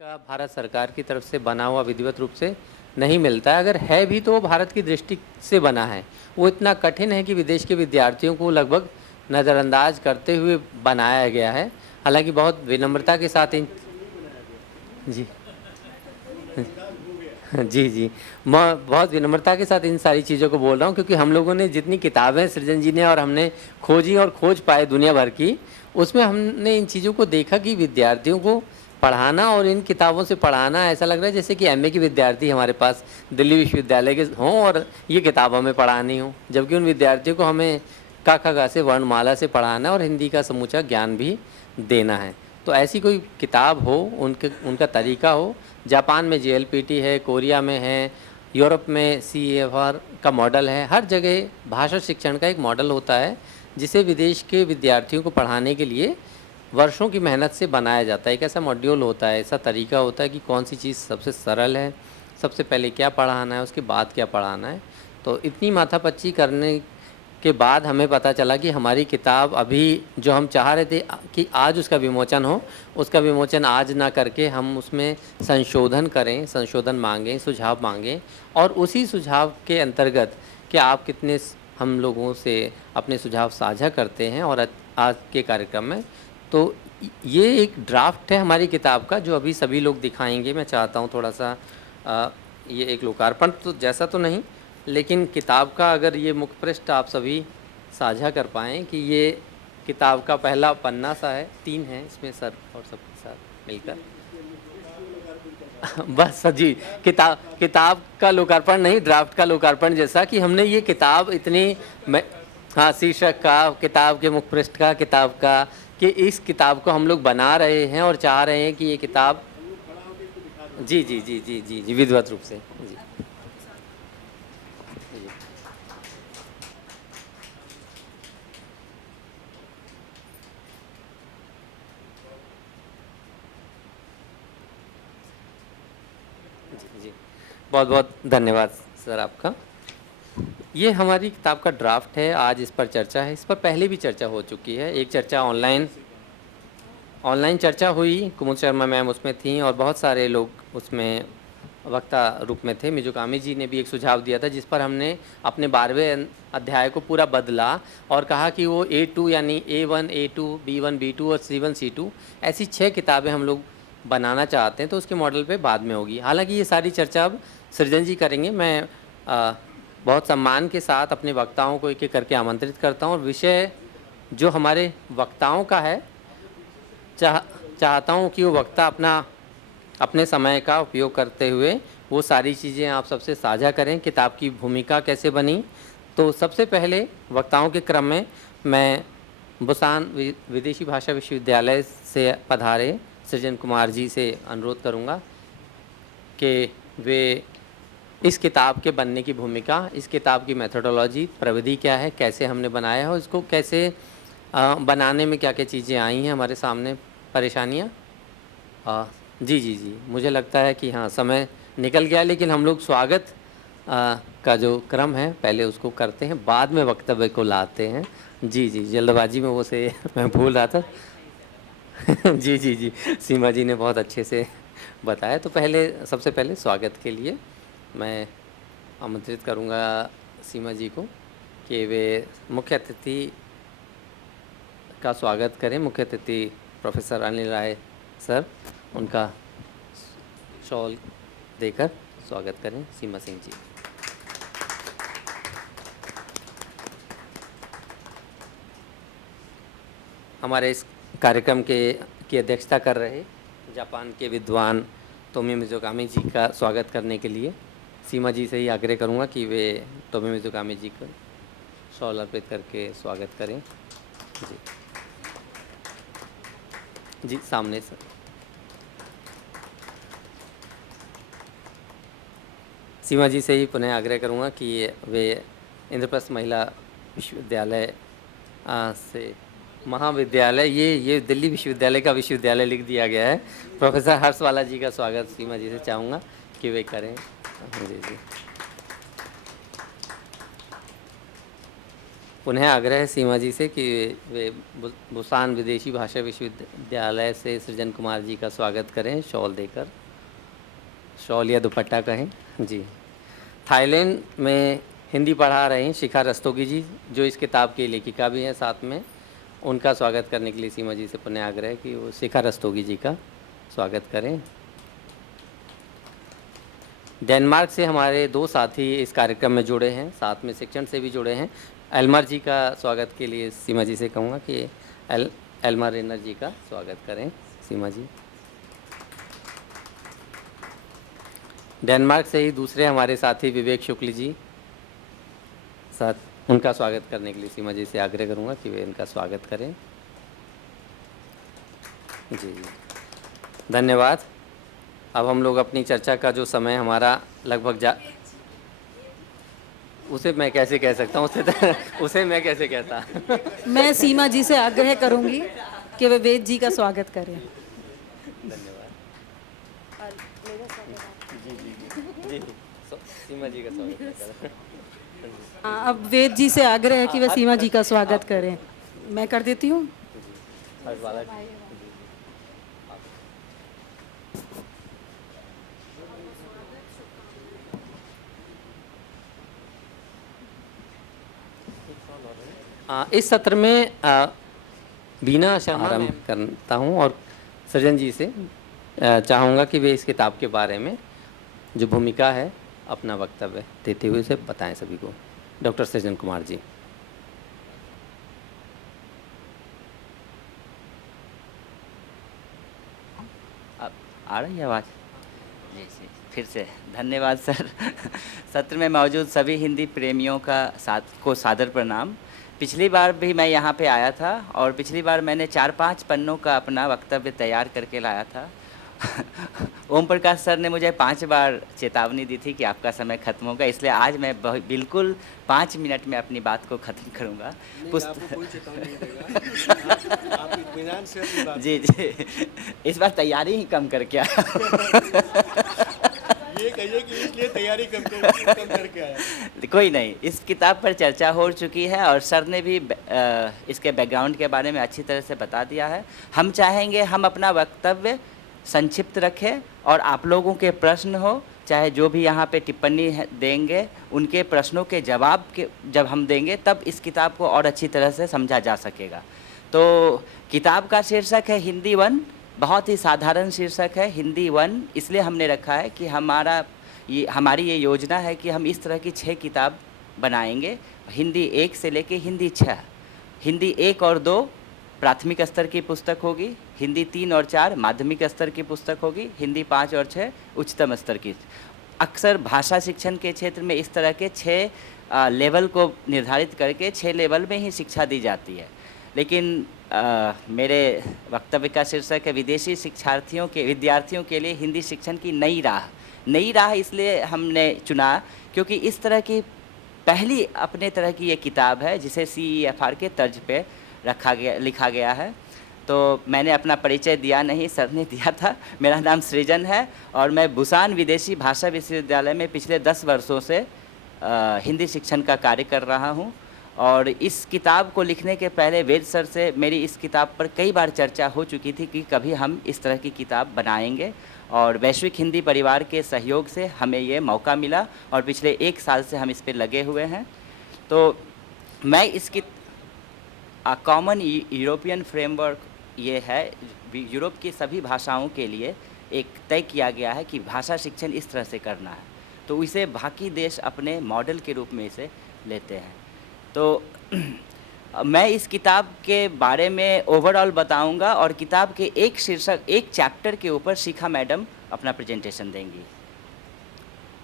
का भारत सरकार की तरफ से बना हुआ विधिवत रूप से नहीं मिलता है। अगर है भी तो वो भारत की दृष्टि से बना है। वो इतना कठिन है कि विदेश के विद्यार्थियों को लगभग नज़रअंदाज करते हुए बनाया गया है। हालांकि बहुत विनम्रता के साथ इन जी जी जी मैं बहुत विनम्रता के साथ इन सारी चीज़ों को बोल रहा हूँ, क्योंकि हम लोगों ने जितनी किताबें सृजन जी ने और हमने खोजी और खोज पाए दुनिया भर की, उसमें हमने इन चीज़ों को देखा कि विद्यार्थियों को पढ़ाना और इन किताबों से पढ़ाना ऐसा लग रहा है जैसे कि एमए के विद्यार्थी हमारे पास दिल्ली विश्वविद्यालय के हों और ये किताब हमें पढ़ानी हो, जबकि उन विद्यार्थियों को हमें क ख ग से वर्णमाला से पढ़ाना और हिंदी का समूचा ज्ञान भी देना है। तो ऐसी कोई किताब हो, उनका तरीका हो। जापान में जेएलपीटी है, कोरिया में है, यूरोप में सीएफआर का मॉडल है। हर जगह भाषा शिक्षण का एक मॉडल होता है जिसे विदेश के विद्यार्थियों को पढ़ाने के लिए वर्षों की मेहनत से बनाया जाता है। एक ऐसा मॉड्यूल होता है, ऐसा तरीका होता है कि कौन सी चीज़ सबसे सरल है, सबसे पहले क्या पढ़ाना है, उसके बाद क्या पढ़ाना है। तो इतनी माथापच्ची करने के बाद हमें पता चला कि हमारी किताब अभी जो हम चाह रहे थे कि आज उसका विमोचन हो, उसका विमोचन आज ना करके हम उसमें संशोधन करें, संशोधन मांगें, सुझाव मांगें, और उसी सुझाव के अंतर्गत कि आप कितने हम लोगों से अपने सुझाव साझा करते हैं। और आज के कार्यक्रम में तो ये एक ड्राफ्ट है हमारी किताब का जो अभी सभी लोग दिखाएंगे। मैं चाहता हूँ थोड़ा सा ये एक लोकार्पण तो जैसा तो नहीं, लेकिन किताब का अगर ये मुख्य पृष्ठ आप सभी साझा कर पाएँ कि ये किताब का पहला पन्ना सा है, 3 है इसमें सर और सबके साथ मिलकर बस जी, किताब का लोकार्पण नहीं, ड्राफ्ट का लोकार्पण, जैसा कि हमने ये किताब इतनी हाँ, शीर्षक का, किताब के मुख्य पृष्ठ का, किताब का, कि इस किताब को हम लोग बना रहे हैं और चाह रहे हैं कि ये किताब जी जी जी जी जी जी विधिवत रूप से जी जी जी बहुत बहुत धन्यवाद सर आपका। ये हमारी किताब का ड्राफ्ट है, आज इस पर चर्चा है। इस पर पहले भी चर्चा हो चुकी है। एक चर्चा ऑनलाइन चर्चा हुई, कुमुद शर्मा मैम उसमें थी और बहुत सारे लोग उसमें वक्ता रूप में थे। मिजुकामी जी ने भी एक सुझाव दिया था जिस पर हमने अपने 12वें अध्याय को पूरा बदला और कहा कि वो A2 यानी A1, A2, B1, B2 और C1, C2 ऐसी 6 किताबें हम लोग बनाना चाहते हैं, तो उसके मॉडल पे बाद में होगी। हालांकि ये सारी चर्चा अब सृजन जी करेंगे। मैं बहुत सम्मान के साथ अपने वक्ताओं को एक एक करके आमंत्रित करता हूँ और विषय जो हमारे वक्ताओं का है चाहता हूँ कि वो वक्ता अपने समय का उपयोग करते हुए वो सारी चीज़ें आप सबसे साझा करें। किताब की भूमिका कैसे बनी, तो सबसे पहले वक्ताओं के क्रम में मैं बुसान विदेशी भाषा विश्वविद्यालय से पधारे सृजन कुमार जी से अनुरोध करूँगा कि वे इस किताब के बनने की भूमिका, इस किताब की मेथोडोलॉजी, प्रविधि क्या है, कैसे हमने बनाया है और इसको कैसे बनाने में क्या क्या चीज़ें आई हैं हमारे सामने, परेशानियाँ। जी जी जी मुझे लगता है कि हाँ, समय निकल गया, लेकिन हम लोग स्वागत का जो क्रम है पहले उसको करते हैं, बाद में वक्तव्य को लाते हैं। जी जी जल्दबाजी में वो से मैं भूल रहा था जी जी जी सीमा जी ने बहुत अच्छे से बताया। तो सबसे पहले स्वागत के लिए मैं आमंत्रित करूंगा सीमा जी को कि वे मुख्य अतिथि का स्वागत करें। मुख्य अतिथि प्रोफेसर अनिल राय सर, उनका शॉल देकर स्वागत करें सीमा सिंह जी। हमारे इस कार्यक्रम की अध्यक्षता कर रहे जापान के विद्वान तोमी मिजुकामी जी का स्वागत करने के लिए सीमा जी से ही आग्रह करूंगा कि वे तोमी मिजुकामी जी को शॉल अर्पित करके स्वागत करें। जी जी सामने सर। सीमा जी से ही पुनः आग्रह करूंगा कि वे इंद्रप्रस्थ महिला विश्वविद्यालय से महाविद्यालय, ये दिल्ली विश्वविद्यालय का विश्वविद्यालय लिख दिया गया है। प्रोफेसर हर्षवाला जी का स्वागत सीमा जी से चाहूँगा कि वे करें। जी जी पुनः आग्रह है सीमा जी से कि वे बुसान विदेशी भाषा विश्वविद्यालय से सृजन कुमार जी का स्वागत करें शॉल देकर, शॉल या दुपट्टा कहें जी। थाईलैंड में हिंदी पढ़ा रहे हैं शिखा रस्तोगी जी, जो इस किताब की लेखिका भी हैं साथ में, उनका स्वागत करने के लिए सीमा जी से पुनः आग्रह है कि वो शिखा रस्तोगी जी का स्वागत करें। डेनमार्क से हमारे 2 साथी इस कार्यक्रम में जुड़े हैं, साथ में शिक्षण से भी जुड़े हैं। एल्मर जी का स्वागत के लिए सीमा जी से कहूँगा कि एल्मर रेनर जी का स्वागत करें सीमा जी। डेनमार्क से ही दूसरे हमारे साथी विवेक शुक्ल जी, साथ उनका स्वागत करने के लिए सीमा जी से आग्रह करूँगा कि वे इनका स्वागत करें जी। धन्यवाद। अब हम लोग अपनी चर्चा का जो समय हमारा लगभग उसे मैं कैसे कह सकता हूँ, उसे मैं कैसे कहता मैं सीमा जी से आग्रह करूंगी कि वे वेद जी का स्वागत करें। धन्यवाद जी। सीमा जी का स्वागत करें। अब वेद जी से आग्रह है कि वे सीमा जी का स्वागत करें। मैं कर देती हूँ। इस सत्र में बीना शर्मा आरंभ करता हूँ और सृजन जी से चाहूँगा कि वे इस किताब के बारे में जो भूमिका है अपना वक्तव्य देते हुए उसे बताएं सभी को। डॉक्टर सृजन कुमार जी। आ रही है आवाज़? जी जी, फिर से धन्यवाद सर। सत्र में मौजूद सभी हिंदी प्रेमियों को सादर प्रणाम। पिछली बार भी मैं यहाँ पे आया था और पिछली बार मैंने 4-5 पन्नों का अपना वक्तव्य तैयार करके लाया था। ओम प्रकाश सर ने मुझे 5 बार चेतावनी दी थी कि आपका समय खत्म होगा, इसलिए आज मैं बिल्कुल 5 मिनट में अपनी बात को ख़त्म करूँगा। जी जी, इस बार तैयारी ही कम करके आया। ये कहिए कि इसलिए तैयारी कम करके आया। कोई नहीं, इस किताब पर चर्चा हो चुकी है और सर ने भी इसके बैकग्राउंड के बारे में अच्छी तरह से बता दिया है। हम चाहेंगे हम अपना वक्तव्य संक्षिप्त रखें और आप लोगों के प्रश्न हो, चाहे जो भी यहाँ पे टिप्पणी देंगे, उनके प्रश्नों के जवाब जब हम देंगे तब इस किताब को और अच्छी तरह से समझा जा सकेगा। तो किताब का शीर्षक है हिंदी 1। बहुत ही साधारण शीर्षक है हिंदी 1, इसलिए हमने रखा है कि हमारी ये योजना है कि हम इस तरह की 6 किताब बनाएंगे। हिंदी 1 से लेके हिंदी 6। हिंदी 1 और 2 प्राथमिक स्तर की पुस्तक होगी, हिंदी 3 और 4 माध्यमिक स्तर की पुस्तक होगी, हिंदी 5 और 6 उच्चतम स्तर की। अक्सर भाषा शिक्षण के क्षेत्र में इस तरह के 6 लेवल को निर्धारित करके 6 लेवल में ही शिक्षा दी जाती है। लेकिन मेरे वक्तव्य का शीर्षक है विदेशी विद्यार्थियों के लिए हिंदी शिक्षण की नई राह। इसलिए हमने चुना क्योंकि इस तरह की पहली अपने तरह की ये किताब है जिसे CEFR के तर्ज पे लिखा गया है। तो मैंने अपना परिचय दिया नहीं, सर ने दिया था। मेरा नाम सृजन है और मैं बुसान विदेशी भाषा विश्वविद्यालय में पिछले 10 वर्षों से हिंदी शिक्षण का कार्य कर रहा हूँ। और इस किताब को लिखने के पहले वेद सर से मेरी इस किताब पर कई बार चर्चा हो चुकी थी कि कभी हम इस तरह की किताब बनाएंगे, और वैश्विक हिंदी परिवार के सहयोग से हमें ये मौका मिला और पिछले 1 साल से हम इस पर लगे हुए हैं। तो मैं इसकी कॉमन यूरोपियन फ्रेमवर्क ये है, यूरोप की सभी भाषाओं के लिए एक तय किया गया है कि भाषा शिक्षण इस तरह से करना है, तो इसे बाकी देश अपने मॉडल के रूप में इसे लेते हैं। तो मैं इस किताब के बारे में ओवरऑल बताऊंगा और किताब के एक चैप्टर के ऊपर शिखा मैडम अपना प्रेजेंटेशन देंगी।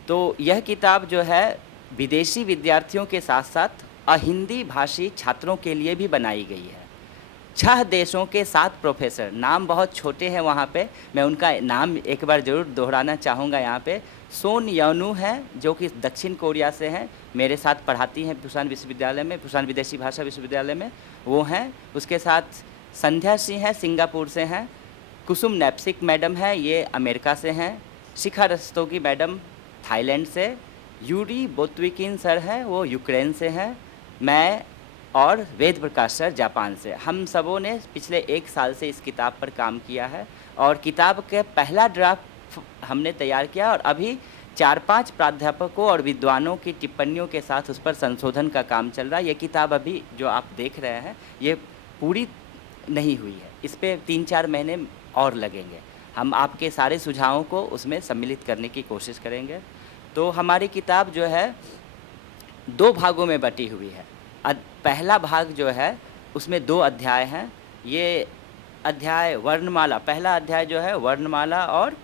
तो यह किताब जो है विदेशी विद्यार्थियों के साथ साथ अहिंदी भाषी छात्रों के लिए भी बनाई गई है। 6 देशों के 7 प्रोफेसर, नाम बहुत छोटे हैं वहाँ पे, मैं उनका नाम एक बार ज़रूर दोहराना चाहूँगा यहाँ पे। सोन यनु है जो कि दक्षिण कोरिया से हैं, मेरे साथ पढ़ाती हैं पुसान विश्वविद्यालय में, पुसान विदेशी भाषा विश्वविद्यालय में, वो हैं। उसके साथ संध्या सिंह है, सिंगापुर से हैं। कुसुम नैप्सिक मैडम है, ये अमेरिका से हैं। शिखा रस्तोगी मैडम थाईलैंड से। यूरी बोत्विकिन सर हैं, वो यूक्रेन से हैं। मैं और वेद प्रकाश सर जापान से। हम सबों ने पिछले 1 साल से इस किताब पर काम किया है और किताब के पहला ड्राफ्ट हमने तैयार किया और अभी 4-5 प्राध्यापकों और विद्वानों की टिप्पणियों के साथ उस पर संशोधन का काम चल रहा है। ये किताब अभी जो आप देख रहे हैं ये पूरी नहीं हुई है, इस पर 3-4 महीने और लगेंगे। हम आपके सारे सुझावों को उसमें सम्मिलित करने की कोशिश करेंगे। तो हमारी किताब जो है 2 भागों में बटी हुई है। पहला भाग जो है उसमें 2 अध्याय हैं। ये अध्याय वर्णमाला, पहला अध्याय जो है वर्णमाला और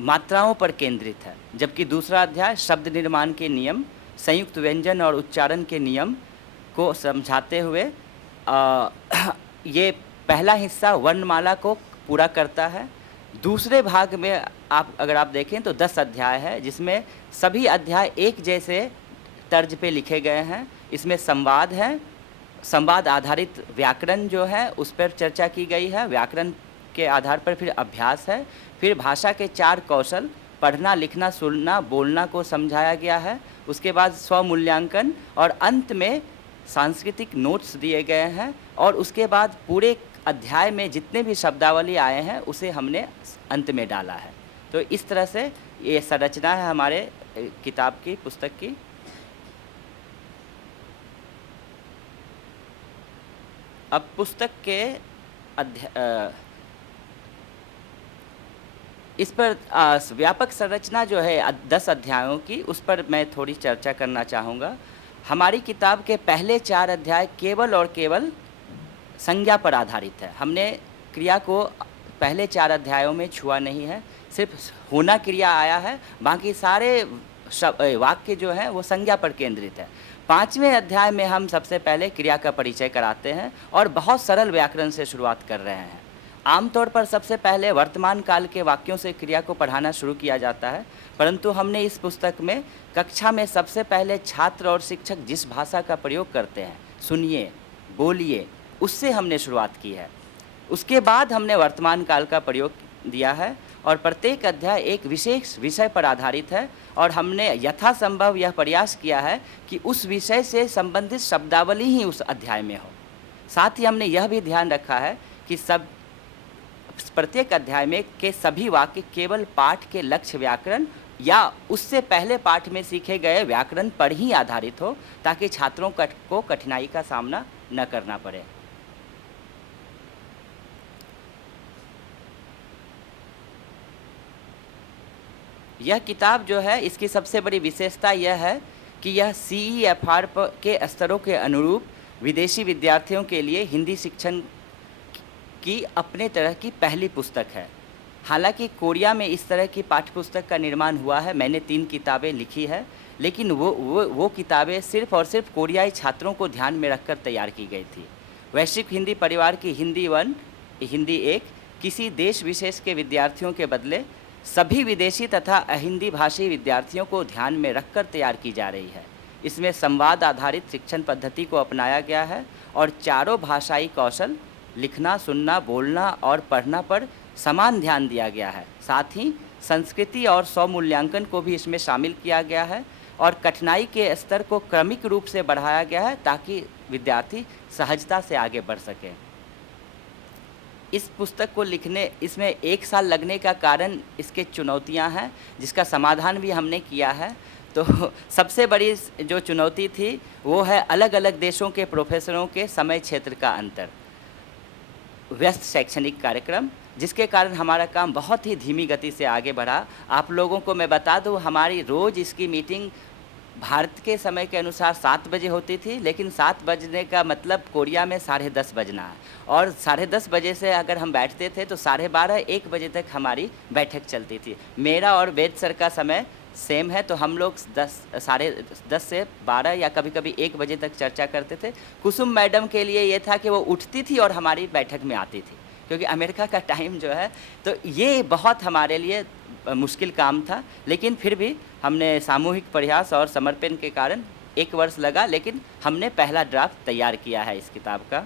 मात्राओं पर केंद्रित है, जबकि दूसरा अध्याय शब्द निर्माण के नियम, संयुक्त व्यंजन और उच्चारण के नियम को समझाते हुए ये पहला हिस्सा वर्णमाला को पूरा करता है। दूसरे भाग में अगर आप देखें तो 10 अध्याय है, जिसमें सभी अध्याय एक जैसे तर्ज पे लिखे गए हैं। इसमें संवाद है, संवाद आधारित व्याकरण जो है उस पर चर्चा की गई है। व्याकरण के आधार पर फिर अभ्यास है, फिर भाषा के 4 कौशल पढ़ना, लिखना, सुनना, बोलना को समझाया गया है। उसके बाद स्वमूल्यांकन और अंत में सांस्कृतिक नोट्स दिए गए हैं। और उसके बाद पूरे अध्याय में जितने भी शब्दावली आए हैं उसे हमने अंत में डाला है। तो इस तरह से ये संरचना है हमारे किताब की, पुस्तक की। अब पुस्तक के इस पर व्यापक संरचना जो है 10 अध्यायों की, उस पर मैं थोड़ी चर्चा करना चाहूँगा। हमारी किताब के पहले 4 अध्याय केवल और केवल संज्ञा पर आधारित है। हमने क्रिया को पहले 4 अध्यायों में छुआ नहीं है, सिर्फ होना क्रिया आया है, बाकी सारे वाक्य जो हैं वो संज्ञा पर केंद्रित है। 5वें अध्याय में हम सबसे पहले क्रिया का परिचय कराते हैं और बहुत सरल व्याकरण से शुरुआत कर रहे हैं। आमतौर पर सबसे पहले वर्तमान काल के वाक्यों से क्रिया को पढ़ाना शुरू किया जाता है, परंतु हमने इस पुस्तक में कक्षा में सबसे पहले छात्र और शिक्षक जिस भाषा का प्रयोग करते हैं, सुनिए, बोलिए, उससे हमने शुरुआत की है। उसके बाद हमने वर्तमान काल का प्रयोग दिया है और प्रत्येक अध्याय एक विशेष विषय पर आधारित है और हमने यथासंभव यह प्रयास किया है कि उस विषय से संबंधित शब्दावली ही उस अध्याय में हो। साथ ही हमने यह भी ध्यान रखा है कि प्रत्येक अध्याय में के सभी वाक्य केवल पाठ के लक्ष्य व्याकरण या उससे पहले पाठ में सीखे गए व्याकरण पर ही आधारित हो, ताकि छात्रों को कठिनाई का सामना न करना पड़े। यह किताब जो है, इसकी सबसे बड़ी विशेषता यह है कि यह CEFR के स्तरों के अनुरूप विदेशी विद्यार्थियों के लिए हिंदी शिक्षण की अपने तरह की पहली पुस्तक है। हालांकि कोरिया में इस तरह की पाठ्यपुस्तक का निर्माण हुआ है, मैंने 3 किताबें लिखी है, लेकिन वो किताबें सिर्फ और सिर्फ कोरियाई छात्रों को ध्यान में रखकर तैयार की गई थी। वैश्विक हिंदी परिवार की हिंदी 1, हिंदी 1 किसी देश विशेष के विद्यार्थियों के बदले सभी विदेशी तथा अहिंदी भाषी विद्यार्थियों को ध्यान में रखकर तैयार की जा रही है। इसमें संवाद आधारित शिक्षण पद्धति को अपनाया गया है और चारों भाषाई कौशल, लिखना, सुनना, बोलना और पढ़ना पर समान ध्यान दिया गया है। साथ ही संस्कृति और स्वमूल्यांकन को भी इसमें शामिल किया गया है और कठिनाई के स्तर को क्रमिक रूप से बढ़ाया गया है ताकि विद्यार्थी सहजता से आगे बढ़ सके। इस पुस्तक को लिखने इसमें 1 साल लगने का कारण इसके चुनौतियां हैं, जिसका समाधान भी हमने किया है। तो सबसे बड़ी जो चुनौती थी वो है अलग अलग देशों के प्रोफेसरों के समय क्षेत्र का अंतर, व्यस्त शैक्षणिक कार्यक्रम, जिसके कारण हमारा काम बहुत ही धीमी गति से आगे बढ़ा। आप लोगों को मैं बता दूं, हमारी रोज़ इसकी मीटिंग भारत के समय के अनुसार 7 बजे होती थी, लेकिन 7 बजने का मतलब कोरिया में 10:30 बजना है और 10:30 बजे से अगर हम बैठते थे तो 12:30-1 बजे तक हमारी बैठक चलती थी। मेरा और वेद सर का समय सेम है, तो हम लोग 10 से 12 या कभी कभी 1 बजे तक चर्चा करते थे। कुसुम मैडम के लिए ये था कि वो उठती थी और हमारी बैठक में आती थी, क्योंकि अमेरिका का टाइम जो है, तो ये बहुत हमारे लिए मुश्किल काम था। लेकिन फिर भी हमने सामूहिक प्रयास और समर्पण के कारण 1 वर्ष लगा, लेकिन हमने पहला ड्राफ्ट तैयार किया है इस किताब का।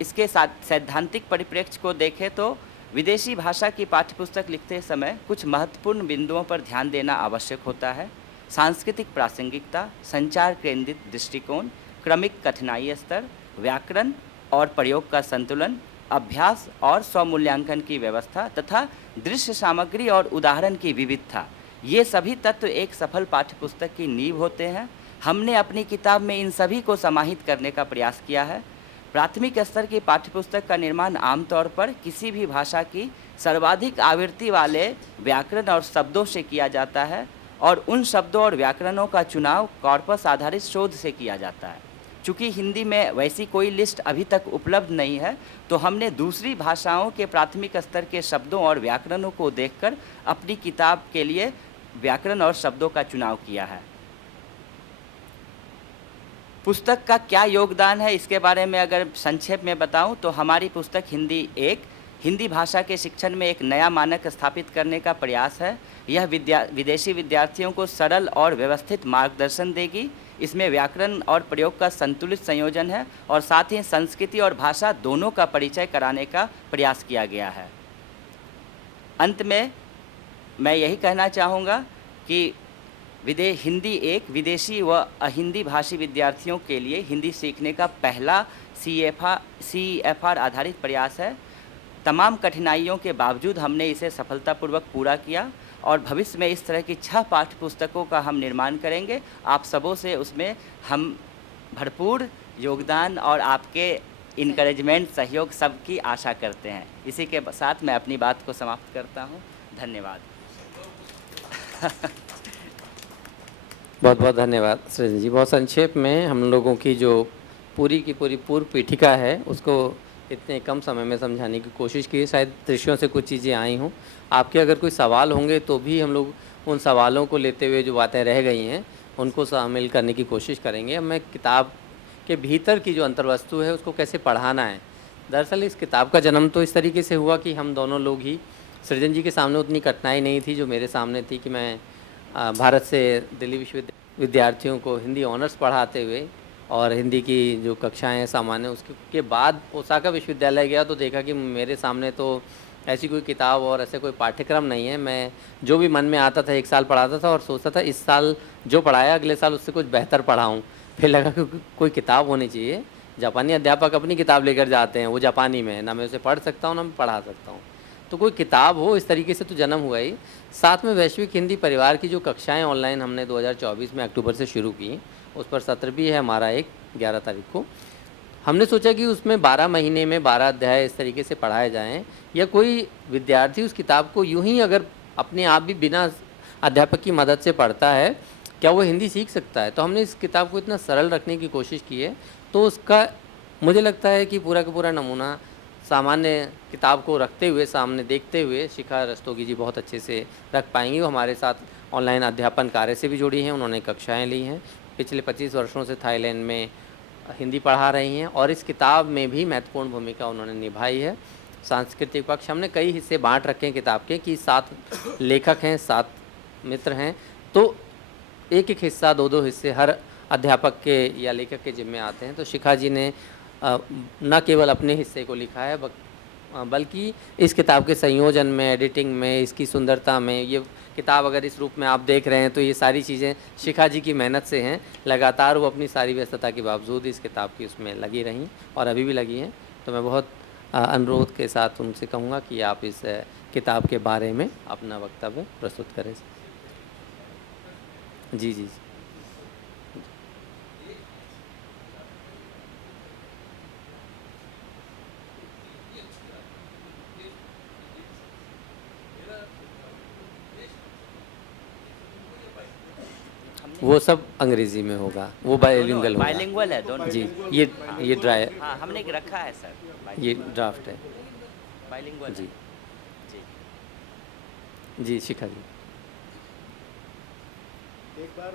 इसके साथ सैद्धांतिक परिप्रेक्ष्य को देखें तो विदेशी भाषा की पाठ्यपुस्तक लिखते समय कुछ महत्वपूर्ण बिंदुओं पर ध्यान देना आवश्यक होता है। सांस्कृतिक प्रासंगिकता, संचार केंद्रित दृष्टिकोण, क्रमिक कठिनाई स्तर, व्याकरण और प्रयोग का संतुलन, अभ्यास और स्वमूल्यांकन की व्यवस्था तथा दृश्य सामग्री और उदाहरण की विविधता, ये सभी तत्व एक सफल पाठ्यपुस्तक की नींव होते हैं। हमने अपनी किताब में इन सभी को समाहित करने का प्रयास किया है। प्राथमिक स्तर की पाठ्यपुस्तक का निर्माण आमतौर पर किसी भी भाषा की सर्वाधिक आवृत्ति वाले व्याकरण और शब्दों से किया जाता है और उन शब्दों और व्याकरणों का चुनाव कॉर्पस आधारित शोध से किया जाता है। चूँकि हिंदी में वैसी कोई लिस्ट अभी तक उपलब्ध नहीं है, तो हमने दूसरी भाषाओं के प्राथमिक स्तर के शब्दों और व्याकरणों को देखकर अपनी किताब के लिए व्याकरण और शब्दों का चुनाव किया है। पुस्तक का क्या योगदान है, इसके बारे में अगर संक्षेप में बताऊं तो हमारी पुस्तक हिंदी भाषा के शिक्षण में एक नया मानक स्थापित करने का प्रयास है। यह विदेशी विद्यार्थियों को सरल और व्यवस्थित मार्गदर्शन देगी। इसमें व्याकरण और प्रयोग का संतुलित संयोजन है और साथ ही संस्कृति और भाषा दोनों का परिचय कराने का प्रयास किया गया है। अंत में मैं यही कहना चाहूँगा कि हिंदी एक विदेशी व अहिंदी भाषी विद्यार्थियों के लिए हिंदी सीखने का पहला CEFR आधारित प्रयास है। तमाम कठिनाइयों के बावजूद हमने इसे सफलतापूर्वक पूरा किया और भविष्य में इस तरह की 6 पाठ्य पुस्तकों का हम निर्माण करेंगे। आप सबों से उसमें हम भरपूर योगदान और आपके इनकरेजमेंट, सहयोग सबकी आशा करते हैं। इसी के साथ मैं अपनी बात को समाप्त करता हूँ। धन्यवाद। बहुत बहुत धन्यवाद सृजन जी। बहुत संक्षेप में हम लोगों की जो पूरी की पूरी पूर्व पीठिका है उसको इतने कम समय में समझाने की कोशिश की। शायद दृश्यों से कुछ चीज़ें आई हों। आपके अगर कोई सवाल होंगे तो भी हम लोग उन सवालों को लेते हुए जो बातें रह गई हैं उनको शामिल करने की कोशिश करेंगे। अब मैं किताब के भीतर की जो अंतर्वस्तु है उसको कैसे पढ़ाना है। दरअसल इस किताब का जन्म तो इस तरीके से हुआ कि हम दोनों लोग ही, सृजन जी के सामने उतनी कठिनाई नहीं थी जो मेरे सामने थी कि मैं भारत से दिल्ली विश्वविद्यालय विद्यार्थियों को हिंदी ऑनर्स पढ़ाते हुए और हिंदी की जो कक्षाएं सामान्य उसके बाद ओसाका विश्वविद्यालय गया तो देखा कि मेरे सामने तो ऐसी कोई किताब और ऐसे कोई पाठ्यक्रम नहीं है। मैं जो भी मन में आता था 1 साल पढ़ाता था और सोचता था इस साल जो पढ़ाया अगले साल उससे कुछ बेहतर पढ़ाऊँ। फिर लगा कि कोई किताब होनी चाहिए। जापानी अध्यापक अपनी किताब लेकर जाते हैं, वो जापानी में है, ना मैं उसे पढ़ सकता हूँ ना मैं पढ़ा सकता हूँ। तो कोई किताब हो, इस तरीके से तो जन्म हुआ ही। साथ में वैश्विक हिंदी परिवार की जो कक्षाएं ऑनलाइन हमने 2024 में अक्टूबर से शुरू की, उस पर सत्र भी है हमारा 11 तारीख को। हमने सोचा कि उसमें 12 महीने में 12 अध्याय इस तरीके से पढ़ाए जाएं, या कोई विद्यार्थी उस किताब को यूं ही अगर अपने आप भी बिना अध्यापक की मदद से पढ़ता है, क्या वो हिंदी सीख सकता है। तो हमने इस किताब को इतना सरल रखने की कोशिश की है। तो उसका मुझे लगता है कि पूरा का पूरा नमूना सामान्य किताब को रखते हुए, सामने देखते हुए शिखा रस्तोगी जी बहुत अच्छे से रख पाएंगी। वो हमारे साथ ऑनलाइन अध्यापन कार्य से भी जुड़ी हैं, उन्होंने कक्षाएं ली हैं, पिछले 25 वर्षों से थाईलैंड में हिंदी पढ़ा रही हैं और इस किताब में भी महत्वपूर्ण भूमिका उन्होंने निभाई है। सांस्कृतिक पक्ष हमने कई हिस्से बांट रखे हैं किताब के कि 7 लेखक हैं, 7 मित्र हैं, तो एक हिस्सा 2 हिस्से हर अध्यापक के या लेखक के जिम्मे आते हैं। तो शिखा जी ने न केवल अपने हिस्से को लिखा है बल्कि इस किताब के संयोजन में, एडिटिंग में, इसकी सुंदरता में, ये किताब अगर इस रूप में आप देख रहे हैं तो ये सारी चीज़ें शिखा जी की मेहनत से हैं। लगातार वो अपनी सारी व्यस्तता के बावजूद इस किताब की उसमें लगी रहीं और अभी भी लगी हैं। तो मैं बहुत अनुरोध के साथ उनसे कहूँगा कि आप इस किताब के बारे में अपना वक्तव्य प्रस्तुत करें। जी जी वो सब अंग्रेजी में होगा, वो बायलिंगुअल होगा। बायलिंगुअल है दोनों जी। ये ड्राई, हाँ हमने रखा है सर, ये ड्राफ्ट है। बायलिंगुअल जी जी। जी शिखा जी। एक बार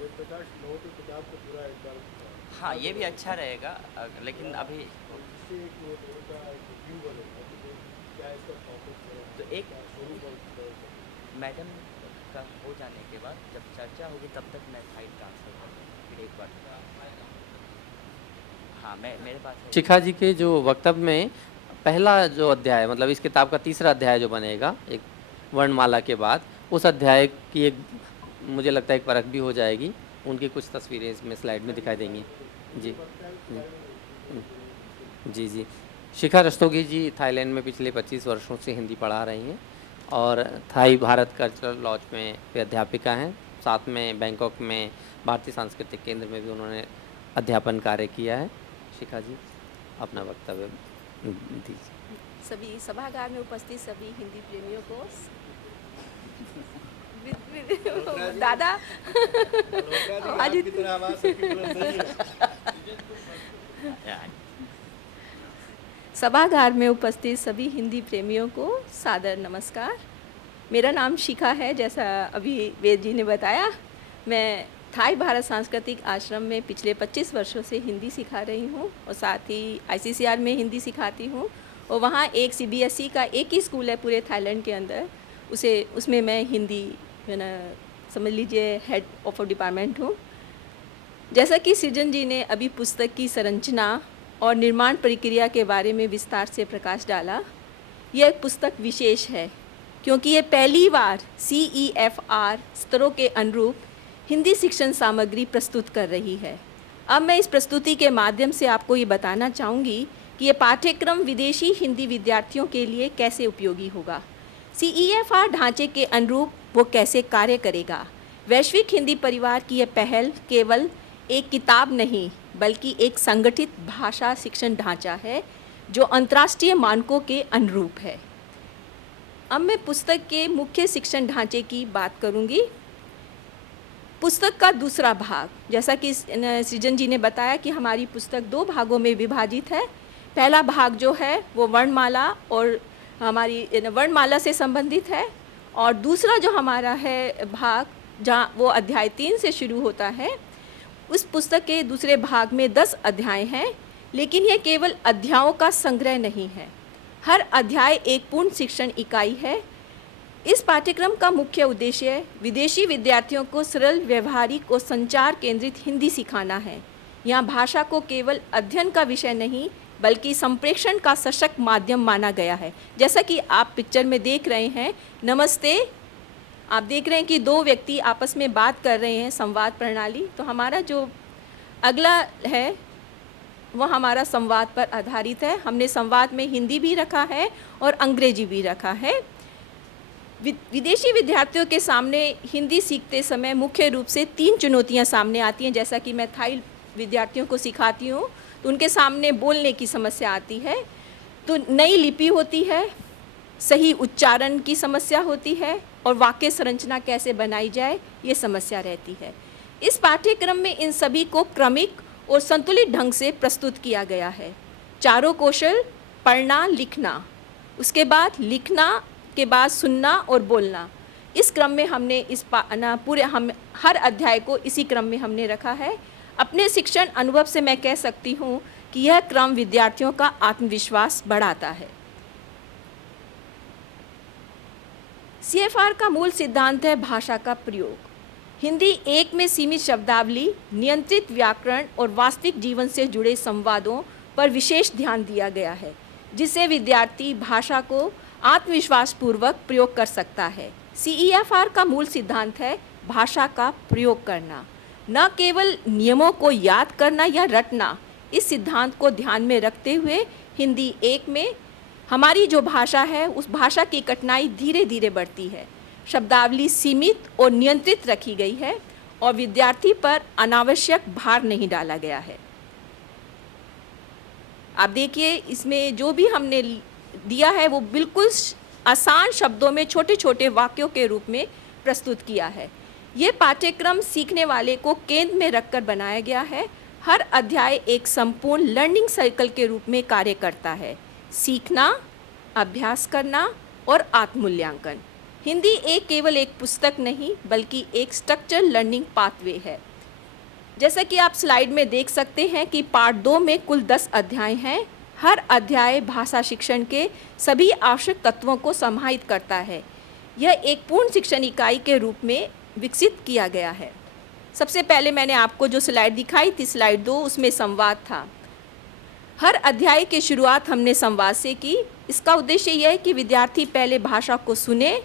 वेदप्रकाश लो तो किताब को पूरा एक बार हाँ ये भी अच्छा रहेगा, लेकिन अभी इससे एक वो थोड़ा सा रिव्यू बनेगा कि क्या इसका टॉपिक है। तो एक शुरू कर मैडम का हो जाने के बाद जब चर्चा होगी तब तक मैं फाइल ट्रांसफर कर दूँ, फिर एक बार हाँ मैं मेरे पास है। शिखा जी के जो वक्तव्य में पहला जो अध्याय, मतलब इस किताब का तीसरा अध्याय जो बनेगा एक वर्णमाला के बाद, उस अध्याय की एक मुझे लगता है एक परख भी हो जाएगी। उनकी कुछ तस्वीरें इसमें स्लाइड में दिखाई देंगी। जी जी जी। शिखा रस्तोगी जी थाईलैंड में पिछले 25 वर्षों से हिंदी पढ़ा रही हैं और थाई भारत कल्चरल लॉज में वे अध्यापिका हैं। साथ में बैंकॉक में भारतीय सांस्कृतिक केंद्र में भी उन्होंने अध्यापन कार्य किया है। शिखा जी अपना वक्तव्य दीजिए। सभी सभागार में उपस्थित सभी हिंदी प्रेमियों को दादा आज आपकी तरह आवाज सबकी बुलंद नहीं है। सभागार में उपस्थित सभी हिंदी प्रेमियों को सादर नमस्कार। मेरा नाम शिखा है, जैसा अभी वेद जी ने बताया। मैं थाई भारत सांस्कृतिक आश्रम में पिछले 25 वर्षों से हिंदी सिखा रही हूँ और साथ ही ICCR में हिंदी सिखाती हूँ। और वहाँ एक CBSE का एक ही स्कूल है पूरे थाईलैंड के अंदर, उसमें मैं हिंदी समझ लीजिए हेड ऑफ डिपार्टमेंट हूँ। जैसा कि सृजन जी ने अभी पुस्तक की संरचना और निर्माण प्रक्रिया के बारे में विस्तार से प्रकाश डाला, यह पुस्तक विशेष है क्योंकि ये पहली बार CEFR स्तरों के अनुरूप हिंदी शिक्षण सामग्री प्रस्तुत कर रही है। अब मैं इस प्रस्तुति के माध्यम से आपको ये बताना चाहूँगी कि ये पाठ्यक्रम विदेशी हिंदी विद्यार्थियों के लिए कैसे उपयोगी होगा, CEFR ढांचे के अनुरूप वो कैसे कार्य करेगा। वैश्विक हिंदी परिवार की यह पहल केवल एक किताब नहीं बल्कि एक संगठित भाषा शिक्षण ढांचा है जो अंतर्राष्ट्रीय मानकों के अनुरूप है। अब मैं पुस्तक के मुख्य शिक्षण ढांचे की बात करूंगी। पुस्तक का दूसरा भाग, जैसा कि सृजन जी ने बताया कि हमारी पुस्तक 2 भागों में विभाजित है। पहला भाग जो है वो वर्णमाला और हमारी वर्णमाला से संबंधित है, और दूसरा जो हमारा है भाग जहाँ वो अध्याय 3 से शुरू होता है। उस पुस्तक के दूसरे भाग में 10 अध्याय हैं, लेकिन यह केवल अध्यायों का संग्रह नहीं है। हर अध्याय एक पूर्ण शिक्षण इकाई है। इस पाठ्यक्रम का मुख्य उद्देश्य विदेशी विद्यार्थियों को सरल, व्यवहारिक और संचार केंद्रित हिंदी सिखाना है। यहाँ भाषा को केवल अध्ययन का विषय नहीं बल्कि संप्रेषण का सशक्त माध्यम माना गया है। जैसा कि आप पिक्चर में देख रहे हैं, नमस्ते, आप देख रहे हैं कि 2 व्यक्ति आपस में बात कर रहे हैं, संवाद प्रणाली। तो हमारा जो अगला है वह हमारा संवाद पर आधारित है। हमने संवाद में हिंदी भी रखा है और अंग्रेजी भी रखा है। विदेशी विद्यार्थियों के सामने हिंदी सीखते समय मुख्य रूप से 3 चुनौतियां सामने आती हैं। जैसा कि मैं थाई विद्यार्थियों को सिखाती हूँ तो उनके सामने बोलने की समस्या आती है, तो नई लिपि होती है, सही उच्चारण की समस्या होती है और वाक्य संरचना कैसे बनाई जाए ये समस्या रहती है। इस पाठ्यक्रम में इन सभी को क्रमिक और संतुलित ढंग से प्रस्तुत किया गया है। चारों कौशल, पढ़ना, लिखना, उसके बाद लिखना के बाद सुनना और बोलना, इस क्रम में हमने हम हर अध्याय को इसी क्रम में हमने रखा है। अपने शिक्षण अनुभव से मैं कह सकती हूँ कि यह क्रम विद्यार्थियों का आत्मविश्वास बढ़ाता है। CFR का मूल सिद्धांत है भाषा का प्रयोग। हिंदी एक में सीमित शब्दावली, नियंत्रित व्याकरण और वास्तविक जीवन से जुड़े संवादों पर विशेष ध्यान दिया गया है, जिससे विद्यार्थी भाषा को आत्मविश्वास पूर्वक प्रयोग कर सकता है। CEFR का मूल सिद्धांत है भाषा का प्रयोग करना, न केवल नियमों को याद करना या रटना। इस सिद्धांत को ध्यान में रखते हुए हिंदी एक में हमारी जो भाषा है उस भाषा की कठिनाई धीरे धीरे बढ़ती है। शब्दावली सीमित और नियंत्रित रखी गई है और विद्यार्थी पर अनावश्यक भार नहीं डाला गया है। आप देखिए इसमें जो भी हमने दिया है वो बिल्कुल आसान शब्दों में छोटे छोटे वाक्यों के रूप में प्रस्तुत किया है। ये पाठ्यक्रम सीखने वाले को केंद्र में रखकर बनाया गया है। हर अध्याय एक संपूर्ण लर्निंग साइकिल के रूप में कार्य करता है। सीखना, अभ्यास करना और आत्ममूल्यांकन। हिंदी एक केवल एक पुस्तक नहीं बल्कि एक स्ट्रक्चर लर्निंग पाथवे है। जैसा कि आप स्लाइड में देख सकते हैं कि पार्ट 2 में कुल 10 अध्याय हैं। हर अध्याय भाषा शिक्षण के सभी आवश्यक तत्वों को समाहित करता है। यह एक पूर्ण शिक्षण इकाई के रूप में विकसित किया गया है। सबसे पहले मैंने आपको जो स्लाइड दिखाई थी, स्लाइड 2, उसमें संवाद था। हर अध्याय की शुरुआत हमने संवाद से की। इसका उद्देश्य यह है कि विद्यार्थी पहले भाषा को सुने,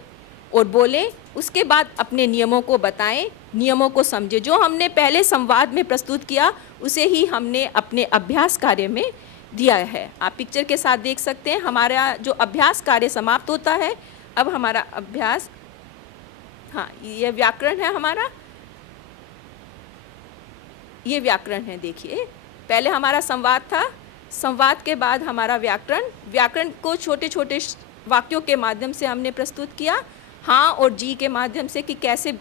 और बोलें। उसके बाद अपने नियमों को बताएं, नियमों को समझें। जो हमने पहले संवाद में प्रस्तुत किया उसे ही हमने अपने अभ्यास कार्य में दिया है। आप पिक्चर के साथ देख सकते हैं हमारा जो अभ्यास कार्य समाप्त होता है। अब हमारा अभ्यास, हाँ ये व्याकरण है हमारा, ये व्याकरण है। देखिए पहले हमारा संवाद था, संवाद के बाद हमारा व्याकरण। व्याकरण को छोटे छोटे वाक्यों के माध्यम से हमने प्रस्तुत किया, हाँ और जी के माध्यम से, कि कैसे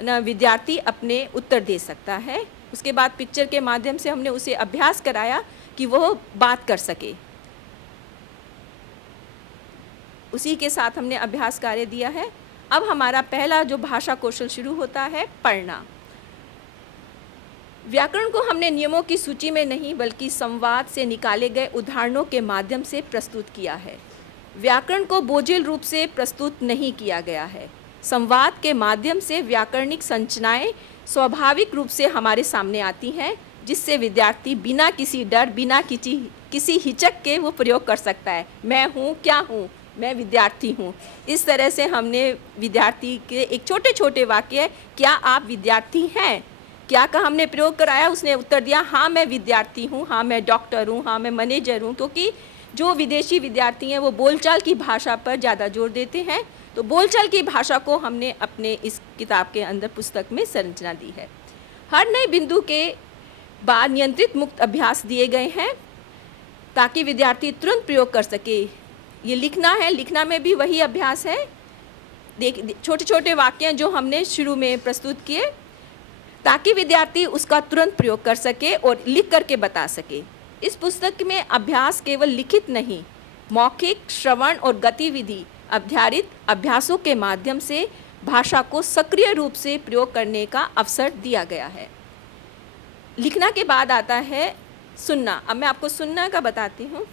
विद्यार्थी अपने उत्तर दे सकता है। उसके बाद पिक्चर के माध्यम से हमने उसे अभ्यास कराया कि वह बात कर सके। उसी के साथ हमने अभ्यास कार्य दिया है। अब हमारा पहला जो भाषा कौशल शुरू होता है, पढ़ना। व्याकरण को हमने नियमों की सूची में नहीं बल्कि संवाद से निकाले गए उदाहरणों के माध्यम से प्रस्तुत किया है। व्याकरण को बोझिल रूप से प्रस्तुत नहीं किया गया है। संवाद के माध्यम से व्याकरणिक संरचनाएं स्वाभाविक रूप से हमारे सामने आती हैं, जिससे विद्यार्थी बिना किसी डर, बिना किसी हिचक के वो प्रयोग कर सकता है। मैं हूँ, क्या हूँ, मैं विद्यार्थी हूँ। इस तरह से हमने विद्यार्थी के एक छोटे छोटे वाक्य, क्या आप विद्यार्थी हैं, क्या का हमने प्रयोग कराया। उसने उत्तर दिया, हाँ मैं विद्यार्थी हूँ, हाँ मैं डॉक्टर हूँ, हाँ मैं मैनेजर हूँ। क्योंकि जो विदेशी विद्यार्थी हैं वो बोलचाल की भाषा पर ज़्यादा जोर देते हैं, तो बोलचाल की भाषा को हमने अपने इस किताब के अंदर, पुस्तक में संरचना दी है। हर नए बिंदु के बाद नियंत्रित मुक्त अभ्यास दिए गए हैं ताकि विद्यार्थी तुरंत प्रयोग कर सके। ये लिखना है, लिखना में भी वही अभ्यास है। छोटे छोटे वाक्य जो हमने शुरू में प्रस्तुत किए ताकि विद्यार्थी उसका तुरंत प्रयोग कर सके और लिख करके बता सके। इस पुस्तक में अभ्यास केवल लिखित नहीं, मौखिक, श्रवण और गतिविधि आधारित अभ्यासों के माध्यम से भाषा को सक्रिय रूप से प्रयोग करने का अवसर दिया गया है। लिखना के बाद आता है सुनना। अब मैं आपको सुनना का बताती हूँ।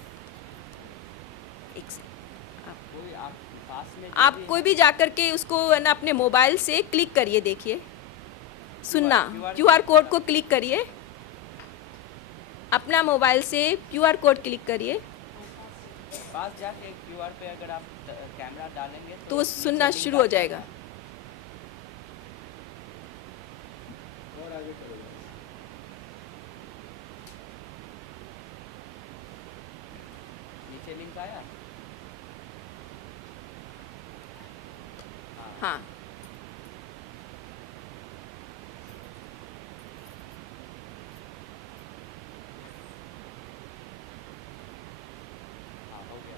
आप कोई भी जाकर के उसको ना अपने मोबाइल से क्लिक करिए, देखिए सुनना, QR कोड को क्लिक करिए, अपना मोबाइल से QR कोड क्लिक करिए, पास जाके QR पे अगर आप कैमरा डालेंगे तो वो सुनना शुरू हो जाएगा। और आगे करोगे। नीचे लिंक आया। हाँ, हो गया।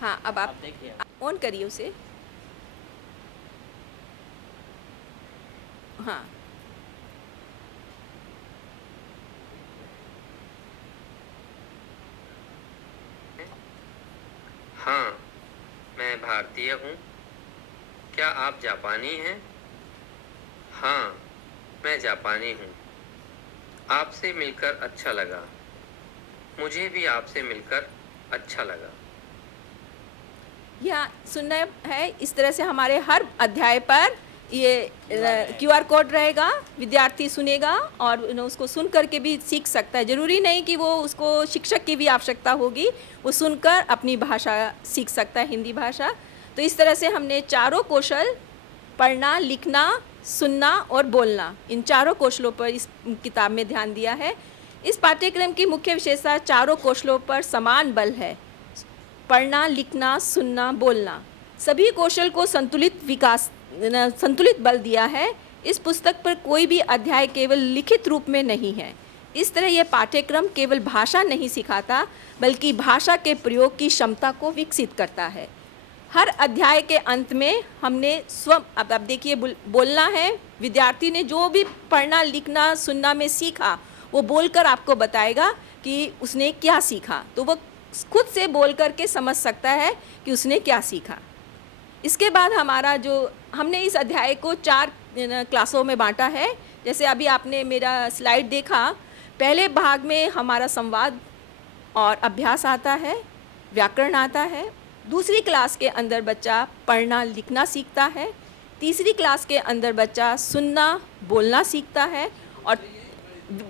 हाँ अब आप देखिए, ऑन करिए उसे। हाँ हाँ मैं भारतीय हूँ। क्या आप जापानी हैं? हाँ मैं जापानी हूँ। आपसे मिलकर अच्छा लगा। मुझे भी आपसे मिलकर अच्छा लगा। यह सुनना है। इस तरह से हमारे हर अध्याय पर ये QR कोड रहेगा, विद्यार्थी सुनेगा और उसको सुन करके भी सीख सकता है। ज़रूरी नहीं कि वो उसको शिक्षक की भी आवश्यकता होगी, वो सुनकर अपनी भाषा सीख सकता है, हिंदी भाषा। तो इस तरह से हमने चारों कौशल, पढ़ना, लिखना, सुनना और बोलना, इन चारों कौशलों पर इस किताब में ध्यान दिया है। इस पाठ्यक्रम की मुख्य विशेषता चारों कौशलों पर समान बल है। पढ़ना, लिखना, सुनना, बोलना, सभी कौशल को संतुलित बल दिया है। इस पुस्तक पर कोई भी अध्याय केवल लिखित रूप में नहीं है। इस तरह यह पाठ्यक्रम केवल भाषा नहीं सिखाता बल्कि भाषा के प्रयोग की क्षमता को विकसित करता है। हर अध्याय के अंत में हमने अब देखिए बोलना है। विद्यार्थी ने जो भी पढ़ना, लिखना, सुनना में सीखा वो बोलकर आपको बताएगा कि उसने क्या सीखा, तो वो खुद से बोल करके समझ सकता है कि उसने क्या सीखा। इसके बाद हमारा जो हमने इस अध्याय को 4 क्लासों में बांटा है। जैसे अभी आपने मेरा स्लाइड देखा, पहले भाग में हमारा संवाद और अभ्यास आता है, व्याकरण आता है। दूसरी क्लास के अंदर बच्चा पढ़ना, लिखना सीखता है। तीसरी क्लास के अंदर बच्चा सुनना, बोलना सीखता है। और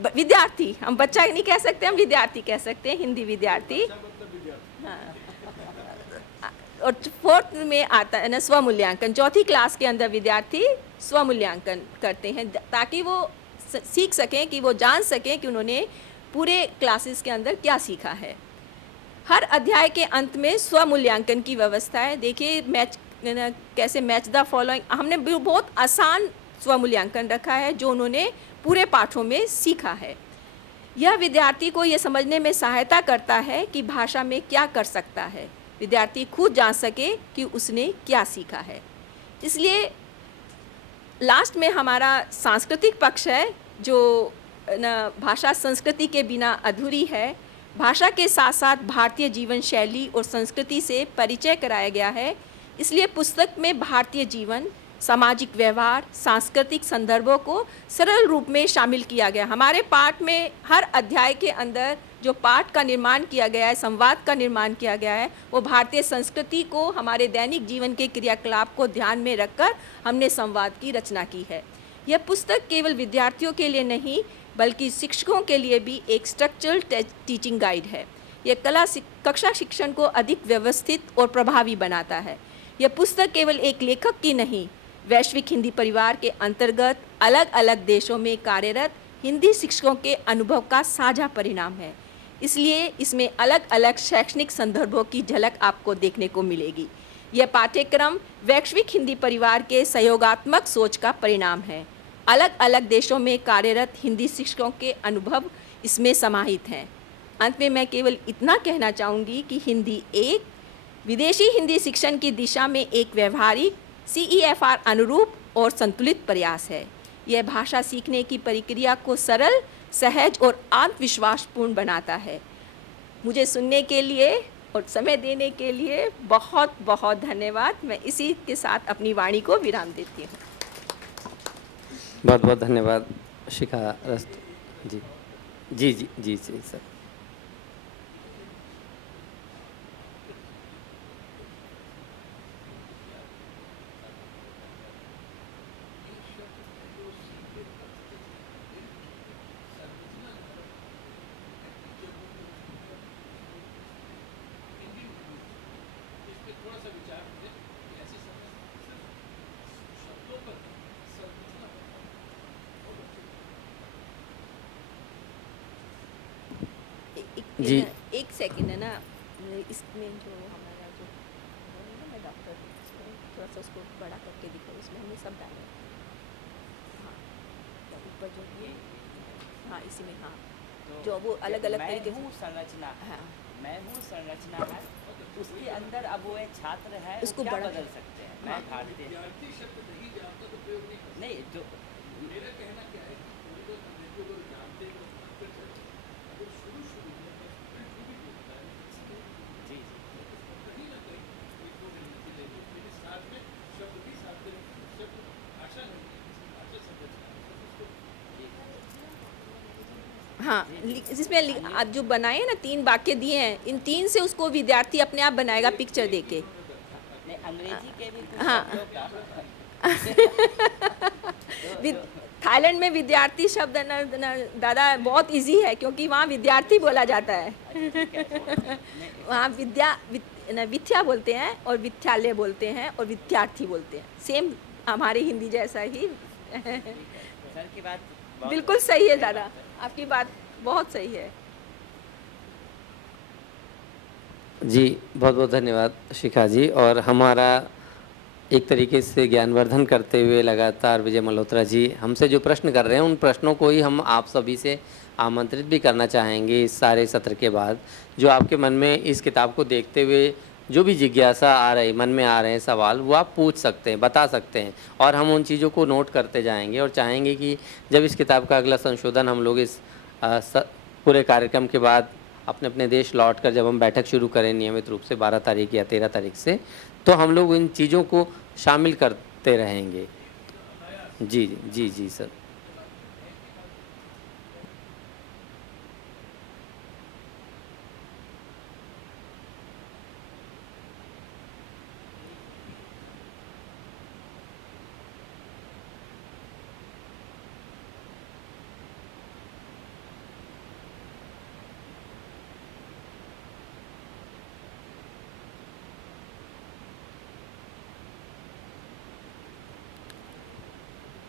विद्यार्थी, हम बच्चा नहीं कह सकते, हम विद्यार्थी कह सकते हैं, हिंदी विद्यार्थी। हाँ। और फोर्थ में आता है ना स्वमूल्यांकन। चौथी क्लास के अंदर विद्यार्थी स्वमूल्यांकन करते हैं ताकि वो सीख सकें, कि वो जान सकें कि उन्होंने पूरे क्लासेस के अंदर क्या सीखा है। हर अध्याय के अंत में स्वमूल्यांकन की व्यवस्था है। देखिए मैच कैसे मैच द फॉलोइंग, हमने बहुत आसान स्वमूल्यांकन रखा है जो उन्होंने पूरे पाठों में सीखा है। यह विद्यार्थी को ये समझने में सहायता करता है कि भाषा में क्या कर सकता है, विद्यार्थी खुद जान सके कि उसने क्या सीखा है। इसलिए लास्ट में हमारा सांस्कृतिक पक्ष है जो भाषा संस्कृति के बिना अधूरी है। भाषा के साथ साथ भारतीय जीवन शैली और संस्कृति से परिचय कराया गया है। इसलिए पुस्तक में भारतीय जीवन, सामाजिक व्यवहार, सांस्कृतिक संदर्भों को सरल रूप में शामिल किया गया। हमारे पाठ में हर अध्याय के अंदर जो पाठ का निर्माण किया गया है, संवाद का निर्माण किया गया है, वो भारतीय संस्कृति को, हमारे दैनिक जीवन के क्रियाकलाप को ध्यान में रखकर हमने संवाद की रचना की है। यह पुस्तक केवल विद्यार्थियों के लिए नहीं बल्कि शिक्षकों के लिए भी एक स्ट्रक्चरल टीचिंग गाइड है। यह कक्षा शिक्षण को अधिक व्यवस्थित और प्रभावी बनाता है। यह पुस्तक केवल एक लेखक की नहीं, वैश्विक हिंदी परिवार के अंतर्गत अलग अलग देशों में कार्यरत हिंदी शिक्षकों के अनुभव का साझा परिणाम है। इसलिए इसमें अलग अलग शैक्षणिक संदर्भों की झलक आपको देखने को मिलेगी। यह पाठ्यक्रम वैश्विक हिंदी परिवार के सहयोगात्मक सोच का परिणाम है। अलग अलग देशों में कार्यरत हिंदी शिक्षकों के अनुभव इसमें समाहित हैं। अंत में मैं केवल इतना कहना चाहूँगी कि हिंदी एक विदेशी हिंदी शिक्षण की दिशा में एक व्यवहारिक CEFR अनुरूप और संतुलित प्रयास है। यह भाषा सीखने की प्रक्रिया को सरल, सहज और आत्मविश्वासपूर्ण बनाता है। मुझे सुनने के लिए और समय देने के लिए बहुत बहुत धन्यवाद। मैं इसी के साथ अपनी वाणी को विराम देती हूँ। बहुत बहुत धन्यवाद शिखा रस्त जी। जी जी जी जी सर। जी। एक सेकंड है ना, इसमें जो हमारा जो मैं डॉक्टर थोड़ा सा उसको बड़ा करके दिखाऊँ, इसमें हमने सब डाला। हाँ ऊपर जो ये, हाँ इसी में, हाँ तो जो वो अलग अलग तरीके से संरचना, हाँ मैं हूँ संरचना है, उसके अंदर अब वो एक छात्र है, उसको क्या बड़ा बदल सकते हैं। मैं भारतीय विद्यार्थी शब्द नहीं जानता तो प्रयोग नहीं कर नहीं जो सकता। मेरा कहना क्या है कि थोड़ी बहुत अंग्रेजी को जानते हैं तो मानकर चलते हैं। अगर शुरू में बस बिल्कुल भी बोलता है जी कहीं ना कहीं एक दो हिंदी लेंगे, मेरे साथ में शब्द भी साथ में, शब्द भाषा नहीं है, इसकी भाषा संरचना है, उसको हाँ जिसमें आप जो बनाए ना 3 वाक्य दिए हैं, इन 3 से उसको विद्यार्थी अपने आप बनाएगा पिक्चर देके। नहीं अंग्रेजी के भी कुछ हाँ। शब्दों का थाईलैंड में विद्यार्थी शब्द ना दादा बहुत इजी है क्योंकि वहाँ विद्यार्थी बोला जाता है। वहाँ विद्या बोलते हैं और विद्यालय बोलते हैं और विद्यार्थी बोलते हैं, सेम हमारे हिंदी जैसा ही। सर की बात बिल्कुल सही है दादा, आपकी बात बहुत सही है। जी बहुत बहुत धन्यवाद शिखा जी। और हमारा एक तरीके से ज्ञानवर्धन करते हुए लगातार विजय मल्होत्रा जी हमसे जो प्रश्न कर रहे हैं, उन प्रश्नों को ही हम आप सभी से आमंत्रित भी करना चाहेंगे इस सारे सत्र के बाद। जो आपके मन में इस किताब को देखते हुए जो भी जिज्ञासा आ रही, मन में आ रहे हैं सवाल, वो आप पूछ सकते हैं, बता सकते हैं, और हम उन चीज़ों को नोट करते जाएंगे और चाहेंगे कि जब इस किताब का अगला संशोधन हम लोग इस पूरे कार्यक्रम के बाद अपने अपने देश लौटकर जब हम बैठक शुरू करें नियमित रूप से 12 तारीख या 13 तारीख से, तो हम लोग इन चीज़ों को शामिल करते रहेंगे। जी जी जी सर।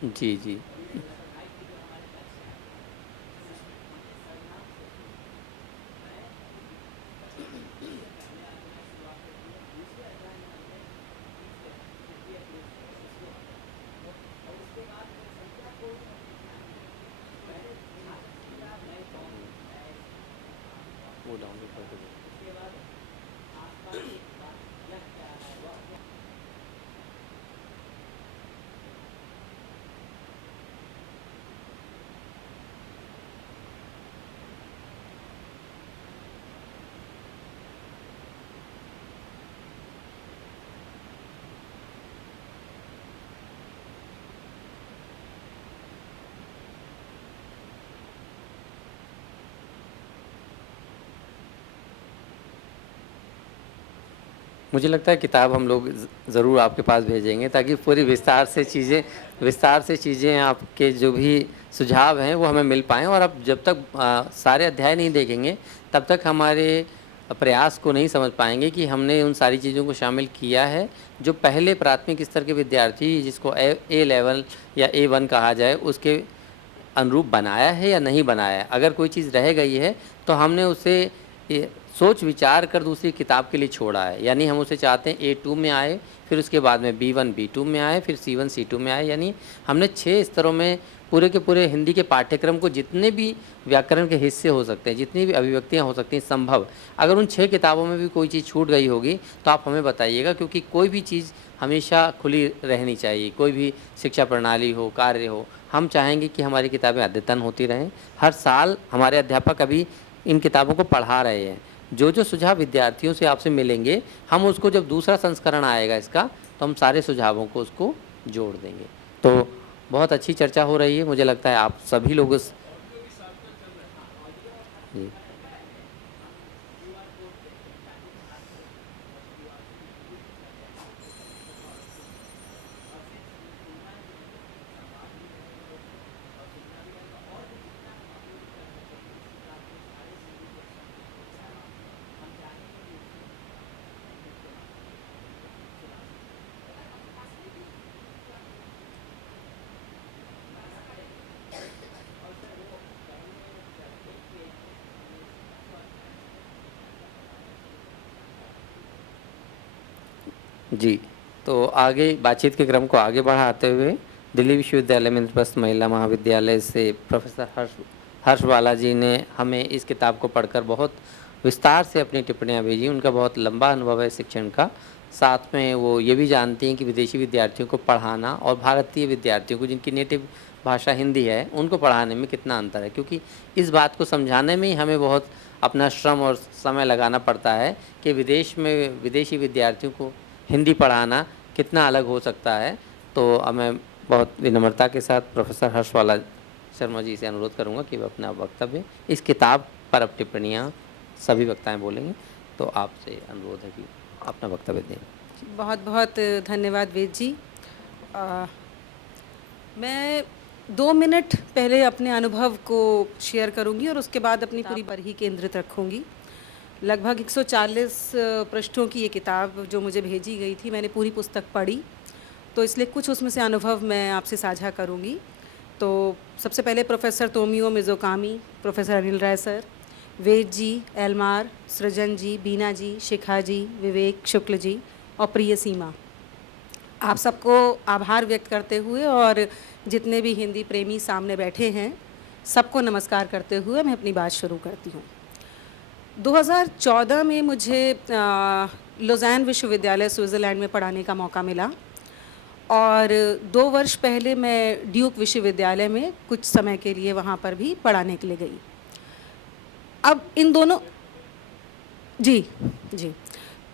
जी, जी। वो डाउनलोड करके दो। मुझे लगता है किताब हम लोग ज़रूर आपके पास भेजेंगे ताकि पूरी विस्तार से चीज़ें आपके जो भी सुझाव हैं वो हमें मिल पाएँ, और अब जब तक सारे अध्याय नहीं देखेंगे तब तक हमारे प्रयास को नहीं समझ पाएंगे कि हमने उन सारी चीज़ों को शामिल किया है जो पहले प्राथमिक स्तर के विद्यार्थी, जिसको ए लेवल या A1 कहा जाए, उसके अनुरूप बनाया है या नहीं बनाया है। अगर कोई चीज़ रह गई है तो हमने उसे सोच विचार कर दूसरी किताब के लिए छोड़ा है, यानी हम उसे चाहते हैं A2 में आए, फिर उसके बाद में B1 B2 में आए, फिर C1 C2 में आए, यानी हमने 6 स्तरों में पूरे के पूरे हिंदी के पाठ्यक्रम को, जितने भी व्याकरण के हिस्से हो सकते हैं, जितनी भी अभिव्यक्तियाँ हो सकती हैं संभव, अगर उन 6 किताबों में भी कोई चीज़ छूट गई होगी तो आप हमें बताइएगा, क्योंकि कोई भी चीज़ हमेशा खुली रहनी चाहिए। कोई भी शिक्षा प्रणाली हो, कार्य हो, हम चाहेंगे कि हमारी किताबें अद्यतन होती रहें। हर साल हमारे अध्यापक अभी इन किताबों को पढ़ा रहे हैं। जो जो सुझाव विद्यार्थियों से आपसे मिलेंगे, हम उसको जब दूसरा संस्करण आएगा इसका, तो हम सारे सुझावों को उसको जोड़ देंगे। तो बहुत अच्छी चर्चा हो रही है, मुझे लगता है आप सभी लोग जी। जी, तो आगे बातचीत के क्रम को आगे बढ़ाते हुए दिल्ली विश्वविद्यालय में इंद्रप्रस्थ महिला महाविद्यालय से प्रोफेसर हर्ष बालाजी ने हमें इस किताब को पढ़कर बहुत विस्तार से अपनी टिप्पणियाँ भेजी। उनका बहुत लंबा अनुभव है शिक्षण का, साथ में वो ये भी जानती हैं कि विदेशी विद्यार्थियों को पढ़ाना और भारतीय विद्यार्थियों को, जिनकी नेटिव भाषा हिंदी है, उनको पढ़ाने में कितना अंतर है, क्योंकि इस बात को समझाने में ही हमें बहुत अपना श्रम और समय लगाना पड़ता है कि विदेश में विदेशी विद्यार्थियों को हिंदी पढ़ाना कितना अलग हो सकता है। तो मैं बहुत विनम्रता के साथ प्रोफेसर हर्षवाला शर्मा जी से अनुरोध करूंगा कि वे अपना वक्तव्य इस किताब पर अब टिप्पणियाँ सभी वक्ताएं बोलेंगे, तो आपसे अनुरोध है कि अपना वक्तव्य दें। बहुत बहुत धन्यवाद वेद जी। मैं 2 मिनट पहले अपने अनुभव को शेयर करूंगी और उसके बाद अपनी पूरी पर ही केंद्रित रखूंगी। लगभग 140 पृष्ठों की ये किताब जो मुझे भेजी गई थी, मैंने पूरी पुस्तक पढ़ी, तो इसलिए कुछ उसमें से अनुभव मैं आपसे साझा करूंगी। तो सबसे पहले प्रोफेसर तोमियो मिज़ोकामी, प्रोफेसर अनिल राय सर, वेद जी, एलमार, सृजन जी, बीना जी, शिखा जी, विवेक शुक्ल जी और प्रिय सीमा, आप सबको आभार व्यक्त करते हुए और जितने भी हिंदी प्रेमी सामने बैठे हैं सबको नमस्कार करते हुए मैं अपनी बात शुरू करती हूँ। 2014 में मुझे लुज़ैन विश्वविद्यालय स्विट्ज़रलैंड में पढ़ाने का मौका मिला और 2 वर्ष पहले मैं ड्यूक विश्वविद्यालय में कुछ समय के लिए वहाँ पर भी पढ़ाने के लिए गई। अब इन दोनों जी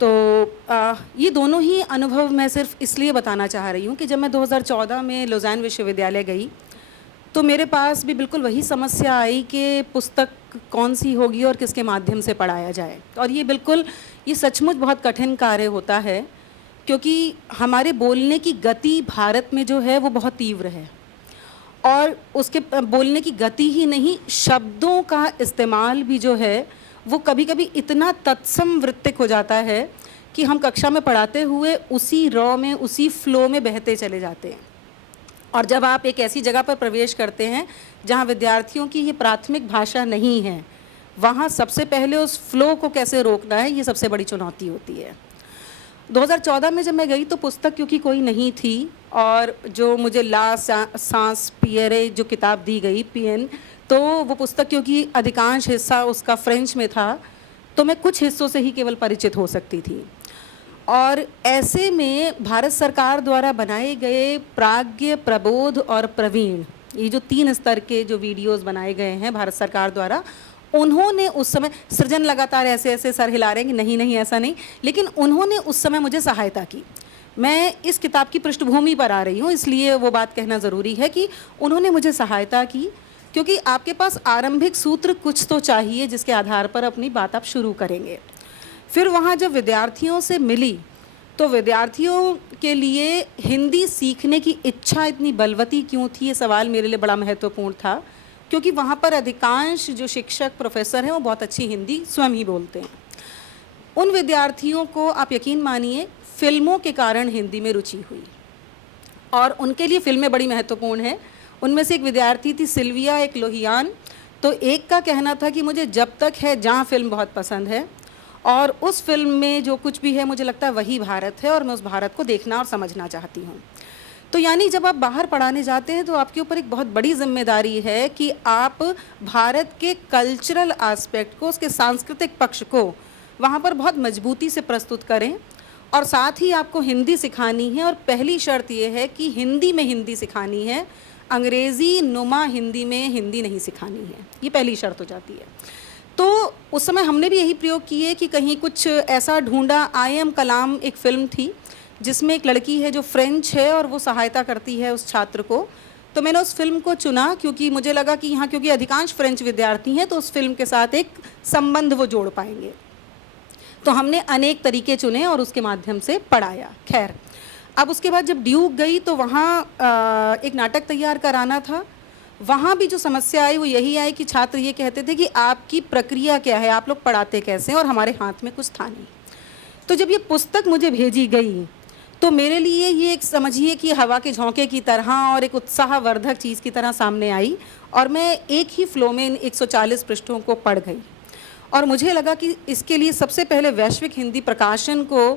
तो ये दोनों ही अनुभव मैं सिर्फ इसलिए बताना चाह रही हूँ कि जब मैं 2014 में लुज़ैन विश्वविद्यालय गई तो मेरे पास भी बिल्कुल वही समस्या आई कि पुस्तक कौन सी होगी और किसके माध्यम से पढ़ाया जाए। और ये सचमुच बहुत कठिन कार्य होता है, क्योंकि हमारे बोलने की गति भारत में जो है वो बहुत तीव्र है, और उसके बोलने की गति ही नहीं, शब्दों का इस्तेमाल भी जो है वो कभी कभी इतना तत्समवृत्तिक हो जाता है कि हम कक्षा में पढ़ाते हुए उसी रॉ में, उसी फ्लो में बहते चले जाते हैं। और जब आप एक ऐसी जगह पर प्रवेश करते हैं जहाँ विद्यार्थियों की ये प्राथमिक भाषा नहीं है, वहाँ सबसे पहले उस फ्लो को कैसे रोकना है, ये सबसे बड़ी चुनौती होती है। 2014 में जब मैं गई तो पुस्तक क्योंकि कोई नहीं थी, और जो मुझे ला सांस पियरे जो किताब दी गई PN, तो वो पुस्तक क्योंकि अधिकांश हिस्सा उसका फ्रेंच में था, तो मैं कुछ हिस्सों से ही केवल परिचित हो सकती थी। और ऐसे में भारत सरकार द्वारा बनाए गए प्राज्ञ, प्रबोध और प्रवीण, ये जो 3 स्तर के जो वीडियोस बनाए गए हैं भारत सरकार द्वारा, उन्होंने उस समय, सृजन लगातार ऐसे ऐसे सर हिला रहे हैं कि नहीं नहीं ऐसा नहीं, लेकिन उन्होंने उस समय मुझे सहायता की। मैं इस किताब की पृष्ठभूमि पर आ रही हूँ, इसलिए वो बात कहना ज़रूरी है कि उन्होंने मुझे सहायता की, क्योंकि आपके पास आरंभिक सूत्र कुछ तो चाहिए जिसके आधार पर अपनी बात आप शुरू करेंगे। फिर वहाँ जब विद्यार्थियों से मिली तो विद्यार्थियों के लिए हिंदी सीखने की इच्छा इतनी बलवती क्यों थी, ये सवाल मेरे लिए बड़ा महत्वपूर्ण था, क्योंकि वहाँ पर अधिकांश जो शिक्षक प्रोफेसर हैं वो बहुत अच्छी हिंदी स्वयं ही बोलते हैं। उन विद्यार्थियों को आप यकीन मानिए फिल्मों के कारण हिंदी में रुचि हुई, और उनके लिए फिल्में बड़ी महत्वपूर्ण हैं। उनमें से एक विद्यार्थी थी सिल्विया, एक लोहियान। तो एक का कहना था कि मुझे जब तक है जहाँ फिल्म बहुत पसंद है, और उस फिल्म में जो कुछ भी है मुझे लगता है वही भारत है, और मैं उस भारत को देखना और समझना चाहती हूँ। तो यानी जब आप बाहर पढ़ाने जाते हैं तो आपके ऊपर एक बहुत बड़ी जिम्मेदारी है कि आप भारत के कल्चरल एस्पेक्ट को, उसके सांस्कृतिक पक्ष को वहाँ पर बहुत मजबूती से प्रस्तुत करें, और साथ ही आपको हिंदी सिखानी है। और पहली शर्त ये है कि हिंदी में हिंदी सिखानी है, अंग्रेज़ी नुमा हिंदी में हिंदी नहीं सिखानी है, ये पहली शर्त हो जाती है। तो उस समय हमने भी यही प्रयोग किए कि कहीं कुछ ऐसा ढूंढा। आई एम कलाम एक फ़िल्म थी जिसमें एक लड़की है जो फ्रेंच है और वो सहायता करती है उस छात्र को, तो मैंने उस फिल्म को चुना क्योंकि मुझे लगा कि यहाँ क्योंकि अधिकांश फ्रेंच विद्यार्थी हैं तो उस फिल्म के साथ एक संबंध वो जोड़ पाएंगे। तो हमने अनेक तरीके चुने और उसके माध्यम से पढ़ाया। खैर, अब उसके बाद जब ड्यूक गई तो वहाँ एक नाटक तैयार कराना था। वहाँ भी जो समस्या आई वो यही आई कि छात्र ये कहते थे कि आपकी प्रक्रिया क्या है, आप लोग पढ़ाते कैसे हैं, और हमारे हाथ में कुछ था नहीं। तो जब ये पुस्तक मुझे भेजी गई तो मेरे लिए ये एक समझिए कि हवा के झोंके की तरह और एक उत्साहवर्धक चीज़ की तरह सामने आई, और मैं एक ही फ्लो में इन 140 पृष्ठों को पढ़ गई। और मुझे लगा कि इसके लिए सबसे पहले वैश्विक हिंदी प्रकाशन को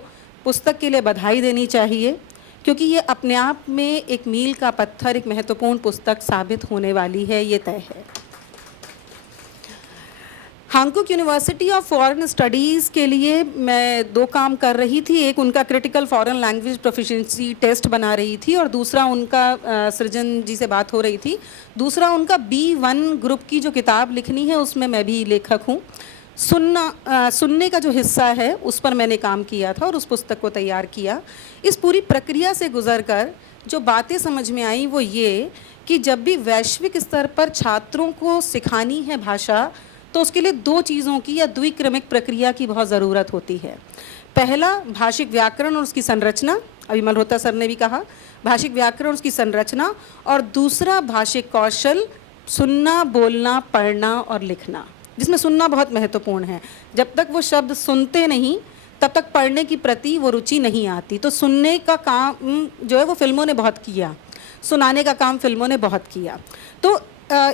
पुस्तक के लिए बधाई देनी चाहिए, क्योंकि ये अपने आप में एक मील का पत्थर, एक महत्वपूर्ण पुस्तक साबित होने वाली है, ये तय है। Hong Kong university of foreign studies के लिए मैं 2 काम कर रही थी। एक उनका critical foreign language proficiency test बना रही थी, और दूसरा उनका सृजन जी से बात हो रही थी, दूसरा उनका B1 ग्रुप की जो किताब लिखनी है उसमें मैं भी लेखक हूँ। सुनने का जो हिस्सा है उस पर मैंने काम किया था और उस पुस्तक को तैयार किया। इस पूरी प्रक्रिया से गुजरकर जो बातें समझ में आई वो ये कि जब भी वैश्विक स्तर पर छात्रों को सिखानी है भाषा, तो उसके लिए 2 चीज़ों की या द्विक्रमिक प्रक्रिया की बहुत ज़रूरत होती है। पहला, भाषिक व्याकरण और उसकी संरचना, अभी मल्होत्रा सर ने भी कहा, भाषिक व्याकरण और उसकी संरचना, और दूसरा भाषिक कौशल, सुनना, बोलना, पढ़ना और लिखना, जिसमें सुनना बहुत महत्वपूर्ण है। जब तक वो शब्द सुनते नहीं तब तक पढ़ने की प्रति वो रुचि नहीं आती। तो सुनने का काम जो है वो फिल्मों ने बहुत किया, सुनाने का काम फिल्मों ने बहुत किया। तो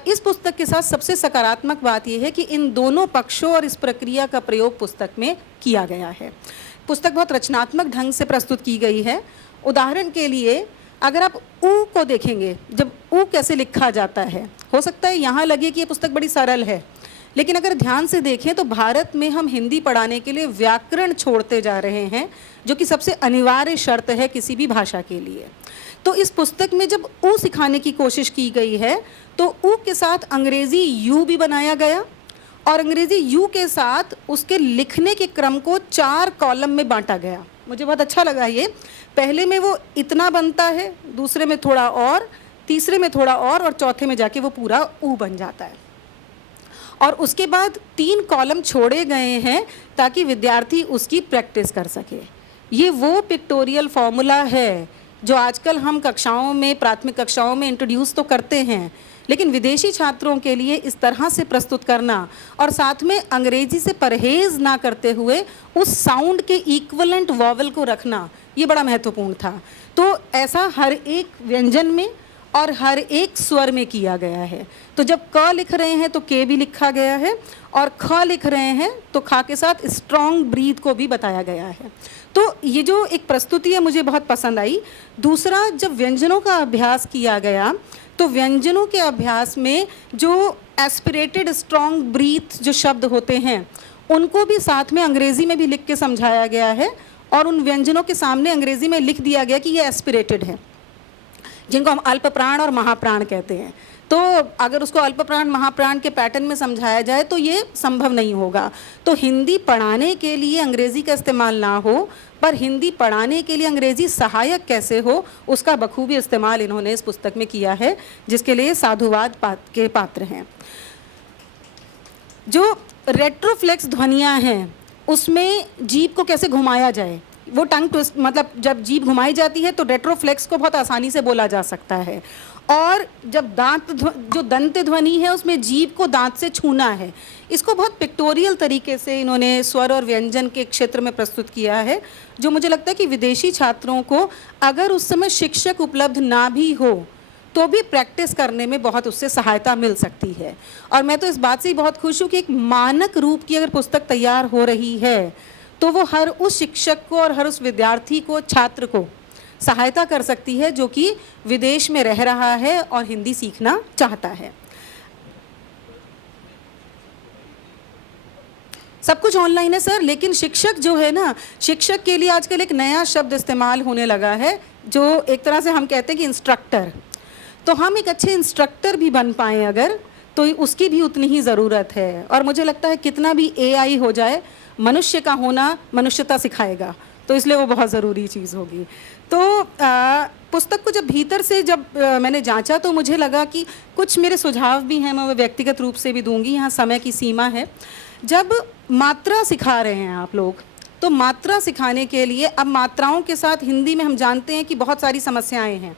इस पुस्तक के साथ सबसे सकारात्मक बात यह है कि इन दोनों पक्षों और इस प्रक्रिया का प्रयोग पुस्तक में किया गया है। पुस्तक बहुत रचनात्मक ढंग से प्रस्तुत की गई है। उदाहरण के लिए अगर आप ऊ को देखेंगे, जब ऊ कैसे लिखा जाता है, हो सकता है यहाँ लगे कि ये पुस्तक बड़ी सरल है, लेकिन अगर ध्यान से देखें तो भारत में हम हिंदी पढ़ाने के लिए व्याकरण छोड़ते जा रहे हैं, जो कि सबसे अनिवार्य शर्त है किसी भी भाषा के लिए। तो इस पुस्तक में जब ऊ सिखाने की कोशिश की गई है तो ऊ के साथ अंग्रेज़ी यू भी बनाया गया, और अंग्रेज़ी यू के साथ उसके लिखने के क्रम को 4 कॉलम में बांटा गया। मुझे बहुत अच्छा लगा ये। पहले में वो इतना बनता है, दूसरे में थोड़ा और, तीसरे में थोड़ा और चौथे में जाके वो पूरा ऊ बन जाता है। और उसके बाद 3 कॉलम छोड़े गए हैं ताकि विद्यार्थी उसकी प्रैक्टिस कर सके। ये वो पिक्टोरियल फॉर्मूला है जो आजकल हम कक्षाओं में, प्राथमिक कक्षाओं में इंट्रोड्यूस तो करते हैं, लेकिन विदेशी छात्रों के लिए इस तरह से प्रस्तुत करना और साथ में अंग्रेजी से परहेज़ ना करते हुए उस साउंड के इक्वलेंट वॉवल को रखना, ये बड़ा महत्वपूर्ण था। तो ऐसा हर एक व्यंजन में और हर एक स्वर में किया गया है। तो जब क लिख रहे हैं तो के भी लिखा गया है, और ख लिख रहे हैं तो खा के साथ स्ट्रॉन्ग ब्रीथ को भी बताया गया है। तो ये जो एक प्रस्तुति है मुझे बहुत पसंद आई। दूसरा, जब व्यंजनों का अभ्यास किया गया तो व्यंजनों के अभ्यास में जो एस्पिरेटेड स्ट्रॉन्ग ब्रीथ जो शब्द होते हैं उनको भी साथ में अंग्रेज़ी में भी लिख के समझाया गया है, और उन व्यंजनों के सामने अंग्रेज़ी में लिख दिया गया कि ये एस्पिरेटेड है, जिनको हम अल्प प्राण और महाप्राण कहते हैं। तो अगर उसको अल्प प्राण महाप्राण के पैटर्न में समझाया जाए तो ये संभव नहीं होगा। तो हिंदी पढ़ाने के लिए अंग्रेज़ी का इस्तेमाल ना हो, पर हिंदी पढ़ाने के लिए अंग्रेज़ी सहायक कैसे हो उसका बखूबी इस्तेमाल इन्होंने इस पुस्तक में किया है, जिसके लिए साधुवाद के पात्र हैं। जो रेट्रोफ्लेक्स ध्वनियाँ हैं उसमें जीभ को कैसे घुमाया जाए, वो टंग ट्विस्ट, मतलब जब जीभ घुमाई जाती है तो रेट्रोफ्लेक्स को बहुत आसानी से बोला जा सकता है। और जब जो दंत ध्वनि है उसमें जीभ को दांत से छूना है, इसको बहुत पिक्टोरियल तरीके से इन्होंने स्वर और व्यंजन के क्षेत्र में प्रस्तुत किया है, जो मुझे लगता है कि विदेशी छात्रों को अगर उस समय शिक्षक उपलब्ध ना भी हो तो भी प्रैक्टिस करने में बहुत उससे सहायता मिल सकती है। और मैं तो इस बात से ही बहुत खुश हूँ कि एक मानक रूप की अगर पुस्तक तैयार हो रही है तो वो हर उस शिक्षक को और हर उस विद्यार्थी को, छात्र को सहायता कर सकती है जो कि विदेश में रह रहा है और हिंदी सीखना चाहता है। सब कुछ ऑनलाइन है सर, लेकिन शिक्षक जो है ना, शिक्षक के लिए आजकल एक नया शब्द इस्तेमाल होने लगा है जो एक तरह से हम कहते हैं कि इंस्ट्रक्टर। तो हम एक अच्छे इंस्ट्रक्टर भी बन पाएँ अगर, तो उसकी भी उतनी ही ज़रूरत है। और मुझे लगता है कितना भी एआई हो जाए, मनुष्य का होना मनुष्यता सिखाएगा, तो इसलिए वो बहुत ज़रूरी चीज़ होगी। तो पुस्तक को जब भीतर से मैंने जांचा तो मुझे लगा कि कुछ मेरे सुझाव भी हैं, मैं वो व्यक्तिगत रूप से भी दूंगी, यहाँ समय की सीमा है। जब मात्रा सिखा रहे हैं आप लोग, तो मात्रा सिखाने के लिए अब मात्राओं के साथ हिंदी में हम जानते हैं कि बहुत सारी समस्याएं हैं।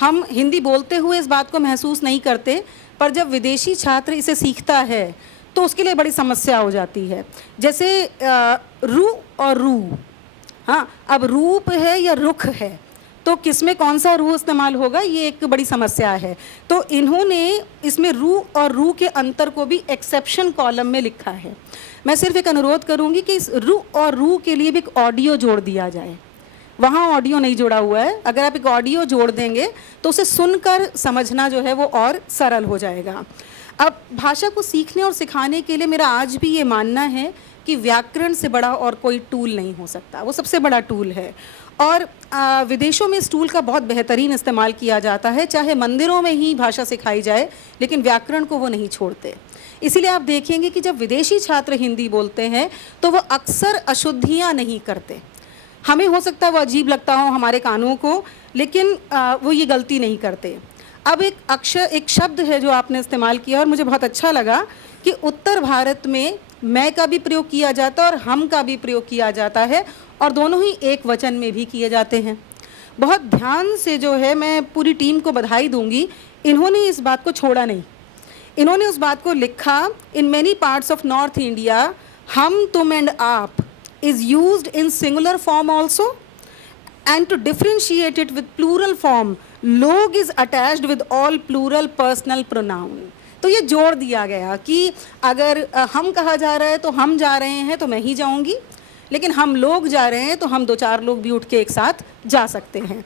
हम हिंदी बोलते हुए इस बात को महसूस नहीं करते, पर जब विदेशी छात्र इसे सीखता है तो उसके लिए बड़ी समस्या हो जाती है। जैसे रू और रू, हाँ, अब रूप है या रुख है, तो किसमें कौन सा रू इस्तेमाल होगा, ये एक बड़ी समस्या है। तो इन्होंने इसमें रू और रू के अंतर को भी एक्सेप्शन कॉलम में लिखा है। मैं सिर्फ एक अनुरोध करूँगी कि इस रू और रू के लिए भी एक ऑडियो जोड़ दिया जाए। वहाँ ऑडियो नहीं जोड़ा हुआ है, अगर आप एक ऑडियो जोड़ देंगे तो उसे सुनकर समझना जो है वो और सरल हो जाएगा। अब भाषा को सीखने और सिखाने के लिए मेरा आज भी ये मानना है कि व्याकरण से बड़ा और कोई टूल नहीं हो सकता, वो सबसे बड़ा टूल है। और विदेशों में इस टूल का बहुत बेहतरीन इस्तेमाल किया जाता है, चाहे मंदिरों में ही भाषा सिखाई जाए, लेकिन व्याकरण को वो नहीं छोड़ते। इसीलिए आप देखेंगे कि जब विदेशी छात्र हिंदी बोलते हैं तो वो अक्सर अशुद्धियाँ नहीं करते। हमें हो सकता है वो अजीब लगता हो हमारे कानों को, लेकिन वो ये गलती नहीं करते। अब एक शब्द है जो आपने इस्तेमाल किया और मुझे बहुत अच्छा लगा कि उत्तर भारत में मैं का भी प्रयोग किया जाता है और हम का भी प्रयोग किया जाता है, और दोनों ही एक वचन में भी किए जाते हैं। बहुत ध्यान से जो है, मैं पूरी टीम को बधाई दूंगी, इन्होंने इस बात को छोड़ा नहीं। इन्होंने उस बात को लिखा, in many parts of north India हम, तुम एंड आप is used in singular form also, and to differentiate it with plural form, log is attached with all plural personal pronoun। तो ये जोड़ दिया गया कि अगर हम कहा जा रहा है तो हम जा रहे हैं तो मैं ही जाऊंगी, लेकिन हम लोग जा रहे हैं तो हम 2-4 लोग भी उठ के एक साथ जा सकते हैं।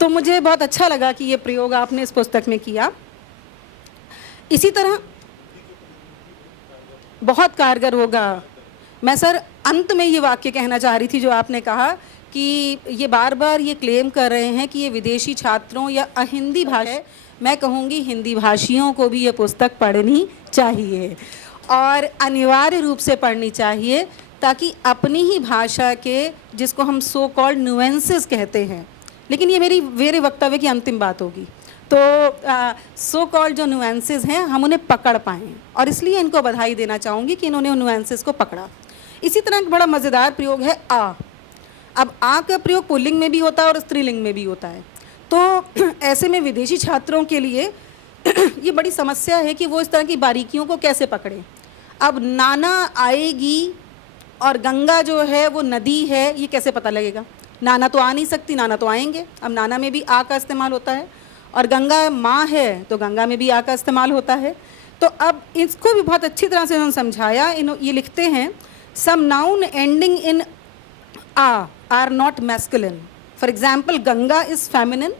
तो मुझे बहुत अच्छा लगा कि ये प्रयोग आपने इस पुस्तक में किया। इसी तरह बहुत कारगर होगा। मैं सर अंत में ये वाक्य कहना चाह रही थी जो आपने कहा कि ये बार बार ये क्लेम कर रहे हैं कि ये विदेशी छात्रों या अहिंदी भाषा है। मैं कहूँगी हिंदी भाषियों को भी ये पुस्तक पढ़नी चाहिए, और अनिवार्य रूप से पढ़नी चाहिए, ताकि अपनी ही भाषा के, जिसको हम सो कॉल्ड नुएंसेस कहते हैं, लेकिन ये मेरे वक्तव्य की अंतिम बात होगी, तो सो कॉल्ड जो नुएंसेस हैं हम उन्हें पकड़ पाएँ, और इसलिए इनको बधाई देना चाहूँगी कि इन्होंने उन नुएंसेस को पकड़ा। इसी तरह एक बड़ा मज़ेदार प्रयोग है आ। अब आ का प्रयोग पुल्लिंग में भी होता है और स्त्रीलिंग में भी होता है। तो ऐसे में विदेशी छात्रों के लिए ये बड़ी समस्या है कि वो इस तरह की बारीकियों को कैसे पकड़ें। अब नाना आएगी और गंगा जो है वो नदी है, ये कैसे पता लगेगा? नाना तो आ नहीं सकती, नाना तो आएंगे। अब नाना में भी आ का इस्तेमाल होता है, और गंगा माँ है तो गंगा में भी आ का इस्तेमाल होता है। तो अब इसको भी बहुत अच्छी तरह से उन्होंने समझाया। ये लिखते हैं, सम नाउन एंडिंग इन आ are not masculine. For example, Ganga is feminine.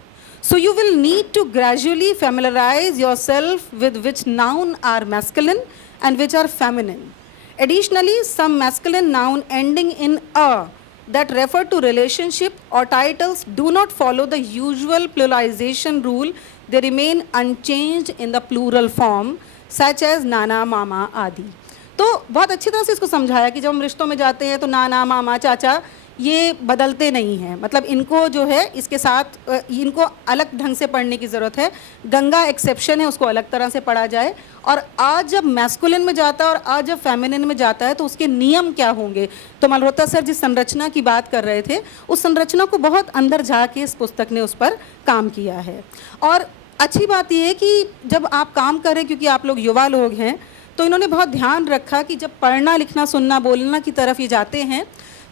So you will need to gradually familiarize yourself with which noun are masculine and which are feminine. Additionally, some masculine noun ending in a that refer to relationship or titles do not follow the usual pluralization rule. They remain unchanged in the plural form, such as nana, mama आदि। तो बहुत अच्छी तरह से इसको समझाया कि जब हम रिश्तों में जाते हैं तो नाना, मामा, चाचा ये बदलते नहीं हैं, मतलब इनको जो है इसके साथ इनको अलग ढंग से पढ़ने की ज़रूरत है। गंगा एक्सेप्शन है, उसको अलग तरह से पढ़ा जाए। और आज जब मैस्कुलिन में जाता है और आज जब फेमिनिन में जाता है तो उसके नियम क्या होंगे। तो मल्होत्रा सर जिस संरचना की बात कर रहे थे उस संरचना को बहुत अंदर जाके इस पुस्तक ने उस पर काम किया है। और अच्छी बात यह है कि जब आप काम करें, क्योंकि आप लोग युवा लोग हैं, तो इन्होंने बहुत ध्यान रखा कि जब पढ़ना लिखना सुनना बोलना की तरफ ये जाते हैं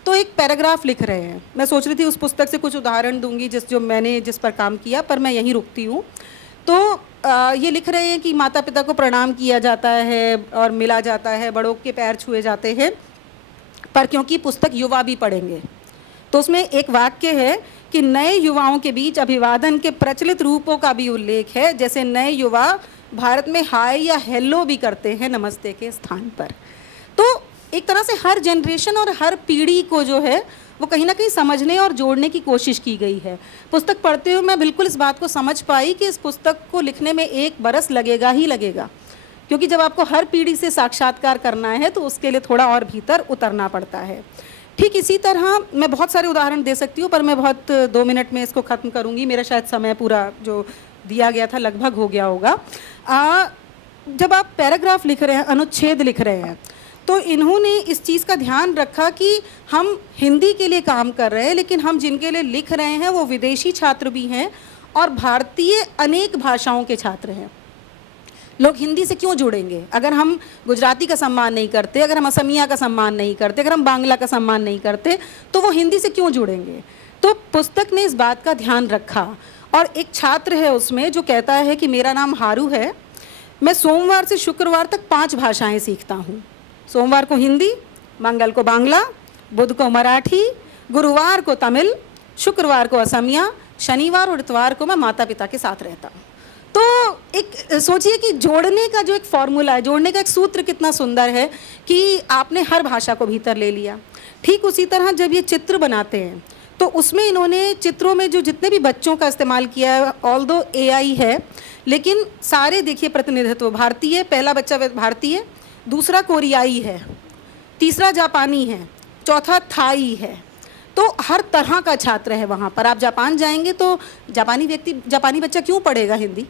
तो एक पैराग्राफ लिख रहे हैं। मैं सोच रही थी उस पुस्तक से कुछ उदाहरण दूंगी जिस पर काम किया, पर मैं यहीं रुकती हूँ। तो ये लिख रहे हैं कि माता पिता को प्रणाम किया जाता है और मिला जाता है, बड़ों के पैर छुए जाते हैं, पर क्योंकि पुस्तक युवा भी पढ़ेंगे तो उसमें एक वाक्य है कि नए युवाओं के बीच अभिवादन के प्रचलित रूपों का भी उल्लेख है, जैसे नए युवा भारत में हाय या हेलो भी करते हैं नमस्ते के स्थान पर। तो एक तरह से हर जनरेशन और हर पीढ़ी को जो है वो कहीं ना कहीं समझने और जोड़ने की कोशिश की गई है। पुस्तक पढ़ते हुए मैं बिल्कुल इस बात को समझ पाई कि इस पुस्तक को लिखने में 1 बरस लगेगा ही लगेगा, क्योंकि जब आपको हर पीढ़ी से साक्षात्कार करना है तो उसके लिए थोड़ा और भीतर उतरना पड़ता है। ठीक इसी तरह मैं बहुत सारे उदाहरण दे सकती हूँ, पर मैं बहुत 2 मिनट में इसको ख़त्म करूँगी। मेरा शायद समय पूरा जो दिया गया था लगभग हो गया होगा। जब आप पैराग्राफ लिख रहे हैं, अनुच्छेद लिख रहे हैं, तो इन्होंने इस चीज़ का ध्यान रखा कि हम हिंदी के लिए काम कर रहे हैं, लेकिन हम जिनके लिए लिख रहे हैं वो विदेशी छात्र भी हैं और भारतीय अनेक भाषाओं के छात्र हैं। लोग हिंदी से क्यों जुड़ेंगे अगर हम गुजराती का सम्मान नहीं करते, अगर हम असमिया का सम्मान नहीं करते, अगर हम बांग्ला का सम्मान नहीं करते, तो वो हिंदी से क्यों जुड़ेंगे। तो पुस्तक ने इस बात का ध्यान रखा। और एक छात्र है उसमें जो कहता है कि मेरा नाम हारू है, मैं सोमवार से शुक्रवार तक 5 भाषाएँ सीखता हूँ। सोमवार को हिंदी, मंगल को बांग्ला, बुध को मराठी, गुरुवार को तमिल, शुक्रवार को असमिया, शनिवार और इतवार को मैं माता पिता के साथ रहता हूँ। तो एक सोचिए कि जोड़ने का जो एक फॉर्मूला है, जोड़ने का एक सूत्र कितना सुंदर है कि आपने हर भाषा को भीतर ले लिया। ठीक उसी तरह जब ये चित्र बनाते हैं तो उसमें इन्होंने चित्रों में जो जितने भी बच्चों का इस्तेमाल किया है, ऑल्दो AI है, लेकिन सारे देखिए प्रतिनिधित्व भारतीय, पहला बच्चा भारतीय, दूसरा कोरियाई है, तीसरा जापानी है, चौथा थाई है। तो हर तरह का छात्र है वहाँ पर। आप जापान जाएंगे तो जापानी बच्चा क्यों पढ़ेगा हिंदी,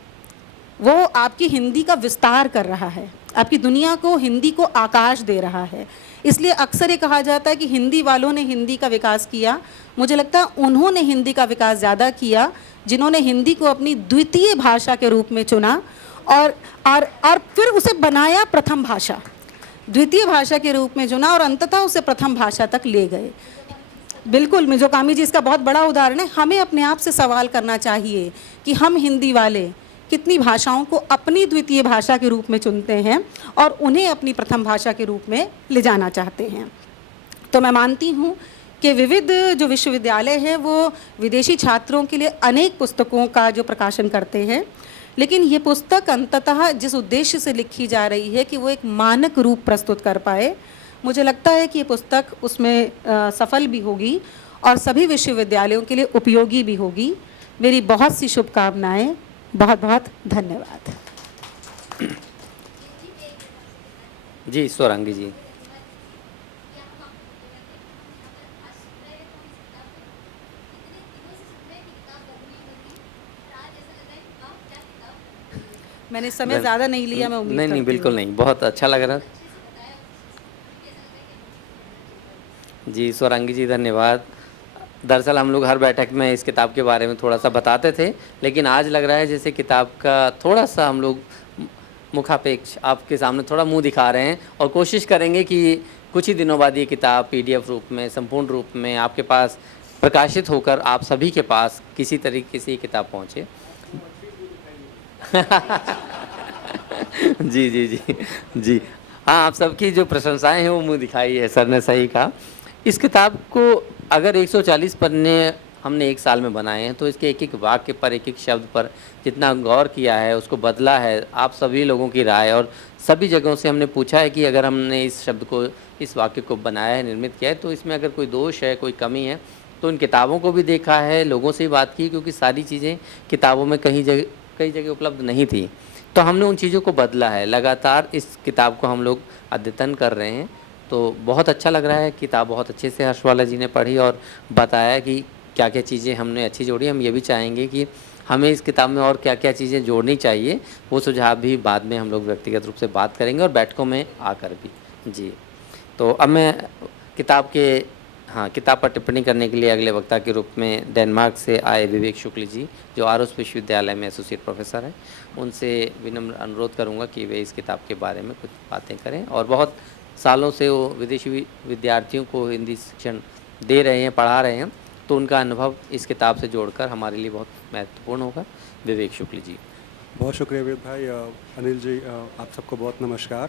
वो आपकी हिंदी का विस्तार कर रहा है, आपकी दुनिया को, हिंदी को आकाश दे रहा है। इसलिए अक्सर ये कहा जाता है कि हिंदी वालों ने हिंदी का विकास किया। मुझे लगता है उन्होंने हिंदी का विकास ज़्यादा किया जिन्होंने हिंदी को अपनी द्वितीय भाषा के रूप में चुना और फिर उसे बनाया प्रथम भाषा, द्वितीय भाषा के रूप में चुना और अंततः उसे प्रथम भाषा तक ले गए। बिल्कुल मिज़ोकामी जी इसका बहुत बड़ा उदाहरण है। हमें अपने आप से सवाल करना चाहिए कि हम हिंदी वाले कितनी भाषाओं को अपनी द्वितीय भाषा के रूप में चुनते हैं और उन्हें अपनी प्रथम भाषा के रूप में ले जाना चाहते हैं। तो मैं मानती हूँ कि विविध जो विश्वविद्यालय हैं वो विदेशी छात्रों के लिए अनेक पुस्तकों का जो प्रकाशन करते हैं, लेकिन ये पुस्तक अंततः जिस उद्देश्य से लिखी जा रही है कि वो एक मानक रूप प्रस्तुत कर पाए, मुझे लगता है कि ये पुस्तक उसमें सफल भी होगी और सभी विश्वविद्यालयों के लिए उपयोगी भी होगी। मेरी बहुत सी शुभकामनाएं। बहुत बहुत धन्यवाद। जी स्वरांगी जी। मैंने समय ज़्यादा नहीं लिया, मैं उम्मीद नहीं बिल्कुल नहीं, बहुत अच्छा लग रहा। जी स्वरांगी जी धन्यवाद। दरअसल हम लोग हर बैठक में इस किताब के बारे में थोड़ा सा बताते थे, लेकिन आज लग रहा है जैसे किताब का थोड़ा सा हम लोग मुखापेक्ष आपके सामने थोड़ा मुंह दिखा रहे हैं और कोशिश करेंगे कि कुछ ही दिनों बाद ये किताब PDF रूप में, संपूर्ण रूप में आपके पास प्रकाशित होकर आप सभी के पास किसी तरीके से ये किताब पहुँचे। जी, जी, जी। जी। हाँ, आप सबकी जो प्रशंसाएँ हैं वो मुँह दिखाई है, सर ने सही कहा। इस किताब को अगर 140 पन्ने हमने 1 साल में बनाए हैं, तो इसके एक-एक वाक्य पर, एक-एक शब्द पर जितना गौर किया है, उसको बदला है, आप सभी लोगों की राय और सभी जगहों से हमने पूछा है कि अगर हमने इस शब्द को, इस वाक्य को बनाया है, निर्मित किया है, तो इसमें अगर कोई दोष है, कोई कमी है, तो इन किताबों को भी देखा है, लोगों से भी बात की क्योंकि सारी चीज़ें किताबों में कई जगह उपलब्ध नहीं थी। तो हमने उन चीज़ों को बदला है। लगातार इस किताब को हम लोग अद्यतन कर रहे हैं, तो बहुत अच्छा लग रहा है। किताब बहुत अच्छे से हर्षवाला जी ने पढ़ी और बताया कि क्या-क्या चीज़ें हमने अच्छी जोड़ी। हम ये भी चाहेंगे कि हमें इस किताब में और क्या-क्या चीज़ें जोड़नी चाहिए, वो सुझाव भी बाद में हम लोग व्यक्तिगत रूप से बात करेंगे और बैठकों में आकर भी। जी, तो अब मैं किताब पर टिप्पणी करने के लिए अगले वक्ता के रूप में डेनमार्क से आए विवेक शुक्ल जी, जो आरोस विश्वविद्यालय में एसोसिएट प्रोफेसर हैं, उनसे विनम्र अनुरोध करूंगा कि वे इस किताब के बारे में कुछ बातें करें। और बहुत सालों से वो विदेशी विद्यार्थियों को हिंदी शिक्षण दे रहे हैं, पढ़ा रहे हैं, तो उनका अनुभव इस किताब से जोड़कर हमारे लिए बहुत महत्वपूर्ण होगा। विवेक शुक्ल जी। बहुत शुक्रिया विवेक भाई। अनिल जी, आप सबको बहुत नमस्कार।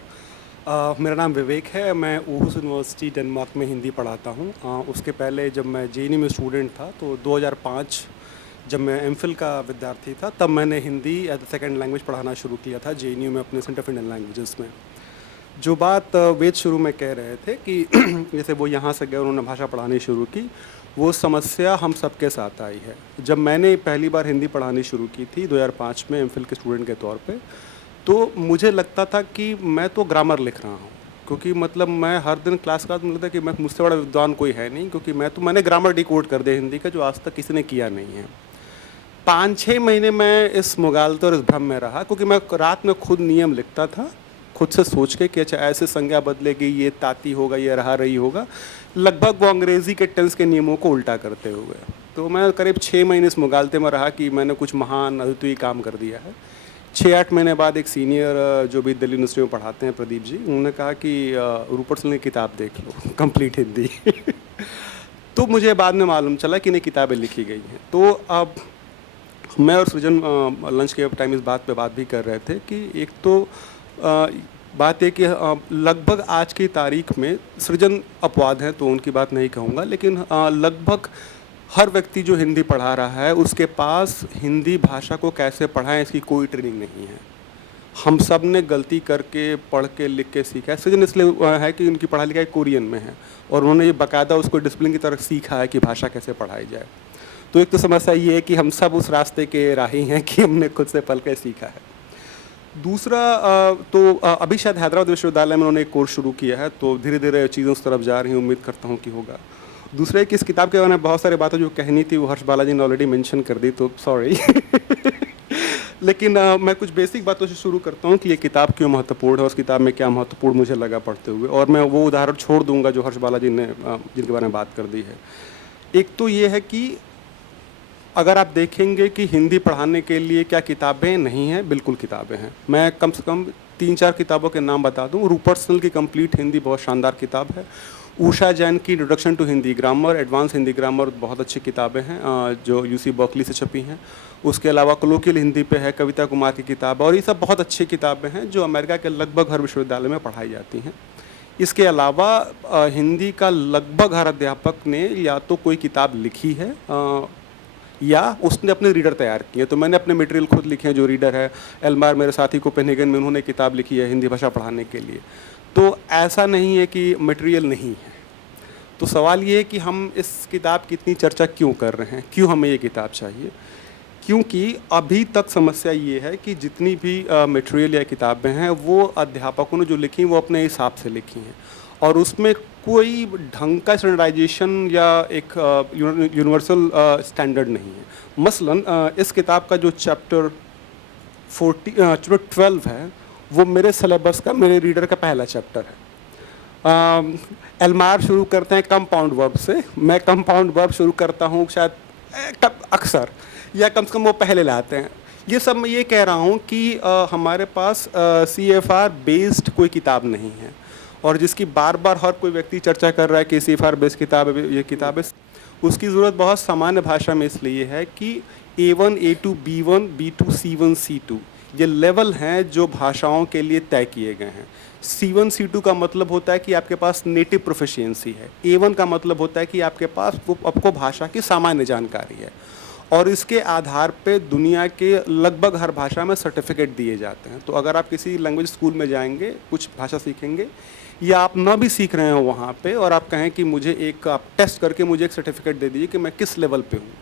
मेरा नाम विवेक है। मैं ओहूस यूनिवर्सिटी डेनमार्क में हिंदी पढ़ाता हूँ। उसके पहले जब मैं जेएनयू में स्टूडेंट था, तो 2005 जब मैं एमफिल का विद्यार्थी था, तब मैंने Hindi as a second language पढ़ाना शुरू किया था जेएनयू में, अपने सेंटर ऑफ इंडियन लैंग्वेजेस में। जो बात वेद शुरू में कह रहे थे कि जैसे वो यहाँ से गए, उन्होंने भाषा पढ़ानी शुरू की, वो समस्या हम सबके साथ आई है। जब मैंने पहली बार हिंदी पढ़ानी शुरू की थी 2005 में एमफिल के स्टूडेंट के तौर पे, तो मुझे लगता था कि मैं तो ग्रामर लिख रहा हूँ, क्योंकि मतलब मैं हर दिन क्लास का मुझे लगता है कि मैं मुझसे बड़ा विद्वान कोई है नहीं, क्योंकि मैंने ग्रामर डिकोड कर दिया हिंदी का, जो आज तक किसी ने किया नहीं है। 5-6 महीने मैं इस मुगालते और इस भ्रम में रहा, क्योंकि मैं रात में खुद नियम लिखता था, खुद से सोच के कि अच्छा ऐसे संज्ञा बदलेगी, ये ताती होगा, ये रहा रही होगा, लगभग वो अंग्रेज़ी के टेंस के नियमों को उल्टा करते हुए। तो मैं करीब 6 महीने इस मुगालते में रहा कि मैंने कुछ महान अद्वितीय काम कर दिया है। 6-8 महीने बाद एक सीनियर जो भी दिल्ली यूनिवर्सिटी में पढ़ाते हैं, प्रदीप जी, उन्होंने कहा कि रूपर्ट सिल की किताब देख लो, कंप्लीट हिंदी। तो मुझे बाद में मालूम चला कि नहीं किताबें लिखी गई हैं। तो अब मैं और सृजन लंच के टाइम इस बात पे बात भी कर रहे थे कि एक तो बात है कि लगभग आज की तारीख में सृजन अपवाद हैं, तो उनकी बात नहीं कहूँगा, लेकिन लगभग हर व्यक्ति जो हिंदी पढ़ा रहा है, उसके पास हिंदी भाषा को कैसे पढ़ाएं इसकी कोई ट्रेनिंग नहीं है। हम सब ने गलती करके पढ़ के लिख के सीखा है। सृजन इसलिए है कि उनकी पढ़ाई लिखाई कोरियन में है और उन्होंने ये बाकायदा उसको डिसिप्लिन की तरह सीखा है कि भाषा कैसे पढ़ाई जाए। तो एक तो समस्या ये है कि हम सब उस रास्ते के राही हैं कि हमने खुद से पढ़ के सीखा है। दूसरा तो अभी शायद हैदराबाद विश्वविद्यालय में उन्होंने एक कोर्स शुरू किया है, तो धीरे धीरे चीज़ें उस तरफ जा रही हैं, उम्मीद करता हूँ कि होगा। दूसरा कि इस किताब के बारे में बहुत सारी बातें जो कहनी थी वो हर्ष बालाजी ने ऑलरेडी मेंशन कर दी, तो सॉरी। लेकिन मैं कुछ बेसिक बातों से शुरू करता हूँ कि ये किताब क्यों महत्वपूर्ण है, उस किताब में क्या महत्वपूर्ण मुझे लगा पढ़ते हुए, और मैं वो उदाहरण छोड़ दूँगा जो हर्ष बालाजी ने जिनके बारे में बात कर दी है। एक तो ये है कि अगर आप देखेंगे कि हिंदी पढ़ाने के लिए क्या किताबें नहीं हैं, बिल्कुल किताबें हैं। मैं कम से कम 3-4 किताबों के नाम बता दूं। रूपर्ट सिल की कंप्लीट हिंदी बहुत शानदार किताब है। उषा जैन की introduction to Hindi grammar, advance Hindi grammar, बहुत अच्छी किताबें हैं जो यूसी बर्कली से छपी हैं। उसके अलावा कोलोकियल हिंदी पे है कविता कुमार की किताब, और ये सब बहुत अच्छी किताबें हैं जो अमेरिका के लगभग हर विश्वविद्यालय में पढ़ाई जाती हैं। इसके अलावा हिंदी का लगभग हर अध्यापक ने या तो कोई किताब लिखी है या उसने अपने रीडर तैयार किए। तो मैंने अपने मटेरियल खुद लिखे हैं। जो रीडर है एल्मार, मेरे साथी कोपेनहेगन में, उन्होंने किताब लिखी है हिंदी भाषा पढ़ाने के लिए। तो ऐसा नहीं है कि मटेरियल नहीं है। तो सवाल ये है कि हम इस किताब की इतनी चर्चा क्यों कर रहे हैं, क्यों हमें ये किताब चाहिए? क्योंकि अभी तक समस्या ये है कि जितनी भी मटेरियल या किताबें हैं वो अध्यापकों ने जो लिखी वो अपने हिसाब से लिखी हैं, और उसमें कोई ढंग का स्टैंडर्डाइजेशन या एक यूनिवर्सल स्टैंडर्ड नहीं है। मसलन इस किताब का जो चैप्टर 12 है वो मेरे सिलेबस का, मेरे रीडर का पहला चैप्टर है। एल्मार शुरू करते हैं कंपाउंड वर्ब से, मैं कंपाउंड वर्ब शुरू करता हूँ शायद अक्सर, या कम से कम वो पहले लाते हैं। ये सब मैं ये कह रहा हूँ कि हमारे पास CFR बेस्ड कोई किताब नहीं है, और जिसकी बार बार हर कोई व्यक्ति चर्चा कर रहा है कि CFR बेस्ड किताब है, ये किताब है। उसकी ज़रूरत बहुत सामान्य भाषा में इसलिए है कि A1, A2, B1, B2, C1, C2 ये लेवल हैं जो भाषाओं के लिए तय किए गए हैं। C1 C2 का मतलब होता है कि आपके पास नेटिव प्रोफिशिएंसी है। A1 का मतलब होता है कि आपके पास वो आपको भाषा की सामान्य जानकारी है, और इसके आधार पे दुनिया के लगभग हर भाषा में सर्टिफिकेट दिए जाते हैं। तो अगर आप किसी लैंग्वेज स्कूल में जाएंगे, कुछ भाषा सीखेंगे, या आप ना भी सीख रहे हो वहाँ पे, और आप कहें कि मुझे एक आप टेस्ट करके मुझे एक सर्टिफिकेट दे दीजिए कि मैं किस लेवल पे हूँ,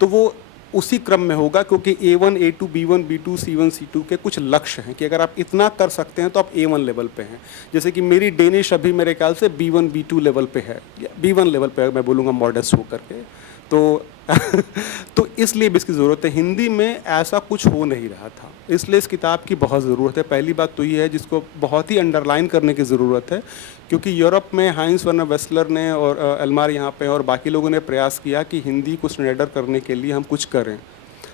तो वो उसी क्रम में होगा, क्योंकि A1 A2 B1 B2 C1 C2 के कुछ लक्ष्य हैं कि अगर आप इतना कर सकते हैं तो आप A1 लेवल पे हैं। जैसे कि मेरी डेनिश अभी मेरे ख्याल से B1 B2 लेवल पे है, या B1 लेवल पे मैं बोलूँगा मॉडेस्ट होकर के, तो तो इसलिए भी इसकी ज़रूरत है। हिंदी में ऐसा कुछ हो नहीं रहा था, इसलिए इस किताब की बहुत ज़रूरत है। पहली बात तो ये है जिसको बहुत ही अंडरलाइन करने की ज़रूरत है, क्योंकि यूरोप में हाइंस वर्नर वेस्लर ने और एल्मार यहाँ पे और बाकी लोगों ने प्रयास किया कि हिंदी को स्टैंडर्ड करने के लिए हम कुछ करें,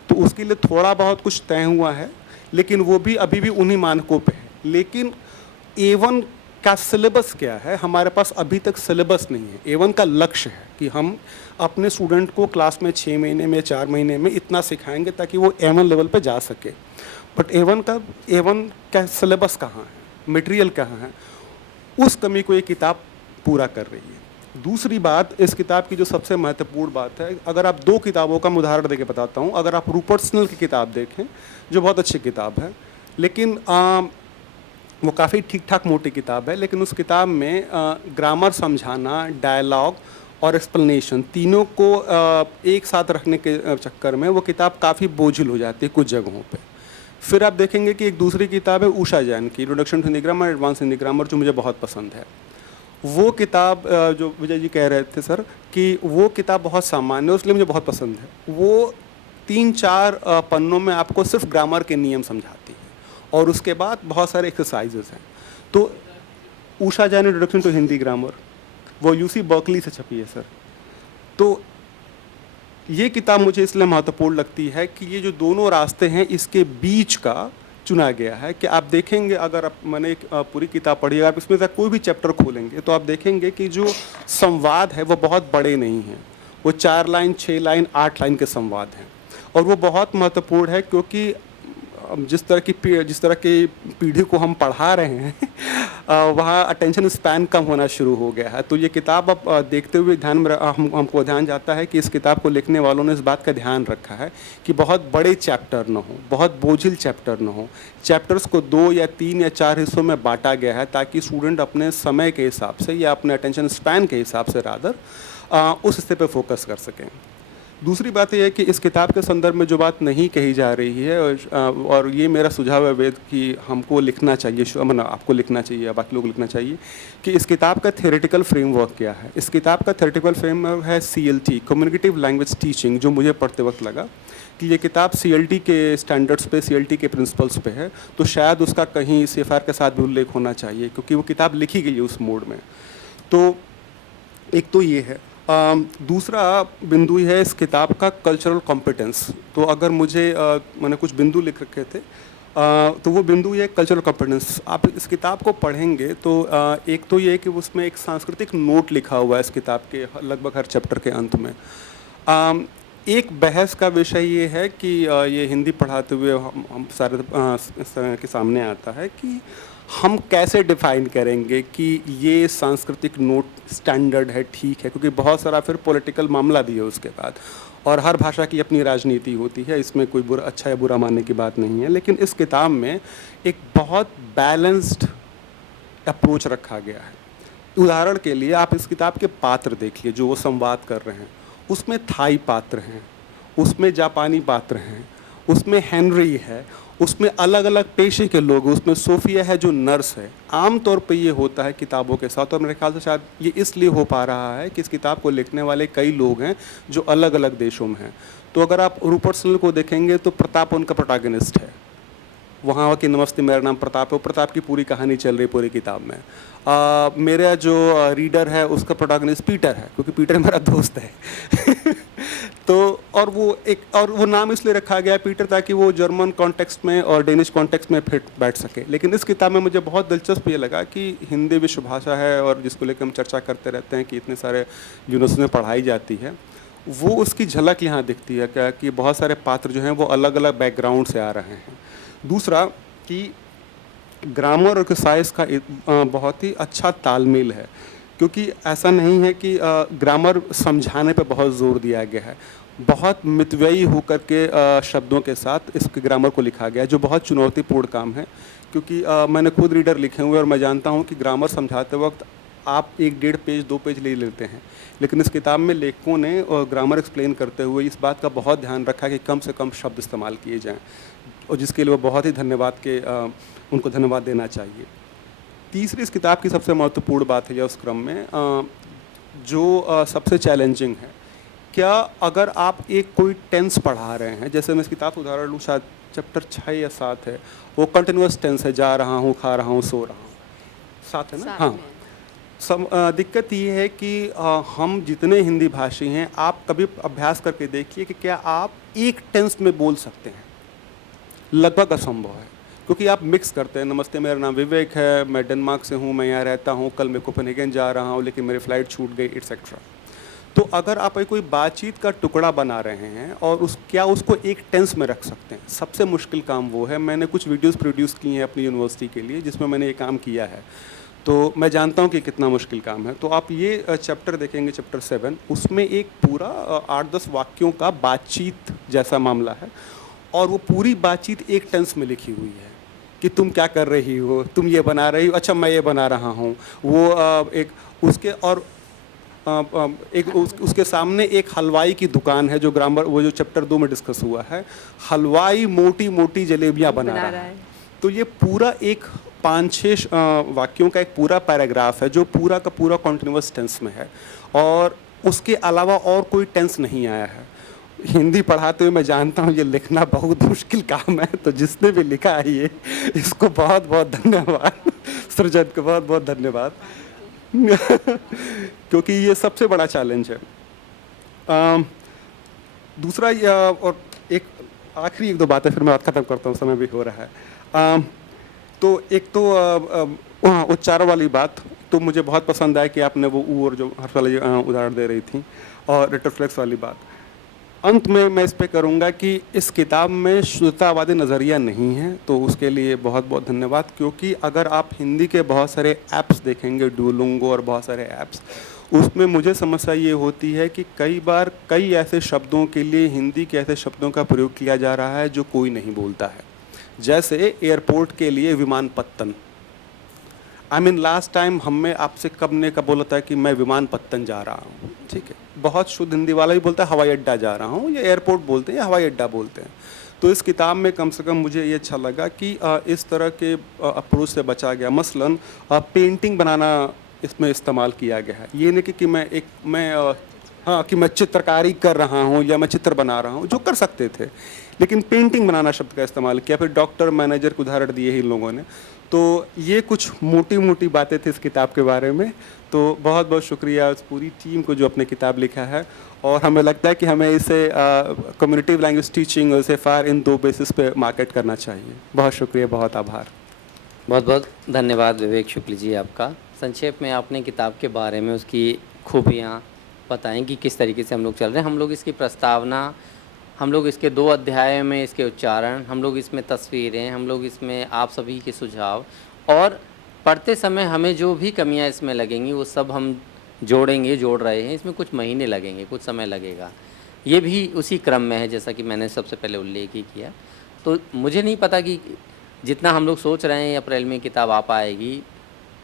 तो उसके लिए थोड़ा बहुत कुछ तय हुआ है, लेकिन वो भी अभी भी उन्हीं मानकों पे है। लेकिन A1 का सिलेबस क्या है, हमारे पास अभी तक सिलेबस नहीं है। A1 का लक्ष्य है कि हम अपने स्टूडेंट को क्लास में 6 महीने में 4 महीने में इतना सिखाएंगे ताकि वो A1 लेवल पे जा सके। बट A1 का सिलेबस कहाँ है, मटेरियल कहाँ है, उस कमी को ये किताब पूरा कर रही है। दूसरी बात, इस किताब की जो सबसे महत्वपूर्ण बात है, अगर आप 2 किताबों का उदाहरण देके बताता हूँ। अगर आप रूपर्ट स्नेल की किताब देखें, जो बहुत अच्छी किताब है, लेकिन वो काफ़ी ठीक ठाक मोटी किताब है, लेकिन उस किताब में ग्रामर समझाना, डायलॉग और एक्सप्लेनेशन तीनों को एक साथ रखने के चक्कर में वो किताब काफ़ी बोझिल हो जाती है कुछ जगहों पे। फिर आप देखेंगे कि एक दूसरी किताब है उषा जैन की, introduction to Hindi grammar, advance Hindi grammar, जो मुझे बहुत पसंद है। वो किताब जो विजय जी कह रहे थे सर कि वो किताब बहुत सामान्य है, इसलिए मुझे बहुत पसंद है। वो 3-4 पन्नों में आपको सिर्फ ग्रामर के नियम समझाती है, और उसके बाद बहुत सारे एक्सरसाइजेस हैं। तो Usha Jain introduction to Hindi grammar, वो यूसी बर्कली से छपी है सर। तो ये किताब मुझे इसलिए महत्वपूर्ण लगती है कि ये जो दोनों रास्ते हैं, इसके बीच का चुना गया है। कि आप देखेंगे, अगर आप मैंने एक पूरी किताब पढ़ी, आप इसमें से कोई भी चैप्टर खोलेंगे तो आप देखेंगे कि जो संवाद है वो बहुत बड़े नहीं हैं, वो 4 लाइन 6 लाइन 8 लाइन के संवाद हैं, और वो बहुत महत्वपूर्ण है, क्योंकि जिस तरह की पीढ़ी को हम पढ़ा रहे हैं वहाँ अटेंशन स्पैन कम होना शुरू हो गया है। तो ये किताब अब देखते हुए ध्यान में हमको ध्यान जाता है कि इस किताब को लिखने वालों ने इस बात का ध्यान रखा है कि बहुत बड़े चैप्टर न हो, बहुत बोझिल चैप्टर न हो। चैप्टर्स को 2 या 3 या 4 हिस्सों में बांटा गया है, ताकि स्टूडेंट अपने समय के हिसाब से या अपने अटेंशन स्पैन के हिसाब से रादर उस हिस्से पर फोकस कर सकें। दूसरी बात यह है कि इस किताब के संदर्भ में जो बात नहीं कही जा रही है, और ये मेरा सुझाव है वेद कि हमको लिखना चाहिए, मतलब आपको लिखना चाहिए, बाकी लोग लिखना चाहिए, कि इस किताब का थ्योरेटिकल फ्रेमवर्क क्या है। इस किताब का थ्योरेटिकल फ्रेमवर्क है CLT, कम्युनिकेटिव लैंग्वेज टीचिंग, जो मुझे पढ़ते वक्त लगा कि ये किताब CLT के स्टैंडर्ड्स पे, CLT के प्रिंसिपल्स पे है, तो शायद उसका कहीं CFR के साथ भी उल्लेख होना चाहिए, क्योंकि वो किताब लिखी गई है उस मोड में। तो एक तो ये है। दूसरा बिंदु है इस किताब का कल्चरल कॉम्पिटेंस। तो अगर मैंने कुछ बिंदु लिख रखे थे, तो वो बिंदु ये कल्चरल कॉम्पिटेंस। आप इस किताब को पढ़ेंगे तो एक तो ये है कि उसमें एक सांस्कृतिक नोट लिखा हुआ है इस किताब के लगभग हर चैप्टर के अंत में। एक बहस का विषय ये है कि ये हिंदी पढ़ाते हुए हम सारे इस तरह के सामने आता है कि हम कैसे डिफाइन करेंगे कि ये सांस्कृतिक नोट स्टैंडर्ड है, ठीक है, क्योंकि बहुत सारा फिर पॉलिटिकल मामला भी है उसके बाद, और हर भाषा की अपनी राजनीति होती है, इसमें कोई अच्छा या बुरा मानने की बात नहीं है। लेकिन इस किताब में एक बहुत बैलेंस्ड अप्रोच रखा गया है। उदाहरण के लिए आप इस किताब के पात्र देखिए जो वो संवाद कर रहे हैं, उसमें थाई पात्र हैं, उसमें जापानी पात्र हैं, उसमें हेनरी है, उसमें अलग अलग पेशे के लोग, उसमें सोफिया है जो नर्स है। आम तौर पे ये होता है किताबों के साथ, और मेरे ख्याल से शायद ये इसलिए हो पा रहा है कि इस किताब को लिखने वाले कई लोग हैं जो अलग अलग देशों में हैं। तो अगर आप रूपर्ट स्नेल को देखेंगे तो प्रताप उनका प्रोटैगनिस्ट है, वहाँ की नमस्ते मेरा नाम प्रताप है, प्रताप की पूरी कहानी चल रही पूरी किताब में। मेरा जो रीडर है उसका प्रोटैगनिस्ट पीटर है, क्योंकि पीटर मेरा दोस्त है तो और वो नाम इसलिए रखा गया पीटर ताकि वो जर्मन कॉन्टेक्स्ट में और डेनिश कॉन्टेक्स्ट में फिट बैठ सके। लेकिन इस किताब में मुझे बहुत दिलचस्प ये लगा कि हिंदी विश्व भाषा है और जिसको लेकर हम चर्चा करते रहते हैं कि इतने सारे यूनिवर्सिटी में पढ़ाई जाती है, वो उसकी झलक यहाँ दिखती है क्या कि बहुत सारे पात्र जो हैं वो अलग अलग बैकग्राउंड से आ रहे हैं। दूसरा कि ग्रामर और एक्सरसाइज का बहुत ही अच्छा तालमेल है, क्योंकि ऐसा नहीं है कि ग्रामर समझाने पे बहुत ज़ोर दिया गया है, बहुत मितव्ययी होकर के शब्दों के साथ इसके ग्रामर को लिखा गया है, जो बहुत चुनौतीपूर्ण काम है। क्योंकि मैंने खुद रीडर लिखे हुए और मैं जानता हूँ कि ग्रामर समझाते वक्त आप 1-1.5 पेज 2 पेज ले लेते हैं, लेकिन इस किताब में लेखकों ने ग्रामर एक्सप्लेन करते हुए इस बात का बहुत ध्यान रखा कि कम से कम शब्द इस्तेमाल किए जाएं, और जिसके लिए वो बहुत ही उनको धन्यवाद देना चाहिए। तीसरी इस किताब की सबसे महत्वपूर्ण बात है या उस क्रम में जो सबसे चैलेंजिंग है, क्या अगर आप एक कोई टेंस पढ़ा रहे हैं, जैसे मैं इस किताब का उदाहरण लूँ, शायद चैप्टर 6 या 7 है, वो कंटिन्यूस टेंस है, जा रहा हूँ, खा रहा हूँ, सो रहा हूँ, 7 है ना? हाँ। दिक्कत ये है कि हम जितने हिंदी भाषी हैं, आप कभी अभ्यास करके देखिए कि क्या आप एक टेंस में बोल सकते हैं। लगभग असंभव है, क्योंकि आप मिक्स करते हैं। नमस्ते, मेरा नाम विवेक है, मैं डेनमार्क से हूँ, मैं यहाँ रहता हूँ, कल मैं कोपेनहेगन जा रहा हूँ, लेकिन मेरी फ़्लाइट छूट गई, एटसेट्रा। तो अगर आप कोई बातचीत का टुकड़ा बना रहे हैं और उसको एक टेंस में रख सकते हैं, सबसे मुश्किल काम वो है। मैंने कुछ वीडियोस प्रोड्यूस किए हैं अपनी यूनिवर्सिटी के लिए, जिसमें मैंने ये काम किया है, तो मैं जानता हूँ कि कितना मुश्किल काम है। तो आप ये चैप्टर देखेंगे, चैप्टर 7, उसमें एक पूरा 8-10 वाक्यों का बातचीत जैसा मामला है, और वो पूरी बातचीत एक टेंस में लिखी हुई है कि तुम क्या कर रही हो, तुम ये बना रही हो, अच्छा मैं ये बना रहा हूँ, वो एक उसके और उसके सामने एक हलवाई की दुकान है, जो ग्रामर वो जो चैप्टर 2 में डिस्कस हुआ है, हलवाई मोटी मोटी जलेबियाँ बना रहा है। तो ये पूरा एक 5-6 वाक्यों का एक पूरा पैराग्राफ है, जो पूरा का पूरा कॉन्टिन्यूअस टेंस में है, और उसके अलावा और कोई टेंस नहीं आया है। हिंदी पढ़ाते हुए मैं जानता हूँ ये लिखना बहुत मुश्किल काम है, तो जिसने भी लिखा है ये, इसको बहुत बहुत धन्यवाद, सृजन को बहुत बहुत धन्यवाद क्योंकि ये सबसे बड़ा चैलेंज है। दूसरा और एक आखिरी 1-2 बातें, फिर मैं बात खत्म करता हूँ, समय भी हो रहा है। तो एक तो उच्चारण वाली बात तो मुझे बहुत पसंद आया कि आपने वो ऊ और जो हर्ष वाली उदाहरण दे रही थी, और रेट्रोफ्लेक्स वाली बात। अंत में मैं इस पे करूँगा कि इस किताब में शुद्धतावादी नज़रिया नहीं है, तो उसके लिए बहुत बहुत धन्यवाद। क्योंकि अगर आप हिंदी के बहुत सारे ऐप्स देखेंगे, डुओलिंगो और बहुत सारे ऐप्स, उसमें मुझे समस्या ये होती है कि कई बार कई ऐसे शब्दों के लिए हिंदी के ऐसे शब्दों का प्रयोग किया जा रहा है जो कोई नहीं बोलता है। जैसे एयरपोर्ट के लिए विमानपत्तन। लास्ट टाइम हमने आपसे कब बोला था कि मैं विमानपत्तन जा रहा हूँ, ठीक है, बहुत शुद्ध हिंदी वाला भी बोलता है हवाई अड्डा जा रहा हूँ, या एयरपोर्ट बोलते हैं या हवाई अड्डा बोलते हैं। तो इस किताब में कम से कम मुझे ये अच्छा लगा कि इस तरह के अप्रोच से बचा गया। मसलन पेंटिंग बनाना इसमें इस्तेमाल किया गया है। ये नहीं कि मैं चित्रकारी कर रहा हूँ या मैं चित्र बना रहा हूँ, जो कर सकते थे, लेकिन पेंटिंग बनाना शब्द का इस्तेमाल किया। फिर डॉक्टर, मैनेजर के उदाहरण दिए ही इन लोगों ने। तो ये कुछ मोटी मोटी बातें थी इस किताब के बारे में। तो बहुत बहुत शुक्रिया उस पूरी टीम को जो अपने किताब लिखा है, और हमें लगता है कि हमें इसे कम्युनिटी लैंग्वेज टीचिंग और SFR इन 2 बेसिस पे मार्केट करना चाहिए। बहुत शुक्रिया, बहुत आभार। बहुत बहुत धन्यवाद विवेक शुक्ल जी आपका। संक्षेप में आपने किताब के बारे में उसकी खूबियाँ बताएं कि किस तरीके से हम लोग चल रहे हैं। हम लोग इसकी प्रस्तावना, हम लोग इसके 2 अध्याय में इसके उच्चारण, हम लोग इसमें तस्वीरें, हम लोग इसमें आप सभी के सुझाव, और पढ़ते समय हमें जो भी कमियां इसमें लगेंगी वो सब हम जोड़ रहे हैं। इसमें कुछ महीने लगेंगे, कुछ समय लगेगा, ये भी उसी क्रम में है जैसा कि मैंने सबसे पहले उल्लेख ही किया। तो मुझे नहीं पता कि जितना हम लोग सोच रहे हैं अप्रैल में किताब आ पाएगी,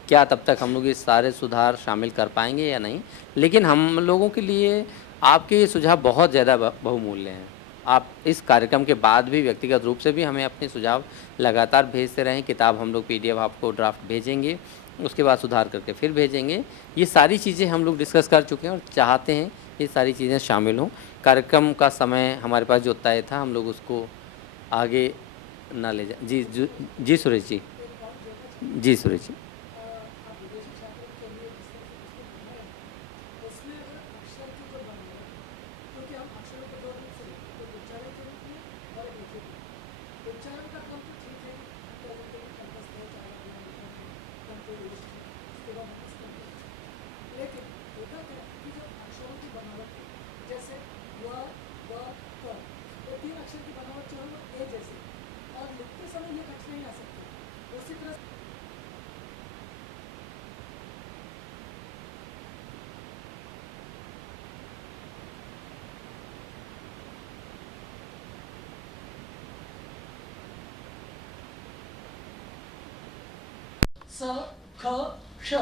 क्या तब तक हम लोग ये सारे सुधार शामिल कर पाएंगे या नहीं, लेकिन हम लोगों के लिए आपके ये सुझाव बहुत ज़्यादा बहुमूल्य हैं। आप इस कार्यक्रम के बाद भी व्यक्तिगत रूप से भी हमें अपने सुझाव लगातार भेजते रहें। किताब हम लोग PDF आपको ड्राफ्ट भेजेंगे, उसके बाद सुधार करके फिर भेजेंगे। ये सारी चीज़ें हम लोग डिस्कस कर चुके हैं और चाहते हैं ये सारी चीज़ें शामिल हों। कार्यक्रम का समय हमारे पास जो तय था, हम लोग उसको आगे ना ले जाए। जी सुरेश जी। जी सुरेश जी। जैसे और लिखते समय स, ख, श,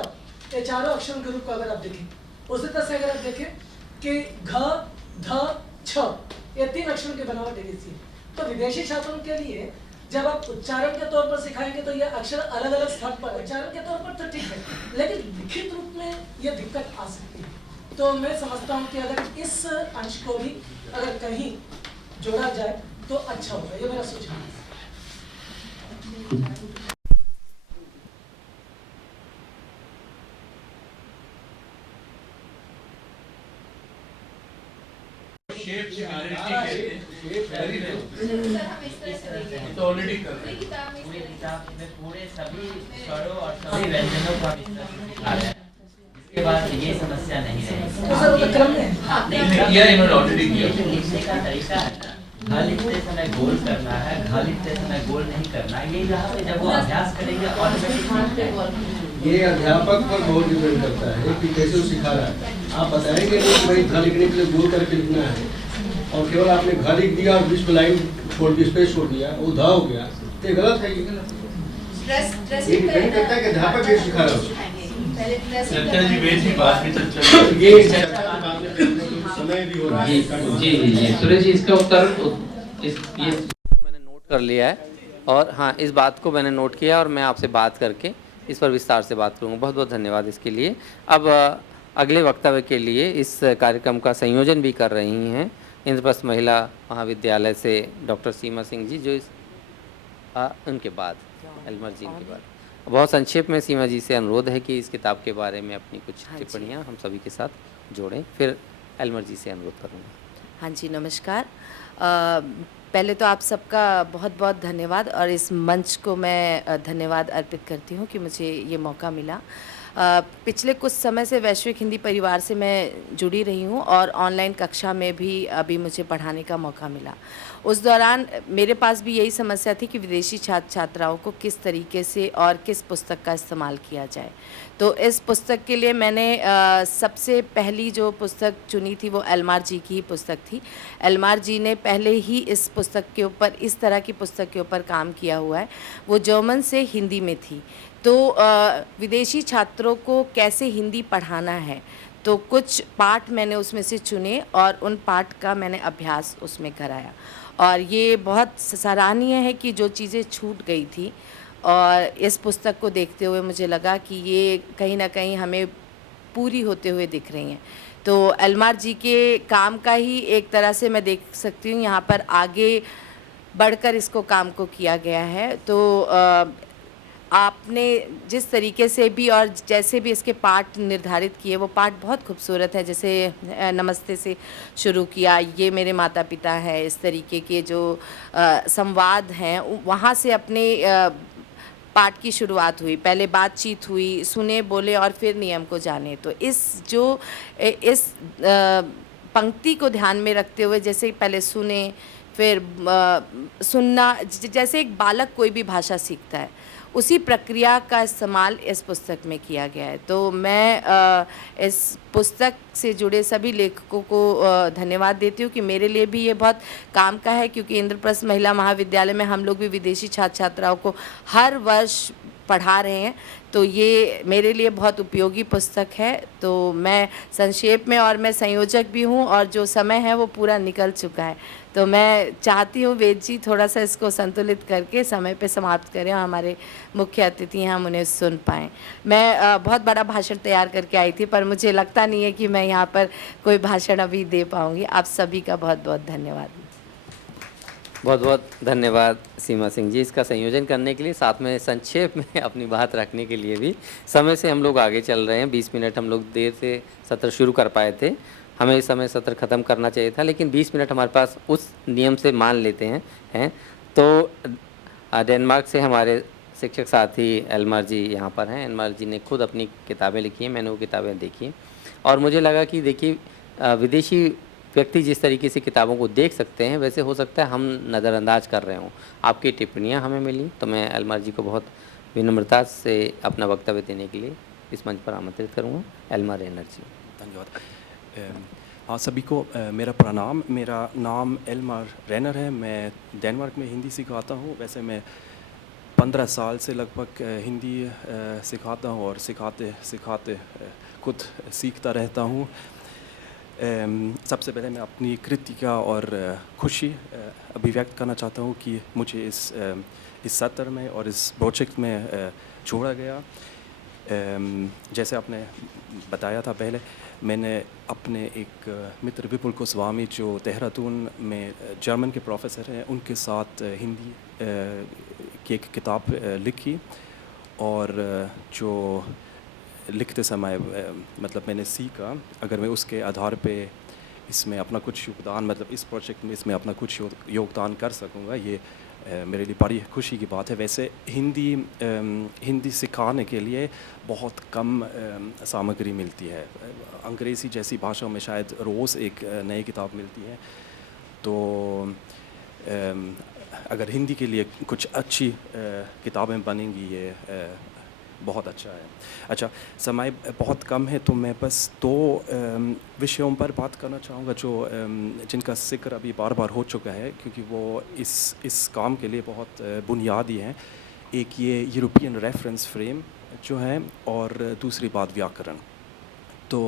ये चारों अक्षर के रूप को अगर आप देखें, उसी तरह से अगर आप देखें कि घ, ध, छ, ये 3 अक्षरों की बनावट एक ऐसी है। तो विदेशी छात्रों के लिए जब आप उच्चारण के तौर पर सिखाएंगे तो ये अक्षर अलग अलग स्थान पर, उच्चारण के तौर पर तो ठीक है, लेकिन लिखित रूप में ये दिक्कत आ सकती है। तो मैं समझता हूँ कि अगर इस अंश को भी अगर कहीं जोड़ा जाए तो अच्छा होगा, ये मेरा सुझाव है। शेप तो ऑलरेडी कर रहे हैं। पूरे किताब में पूरे सभी स्वरों और सभी व्यंजनों को हम सिखा रहे हैं। इसके बाद ये समस्या नहीं रहेगी। तो सर वो तो क्रम में है। नहीं, किया इन्होंने ऑलरेडी किया। ये जो लिखने का तरीका है ना, घ लिखते समय गोल करना है, घ लिखते समय गोल नहीं करना है। ये यहाँ पे जब वो अभ्यास करेंगे ऑटोमेटिक ये अध्यापक पर बहुत डिपेंड करता है कि कैसे वो सिखा रहा है। आप बताएंगे नहीं कि भाई घ लिखने के लिए गोल करके लिखना है और केवल आपने घ लिख दिया और बीच में लाइन छोड़ दी, स्पेस छोड़ दिया, वो ध हो गया, तो ये गलत है। ये डिपेंड करता है कि अध्यापक कैसे सिखा रहा है। चर्चा जी वेद जी बात में चर्चा ये समय भी हो रहा है। जी सुरेश जी, इसका उत्तर ये मैंने नोट कर लिया है और हाँ, इस बात को मैंने नोट किया और मैं आपसे बात करके इस पर विस्तार से बात करूँगा। बहुत बहुत धन्यवाद इसके लिए। अब अगले वक्तव्य के लिए इस कार्यक्रम का संयोजन भी कर रही हैं इंद्रप्रस्थ महिला महाविद्यालय से डॉक्टर सीमा सिंह जी, जो उनके बाद एलमर जी के बाद। बहुत संक्षेप में सीमा जी से अनुरोध है कि इस किताब के बारे में अपनी कुछ टिप्पणियाँ हम सभी के साथ जोड़ें, फिर एलमर जी से अनुरोध करूँगा। हाँ जी, नमस्कार। पहले तो आप सबका बहुत बहुत धन्यवाद और इस मंच को मैं धन्यवाद अर्पित करती हूँ कि मुझे ये मौका मिला। पिछले कुछ समय से वैश्विक हिंदी परिवार से मैं जुड़ी रही हूँ और ऑनलाइन कक्षा में भी अभी मुझे पढ़ाने का मौका मिला। उस दौरान मेरे पास भी यही समस्या थी कि विदेशी छात्र छात्राओं को किस तरीके से और किस पुस्तक का इस्तेमाल किया जाए। तो इस पुस्तक के लिए मैंने सबसे पहली जो पुस्तक चुनी थी वो एल्मार जी की ही पुस्तक थी। एल्मार जी ने पहले ही इस पुस्तक के ऊपर, इस तरह की पुस्तक के ऊपर काम किया हुआ है। वो जर्मन से हिंदी में थी। तो विदेशी छात्रों को कैसे हिंदी पढ़ाना है, तो कुछ पाठ मैंने उसमें से चुने और उन पाठ का मैंने अभ्यास उसमें कराया। और ये बहुत सराहनीय है कि जो चीज़ें छूट गई थी और इस पुस्तक को देखते हुए मुझे लगा कि ये कहीं ना कहीं हमें पूरी होते हुए दिख रही हैं। तो एल्मार जी के काम का ही एक तरह से मैं देख सकती हूँ, यहाँ पर आगे बढ़कर इसको काम को किया गया है। तो आपने जिस तरीके से भी और जैसे भी इसके पाठ निर्धारित किए, वो पाठ बहुत खूबसूरत है। जैसे नमस्ते से शुरू किया, ये मेरे माता पिता है, इस तरीके के जो संवाद हैं वहाँ से अपने पाठ की शुरुआत हुई। पहले बातचीत हुई, सुने बोले और फिर नियम को जाने। तो इस पंक्ति को ध्यान में रखते हुए, जैसे पहले सुने फिर सुनना, जैसे एक बालक कोई भी भाषा सीखता है, उसी प्रक्रिया का इस्तेमाल इस पुस्तक में किया गया है। तो मैं इस पुस्तक से जुड़े सभी लेखकों को धन्यवाद देती हूँ कि मेरे लिए भी ये बहुत काम का है, क्योंकि इंद्रप्रस्थ महिला महाविद्यालय में हम लोग भी विदेशी छात्र छात्राओं को हर वर्ष पढ़ा रहे हैं। तो ये मेरे लिए बहुत उपयोगी पुस्तक है। तो मैं संक्षेप में, और मैं संयोजक भी हूँ और जो समय है वो पूरा निकल चुका है। तो मैं चाहती हूँ वेद जी थोड़ा सा इसको संतुलित करके समय पे समाप्त करें और हमारे मुख्य अतिथि हैं हम उन्हें सुन पाएँ। मैं बहुत बड़ा भाषण तैयार करके आई थी, पर मुझे लगता नहीं है कि मैं यहाँ पर कोई भाषण अभी दे पाऊँगी। आप सभी का बहुत बहुत धन्यवाद। बहुत बहुत धन्यवाद सीमा सिंह जी, इसका संयोजन करने के लिए, साथ में संक्षेप में अपनी बात रखने के लिए भी। समय से हम लोग आगे चल रहे हैं, 20 मिनट हम लोग देर से सत्र शुरू कर पाए थे। हमें इस समय सत्र ख़त्म करना चाहिए था, लेकिन 20 मिनट हमारे पास उस नियम से मान लेते हैं। तो डेनमार्क से हमारे शिक्षक साथी एल्मार जी यहाँ पर हैं। एल्मार जी ने खुद अपनी किताबें लिखी हैं, मैंने वो किताबें देखी और मुझे लगा कि देखिए, विदेशी व्यक्ति जिस तरीके से किताबों को देख सकते हैं, वैसे हो सकता है हम नज़रअंदाज कर रहे हों। आपकी टिप्पणियाँ हमें मिली, तो मैं एल्मार जी को बहुत विनम्रता से अपना वक्तव्य देने के लिए इस मंच पर आमंत्रित करूँगा एल्मा रेनर जी। धन्यवाद। हाँ, सभी को मेरा प्रणाम। मेरा नाम एल्मार रेनर है। मैं डेनमार्क में हिंदी सिखाता हूँ। वैसे मैं 15 साल से लगभग हिंदी सिखाता हूँ और सिखाते सिखाते खुद सीखता रहता हूँ। सबसे पहले मैं अपनी कृतिका और खुशी अभिव्यक्त करना चाहता हूँ कि मुझे इस सत्र में और इस प्रोजेक्ट में छोड़ा गया। जैसे आपने बताया था पहले, मैंने अपने एक मित्र विपुल गोस्वामी जो देहरादून में जर्मन के प्रोफेसर हैं, उनके साथ हिंदी की एक किताब लिखी और जो लिखते समय मतलब मैंने सीखा, अगर मैं उसके आधार पे इसमें अपना कुछ योगदान, मतलब इस प्रोजेक्ट में इसमें अपना कुछ योगदान कर सकूँगा, ये मेरे लिए बड़ी खुशी की बात है। वैसे हिंदी सिखाने के लिए बहुत कम सामग्री मिलती है। अंग्रेज़ी जैसी भाषाओं में शायद रोज़ एक नई किताब मिलती है। तो अगर हिंदी के लिए कुछ अच्छी किताबें बनेंगी, ये बहुत अच्छा है। अच्छा, समय बहुत कम है तो मैं बस 2 विषयों पर बात करना चाहूँगा जो जिनका जिक्र अभी बार बार हो चुका है, क्योंकि वो इस काम के लिए बहुत बुनियादी हैं। एक ये यूरोपियन रेफरेंस फ्रेम जो है और दूसरी बात व्याकरण। तो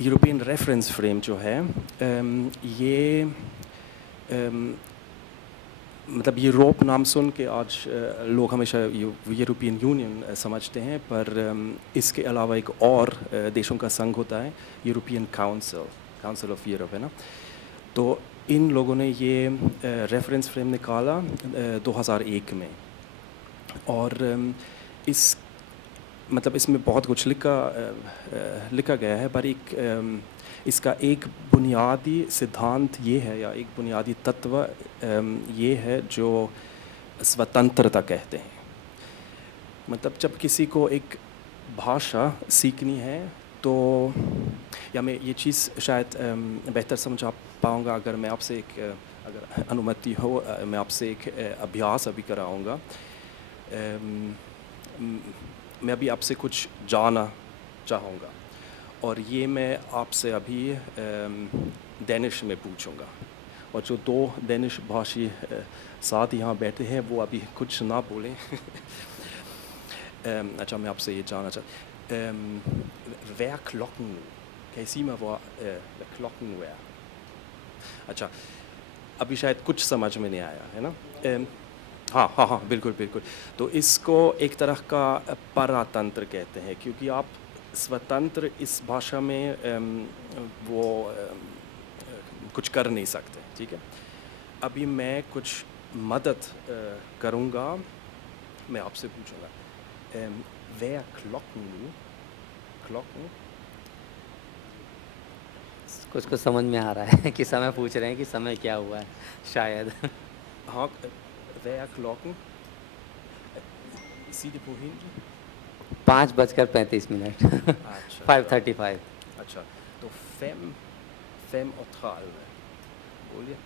यूरोपियन रेफरेंस फ्रेम जो है ये मतलब यूरोप नाम सुन के आज लोग हमेशा यूरोपियन यूनियन समझते हैं, पर इसके अलावा एक और देशों का संघ होता है, यूरोपियन काउंसिल ऑफ यूरोप, है ना। तो इन लोगों ने ये रेफरेंस फ्रेम निकाला 2001 में और मतलब इसमें बहुत कुछ लिखा गया है, पर इसका एक बुनियादी सिद्धांत ये है, या एक बुनियादी तत्व ये है जो स्वतंत्रता कहते हैं। मतलब जब किसी को एक भाषा सीखनी है तो, या मैं ये चीज़ शायद बेहतर समझा पाऊँगा अगर मैं आपसे अगर अनुमति हो, मैं आपसे एक अभ्यास अभी कराऊँगा। मैं अभी आपसे कुछ जानना चाहूँगा और ये मैं आपसे अभी डेनिश में पूछूंगा, और जो 2 डेनिश भाषी साथ यहाँ बैठे हैं वो अभी कुछ ना बोलें। अच्छा, मैं आपसे ये जानना wer klokken, कैसी में वो klokken wer। अच्छा, अभी शायद कुछ समझ में नहीं आया, है ना। हाँ, बिल्कुल। तो इसको एक तरह का परातंत्र कहते हैं, क्योंकि आप स्वतंत्र इस भाषा में वो कुछ कर नहीं सकते, ठीक है। अभी मैं कुछ मदद करूँगा, मैं आपसे पूछूँगा wer klokken। कुछ समझ में आ रहा है कि समय पूछ रहे हैं कि समय क्या हुआ है शायद। हाँ, wer klokken Sie die wohin? 5:35। अच्छा, 5:35। अच्छा, तो fem otral बोलिए।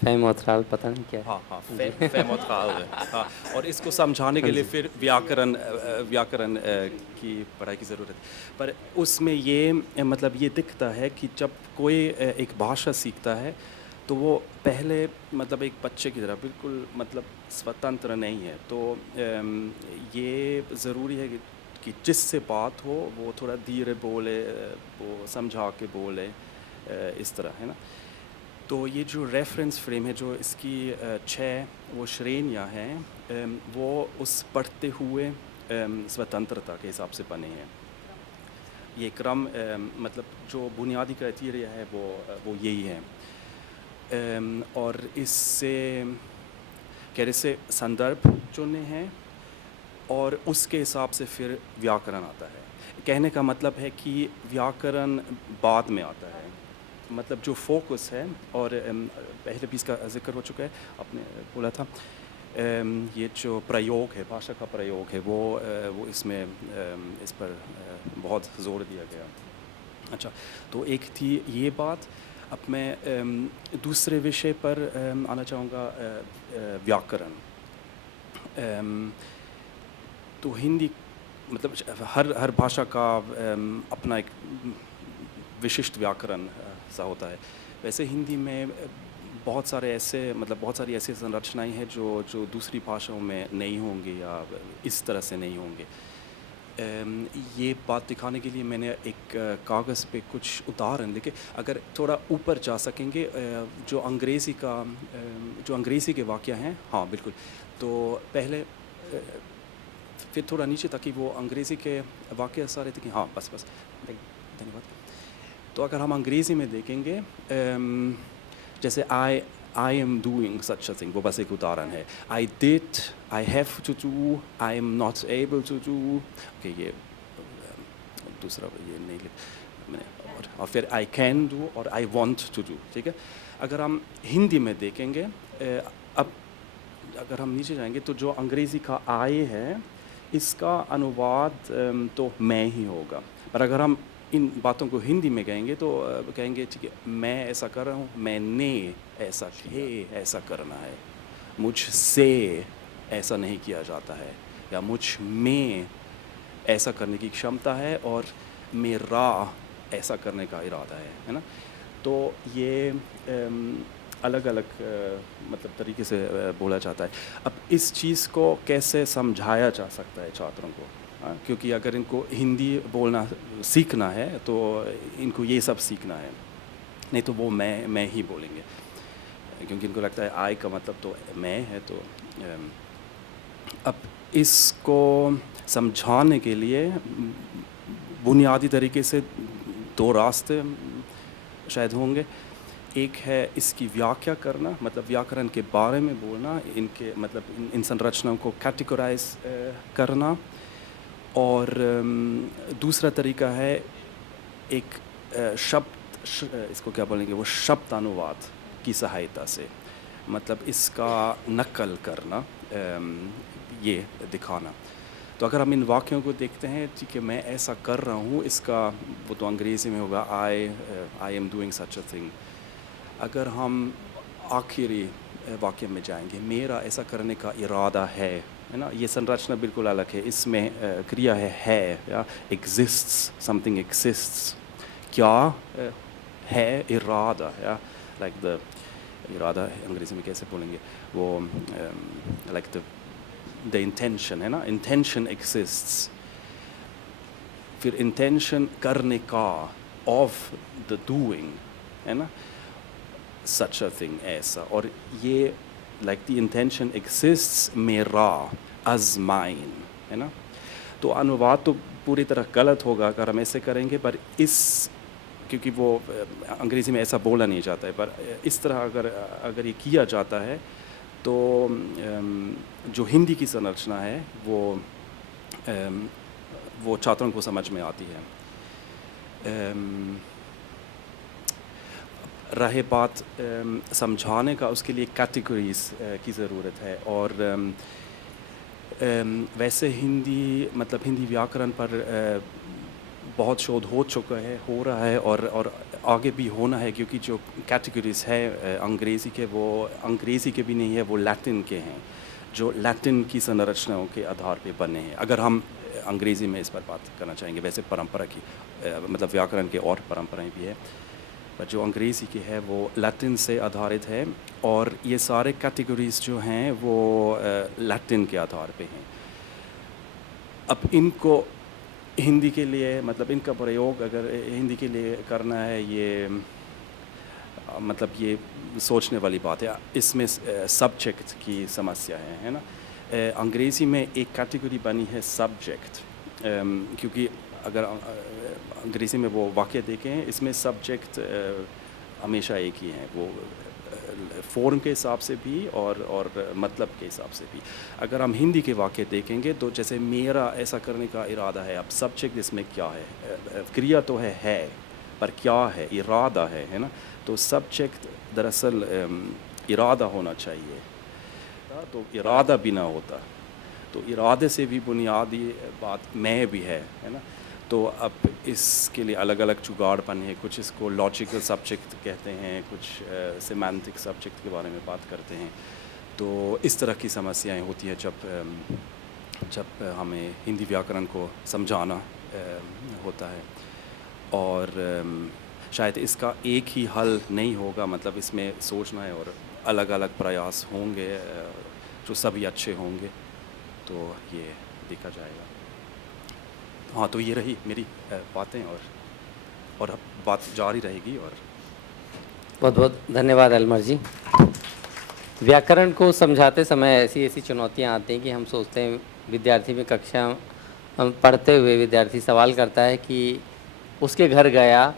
फेम ओथराल पता नहीं क्या है। हाँ, फेम ओथराल। हाँ, और इसको समझाने के लिए फिर व्याकरण की पढ़ाई की ज़रूरत है। पर उसमें ये मतलब ये दिखता है कि जब कोई एक भाषा सीखता है तो वो पहले मतलब एक बच्चे की तरह बिल्कुल मतलब स्वतंत्र नहीं है। तो ये ज़रूरी है कि जिससे बात हो वो थोड़ा धीरे बोले, वो समझा के बोले, इस तरह, है ना। तो ये जो रेफरेंस फ्रेम है, जो इसकी 6 वो श्रेणियाँ हैं, वो उस पढ़ते हुए स्वतंत्रता के हिसाब से बने हैं। ये क्रम मतलब जो बुनियादी क्राइटेरिया है वो यही है। और इससे कैसे संदर्भ चुने हैं और उसके हिसाब से फिर व्याकरण आता है। कहने का मतलब है कि व्याकरण बाद में आता है, मतलब जो फोकस है, और पहले भी इसका जिक्र हो चुका है, आपने बोला था ये जो प्रयोग है, भाषा का प्रयोग है, वो इसमें इस पर बहुत ज़ोर दिया गया। अच्छा, तो एक थी ये बात। अब मैं दूसरे विषय पर आना चाहूँगा, व्याकरण। तो हिंदी मतलब हर भाषा का अपना एक विशिष्ट व्याकरण सा होता है। वैसे हिंदी में बहुत सारी ऐसी संरचनाएं हैं जो दूसरी भाषाओं में नहीं होंगी या इस तरह से नहीं होंगे। ये बात दिखाने के लिए मैंने एक कागज़ पे कुछ उदाहरण लिखे। अगर थोड़ा ऊपर जा सकेंगे, जो अंग्रेज़ी के वाक्य हैं, हाँ बिल्कुल, तो पहले फिर थोड़ा नीचे ताकि वो अंग्रेज़ी के वाक्य सारे थे कि हाँ बस धन्यवाद। तो अगर हम अंग्रेज़ी में देखेंगे, जैसे I am doing such a thing, वो बस एक उदाहरण है। I did, I have to do, I am not able to do। Okay, ये दूसरा ये नहीं लिख मैंने। और फिर I can do और I want to do, ठीक है। अगर हम हिंदी में देखेंगे, अब अगर हम नीचे जाएंगे तो जो अंग्रेज़ी का I है, इसका अनुवाद तो मैं ही होगा। पर अगर हम इन बातों को हिंदी में कहेंगे तो कहेंगे ठीक है, मैं ऐसा कर रहा हूँ, मैंने ऐसा करना है, मुझसे ऐसा नहीं किया जाता है, या मुझ में ऐसा करने की क्षमता है और मेरा ऐसा करने का इरादा है ना। तो ये अलग अलग मतलब तरीके से बोला जाता है। अब इस चीज़ को कैसे समझाया जा सकता है छात्रों को, क्योंकि अगर इनको हिंदी बोलना सीखना है तो इनको ये सब सीखना है, नहीं तो वो मैं ही बोलेंगे, क्योंकि इनको लगता है आई का मतलब तो मैं है। तो अब इसको समझाने के लिए बुनियादी तरीके से दो रास्ते शायद होंगे। एक है इसकी व्याख्या करना, मतलब व्याकरण के बारे में बोलना, इनके मतलब इन संरचनाओं को कैटेगराइज करना, और दूसरा तरीका है एक इसको क्या बोलेंगे, वो शब्द अनुवाद की सहायता से, मतलब इसका नकल करना, ये दिखाना। तो अगर हम इन वाक्यों को देखते हैं, ठीक है, मैं ऐसा कर रहा हूँ, इसका वो तो अंग्रेज़ी में होगा I am doing such a thing. अगर हम आखिरी वाक्य में जाएंगे, मेरा ऐसा करने का इरादा है ना, ये संरचना बिल्कुल अलग है। इसमें क्रिया है या एग्जिस्ट्स, समथिंग एग्जिस्ट्स, क्या है इरादा, या लाइक द इरादा अंग्रेज़ी में कैसे बोलेंगे, वो लाइक द इंटेंशन है ना, इंटेंशन एग्जिस्ट्स। फिर इंटेंशन करने का, ऑफ द डूइंग है ना, सच अ थिंग ऐसा, और ये लाइक द इंटेंशन एग्जिस्ट्स मेरा, as mine है ना। तो अनुवाद तो पूरी तरह गलत होगा अगर हम ऐसे करेंगे, पर क्योंकि वो अंग्रेज़ी में ऐसा बोला नहीं जाता है, पर इस तरह अगर ये किया जाता है तो जो हिंदी की संरचना है वो छात्रों को समझ में आती है। रहे बात समझाने का, उसके लिए कैटेगरीज की ज़रूरत है। और वैसे हिंदी व्याकरण पर बहुत शोध हो चुका है, हो रहा है, और आगे भी होना है, क्योंकि जो कैटेगरीज है अंग्रेज़ी के, वो अंग्रेज़ी के भी नहीं है, वो लैटिन के हैं, जो लैटिन की संरचनाओं के आधार पे बने हैं। अगर हम अंग्रेज़ी में इस पर बात करना चाहेंगे, वैसे परंपरा की मतलब व्याकरण के और परंपराएं भी है, पर जो अंग्रेज़ी की है वो लैटिन से आधारित है, और ये सारे कैटेगरीज जो हैं वो लैटिन के आधार पे हैं। अब इनको हिंदी के लिए, मतलब इनका प्रयोग अगर हिंदी के लिए करना है, ये मतलब ये सोचने वाली बात है। इसमें सब्जेक्ट की समस्या है ना। अंग्रेज़ी में एक कैटेगरी बनी है सब्जेक्ट, क्योंकि अगर अंग्रेज़ी में वो वाक्य देखें, इसमें सब्जेक्ट हमेशा एक ही हैं, वो फॉर्म के हिसाब से भी और मतलब के हिसाब से भी। अगर हम हिंदी के वाक्य देखेंगे तो जैसे मेरा ऐसा करने का इरादा है, अब सब्जेक्ट इसमें क्या है, क्रिया तो है पर क्या है, इरादा है ना। तो सब्जेक्ट दरअसल इरादा होना चाहिए, तो इरादा भी ना होता, तो इरादे से भी बुनियादी बात मैं भी है ना। तो अब इसके लिए अलग अलग जुगाड़ बने हैं, कुछ इसको लॉजिकल सब्जेक्ट कहते हैं, कुछ सेमांटिक सब्जेक्ट के बारे में बात करते हैं। तो इस तरह की समस्याएं होती हैं जब जब हमें हिंदी व्याकरण को समझाना होता है। और शायद इसका एक ही हल नहीं होगा, मतलब इसमें सोचना है और अलग अलग प्रयास होंगे जो सभी अच्छे होंगे, तो ये देखा जाएगा। हाँ, तो ये रही मेरी बातें, और अब बात जारी रहेगी। और बहुत बहुत धन्यवाद अलमर जी। व्याकरण को समझाते समय ऐसी ऐसी चुनौतियाँ आती हैं कि हम सोचते हैं विद्यार्थी में कक्षा हम पढ़ते हुए विद्यार्थी सवाल करता है कि उसके घर गया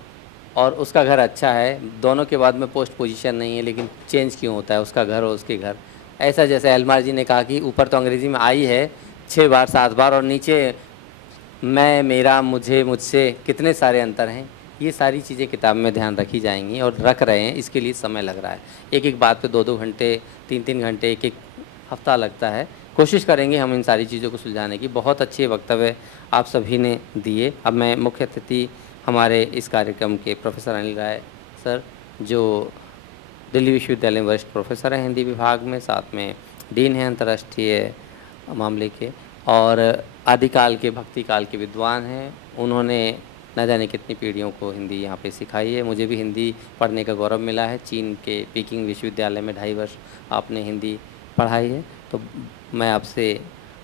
और उसका घर अच्छा है, दोनों के बाद में पोस्ट पोजीशन नहीं है, लेकिन चेंज क्यों होता है उसका घर और उसके घर। ऐसा जैसे अलमार जी ने कहा कि ऊपर तो अंग्रेज़ी में आई है 6 बार 7 बार और नीचे मैं, मेरा, मुझे, मुझसे कितने सारे अंतर हैं। ये सारी चीज़ें किताब में ध्यान रखी जाएंगी और रख रहे हैं। इसके लिए समय लग रहा है, एक एक बात पे 2-2 घंटे 3-3 घंटे एक हफ्ता लगता है। कोशिश करेंगे हम इन सारी चीज़ों को सुलझाने की। बहुत अच्छे वक्तव्य आप सभी ने दिए। अब मैं मुख्य अतिथि हमारे इस कार्यक्रम के प्रोफेसर अनिल राय सर, जो दिल्ली विश्वविद्यालय में वरिष्ठ प्रोफेसर हैं हिंदी विभाग में, साथ में डीन हैं अंतर्राष्ट्रीय मामले के, और आदिकाल के भक्ति काल के विद्वान हैं। उन्होंने न जाने कितनी पीढ़ियों को हिंदी यहाँ पे सिखाई है। मुझे भी हिंदी पढ़ने का गौरव मिला है। चीन के पीकिंग विश्वविद्यालय में 2.5 वर्ष आपने हिंदी पढ़ाई है। तो मैं आपसे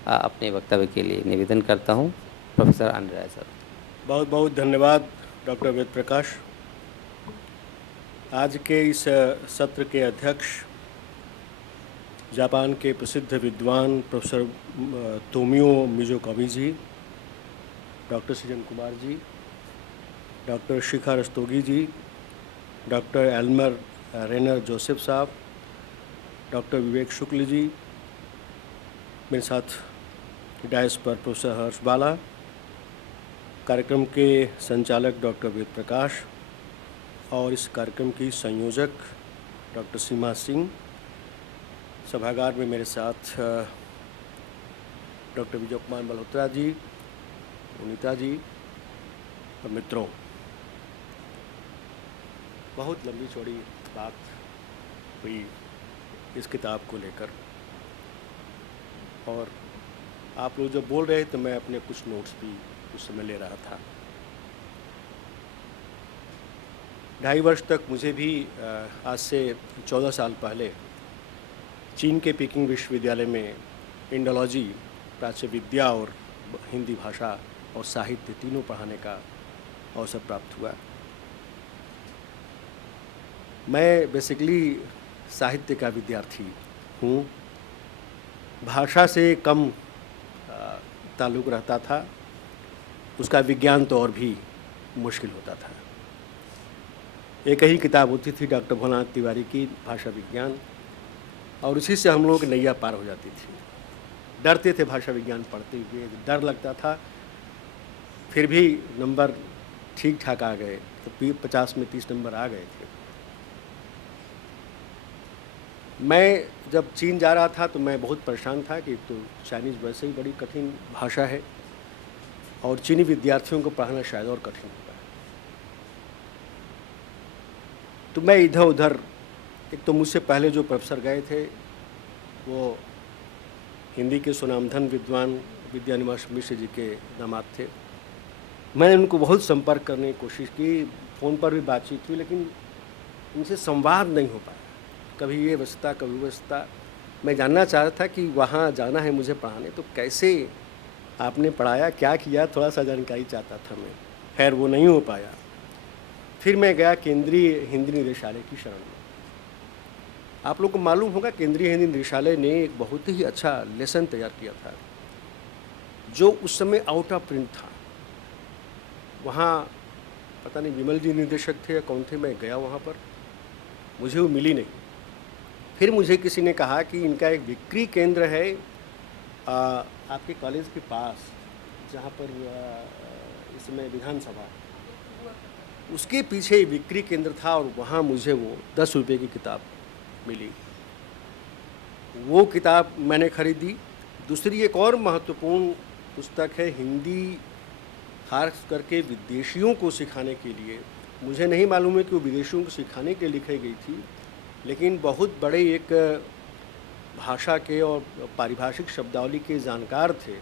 अपने वक्तव्य के लिए निवेदन करता हूँ, प्रोफेसर अनिल राय सर। बहुत बहुत धन्यवाद डॉक्टर वेद प्रकाश। आज के इस सत्र के अध्यक्ष जापान के प्रसिद्ध विद्वान प्रोफेसर तोमियो मिज़ोकामी जी, डॉक्टर सृजन कुमार जी, डॉक्टर शिखा रस्तोगी जी, डॉक्टर एल्मर रेनर जोसेफ साहब, डॉक्टर विवेक शुक्ल जी, मेरे साथ डायस पर प्रोफेसर हर्ष बाला, कार्यक्रम के संचालक डॉक्टर वेद प्रकाश और इस कार्यक्रम की संयोजक डॉक्टर सीमा सिंह। सभागार में मेरे साथ डॉक्टर विजय कुमार मल्होत्रा जी, अनीता जी और मित्रों। बहुत लंबी चौड़ी बात हुई इस किताब को लेकर, और आप लोग जब बोल रहे तो मैं अपने कुछ नोट्स भी उस समय ले रहा था। 2.5 वर्ष तक मुझे भी आज से 14 साल पहले चीन के पीकिंग विश्वविद्यालय में इंडोलॉजी, प्राच्य विद्या और हिंदी भाषा और साहित्य तीनों पढ़ाने का अवसर प्राप्त हुआ। मैं बेसिकली साहित्य का विद्यार्थी हूँ। भाषा से कम ताल्लुक़ रहता था, उसका विज्ञान तो और भी मुश्किल होता था। एक ही किताब होती थी डॉक्टर भोलानाथ तिवारी की भाषा विज्ञान, और उसी से हम लोग नैया पार हो जाती थी। डरते थे भाषा विज्ञान पढ़ते हुए, डर लगता था, फिर भी नंबर ठीक ठाक आ गए, तो 50 में 30 नंबर आ गए थे। मैं जब चीन जा रहा था तो मैं बहुत परेशान था कि तो चाइनीज़ वैसे ही बड़ी कठिन भाषा है और चीनी विद्यार्थियों को पढ़ाना शायद और कठिन होगा। तो मैं इधर उधर, एक तो मुझसे पहले जो प्रोफेसर गए थे वो हिंदी के सुनामधन विद्वान विद्यानिवास मिश्र जी के दामाद थे। मैंने उनको बहुत संपर्क करने की कोशिश की, फ़ोन पर भी बातचीत हुई, लेकिन उनसे संवाद नहीं हो पाया। कभी ये व्यस्तता कभी व्यस्तता। मैं जानना चाह रहा था कि वहाँ जाना है मुझे पढ़ाने, तो कैसे आपने पढ़ाया, क्या किया, थोड़ा सा जानकारी चाहता था मैं। खैर वो नहीं हो पाया। फिर मैं गया केंद्रीय हिंदी निदेशालय की शरण में। आप लोग को मालूम होगा केंद्रीय हिंदी निदेशालय ने एक बहुत ही अच्छा लेसन तैयार किया था जो उस समय आउट ऑफ प्रिंट था। वहाँ पता नहीं विमल जी निदेशक थे या कौन थे, मैं गया वहाँ पर, मुझे वो मिली नहीं। फिर मुझे किसी ने कहा कि इनका एक बिक्री केंद्र है आपके कॉलेज के पास, जहाँ पर इस समय विधानसभा, उसके पीछे बिक्री केंद्र था, और वहाँ मुझे वो 10 रुपये की किताब मिली। वो किताब मैंने खरीदी। दूसरी एक और महत्वपूर्ण पुस्तक है हिंदी, खास करके विदेशियों को सिखाने के लिए। मुझे नहीं मालूम है कि वो विदेशियों को सिखाने के लिए लिखी गई थी, लेकिन बहुत बड़े एक भाषा के और पारिभाषिक शब्दावली के जानकार थे,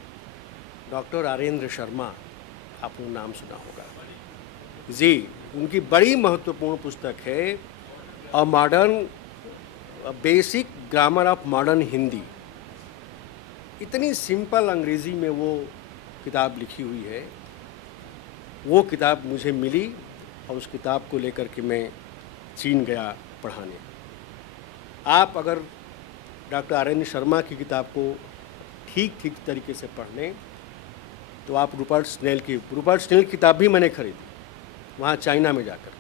डॉक्टर आरेंद्र शर्मा, आपने नाम सुना होगा जी। उनकी बड़ी महत्वपूर्ण पुस्तक है a modern basic grammar of modern Hindi. इतनी सिंपल अंग्रेज़ी में वो किताब लिखी हुई है। वो किताब मुझे मिली और उस किताब को लेकर के मैं चीन गया पढ़ाने। आप अगर डॉक्टर आरेंद्र शर्मा की किताब को ठीक तरीके से पढ़ लें तो आप रूपर्ट स्नेल की किताब भी मैंने खरीदी वहाँ चाइना में जाकर,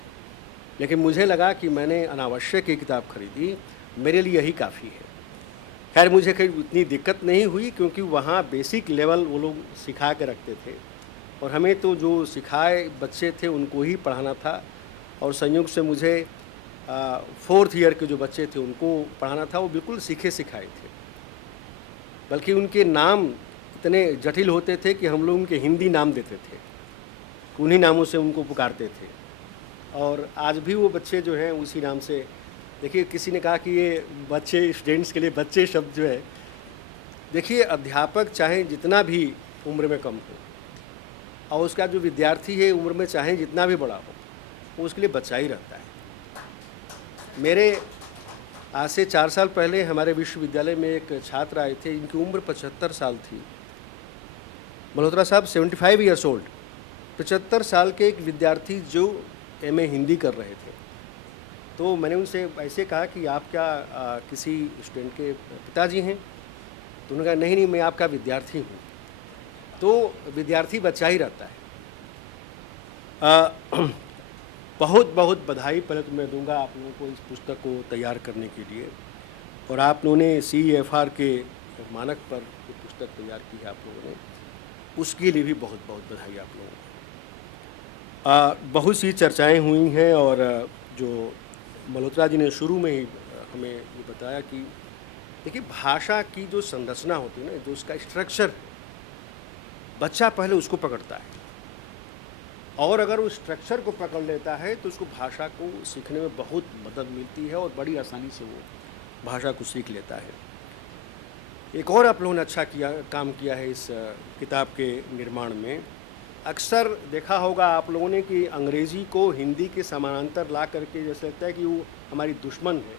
लेकिन मुझे लगा कि मैंने अनावश्यक ये किताब खरीदी, मेरे लिए यही काफ़ी है। खैर मुझे कहीं उतनी दिक्कत नहीं हुई क्योंकि वहाँ बेसिक लेवल वो लोग सिखा के रखते थे और हमें तो जो सिखाए बच्चे थे उनको ही पढ़ाना था। और संयोग से मुझे 4th ईयर के जो बच्चे थे उनको पढ़ाना था, वो बिल्कुल सीखे सिखाए थे, बल्कि उनके नाम इतने जटिल होते थे कि हम लोग उनके हिंदी नाम देते थे, उन्हीं नामों से उनको पुकारते थे। और आज भी वो बच्चे जो हैं उसी नाम से, देखिए किसी ने कहा कि ये बच्चे स्टूडेंट्स के लिए बच्चे शब्द जो है, देखिए अध्यापक चाहे जितना भी उम्र में कम हो और उसका जो विद्यार्थी है उम्र में चाहे जितना भी बड़ा हो, वो उसके लिए बच्चा ही रहता है। मेरे आज से 4 साल पहले हमारे विश्वविद्यालय में एक छात्र आए थे, इनकी उम्र 75 साल थी। मल्होत्रा साहब 75 ईयर्स ओल्ड, 75 साल के एक विद्यार्थी जो MA हिंदी कर रहे थे। तो मैंने उनसे ऐसे कहा कि आप क्या किसी स्टूडेंट के पिताजी हैं? तो उन्होंने कहा नहीं, मैं आपका विद्यार्थी हूँ। तो विद्यार्थी बच्चा ही रहता है। बहुत बहुत बधाई पहले तो मैं दूंगा आप लोगों को इस पुस्तक को तैयार करने के लिए, और आप लोगों ने CEFR के मानक पर ये पुस्तक तैयार की है आप लोगों ने, उसके लिए भी बहुत बहुत बधाई आप लोगों को। बहुत सी चर्चाएं हुई हैं और जो मल्होत्रा जी ने शुरू में ही हमें ये बताया कि देखिए भाषा की जो संरचना होती है ना, जो उसका स्ट्रक्चर, बच्चा पहले उसको पकड़ता है और अगर वो स्ट्रक्चर को पकड़ लेता है तो उसको भाषा को सीखने में बहुत मदद मिलती है और बड़ी आसानी से वो भाषा को सीख लेता है। एक और आप लोगों ने अच्छा काम किया है इस किताब के निर्माण में। अक्सर देखा होगा आप लोगों ने कि अंग्रेज़ी को हिंदी के समानांतर ला करके जैसे लगता है कि वो हमारी दुश्मन है,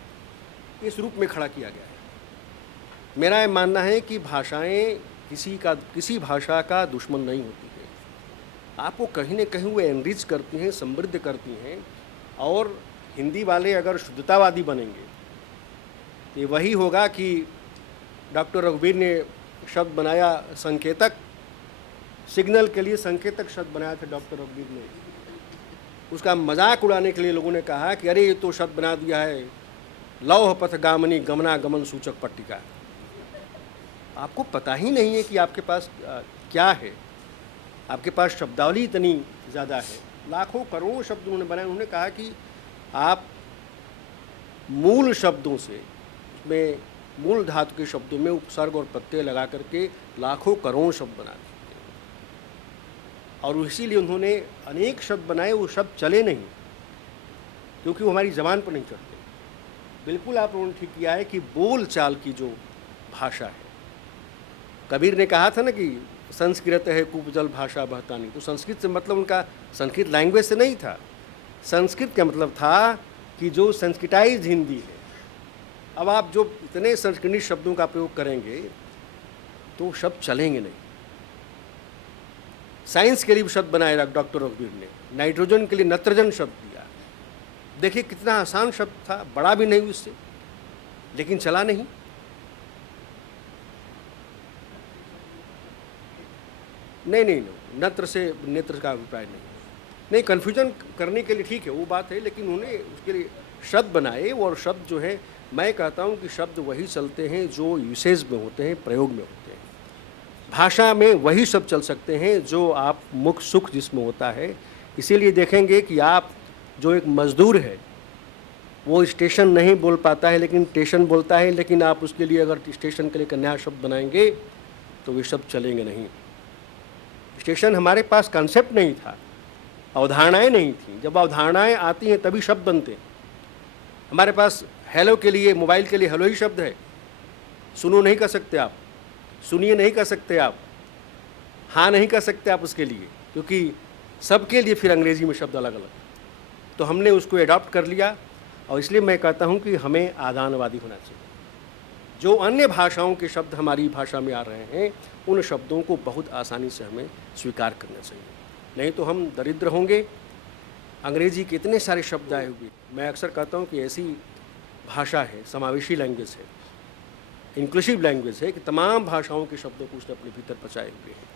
इस रूप में खड़ा किया गया है। मेरा ये मानना है कि भाषाएं किसी भाषा का दुश्मन नहीं होती है, आपको कहीं न कहीं वो एनरिच करती हैं, समृद्ध करती हैं। और हिंदी वाले अगर शुद्धतावादी बनेंगे तो ये वही होगा कि डॉक्टर रघुवीर ने शब्द बनाया संकेतक, सिग्नल के लिए संकेतक शब्द बनाया था डॉक्टर रघुवीर ने। उसका मजाक उड़ाने के लिए लोगों ने कहा कि अरे ये तो शब्द बना दिया है लौह पथगामिनी गमनागमन सूचक पट्टिका। आपको पता ही नहीं है कि आपके पास क्या है, आपके पास शब्दावली इतनी ज़्यादा है, लाखों करोड़ों शब्द उन्होंने बनाए। उन्होंने कहा कि आप मूल शब्दों से, उसमें मूल धातु के शब्दों में उपसर्ग और प्रत्यय लगा करके लाखों करोड़ों शब्द बना सकते हैं। और इसीलिए उन्होंने अनेक शब्द बनाए, वो शब्द चले नहीं क्योंकि वो हमारी ज़बान पर नहीं चढ़ते। बिल्कुल आप लोगों ने ठीक किया है कि बोल चाल की जो भाषा है, कबीर ने कहा था ना कि संस्कृत है कुपजल भाषा बहतानी, तो संस्कृत से मतलब उनका संस्कृत लैंग्वेज से नहीं था, संस्कृत का मतलब था कि जो संस्कृताइज हिंदी है। अब आप जो इतने संस्कृत शब्दों का प्रयोग करेंगे तो शब्द चलेंगे नहीं। साइंस के लिए भी शब्द बनाया डॉक्टर रघुवीर ने, नाइट्रोजन के लिए नत्रजन शब्द दिया। देखिए कितना आसान शब्द था, बड़ा भी नहीं उससे, लेकिन चला नहीं। नहीं, नत्र से नेत्र का अभिप्राय नहीं, कन्फ्यूजन करने के लिए ठीक है वो बात है, लेकिन उन्होंने उसके लिए शब्द बनाए। और शब्द जो है, मैं कहता हूँ कि शब्द वही चलते हैं जो यूसेज में होते हैं, प्रयोग में होते हैं। भाषा में वही शब्द चल सकते हैं जो आप मुख सुख जिसमें होता है। इसीलिए देखेंगे कि आप जो एक मजदूर है वो स्टेशन नहीं बोल पाता है लेकिन स्टेशन बोलता है, लेकिन आप उसके लिए अगर स्टेशन के लिए एक नया शब्द बनाएंगे तो वे शब्द चलेंगे नहीं। स्टेशन हमारे पास कॉन्सेप्ट नहीं था, अवधारणाएं नहीं थी। जब अवधारणाएं आती हैं तभी शब्द बनते हैं। हमारे पास हेलो के लिए, मोबाइल के लिए हेलो ही शब्द है, सुनो नहीं कर सकते आप, सुनिए नहीं कर सकते आप, हाँ नहीं कर सकते आप उसके लिए, क्योंकि सबके लिए फिर अंग्रेजी में शब्द अलग अलग। तो हमने उसको एडॉप्ट कर लिया, और इसलिए मैं कहता हूँ कि हमें आदानवादी होना चाहिए। जो अन्य भाषाओं के शब्द हमारी भाषा में आ रहे हैं, उन शब्दों को बहुत आसानी से हमें स्वीकार करना चाहिए, नहीं तो हम दरिद्र होंगे। अंग्रेजी के इतने सारे शब्द आए हुए, मैं अक्सर कहता हूँ कि ऐसी भाषा है, समावेशी लैंग्वेज है, इंक्लूसिव लैंग्वेज है, कि तमाम भाषाओं के शब्दों को उसने अपने भीतर बचाए हुए हैं।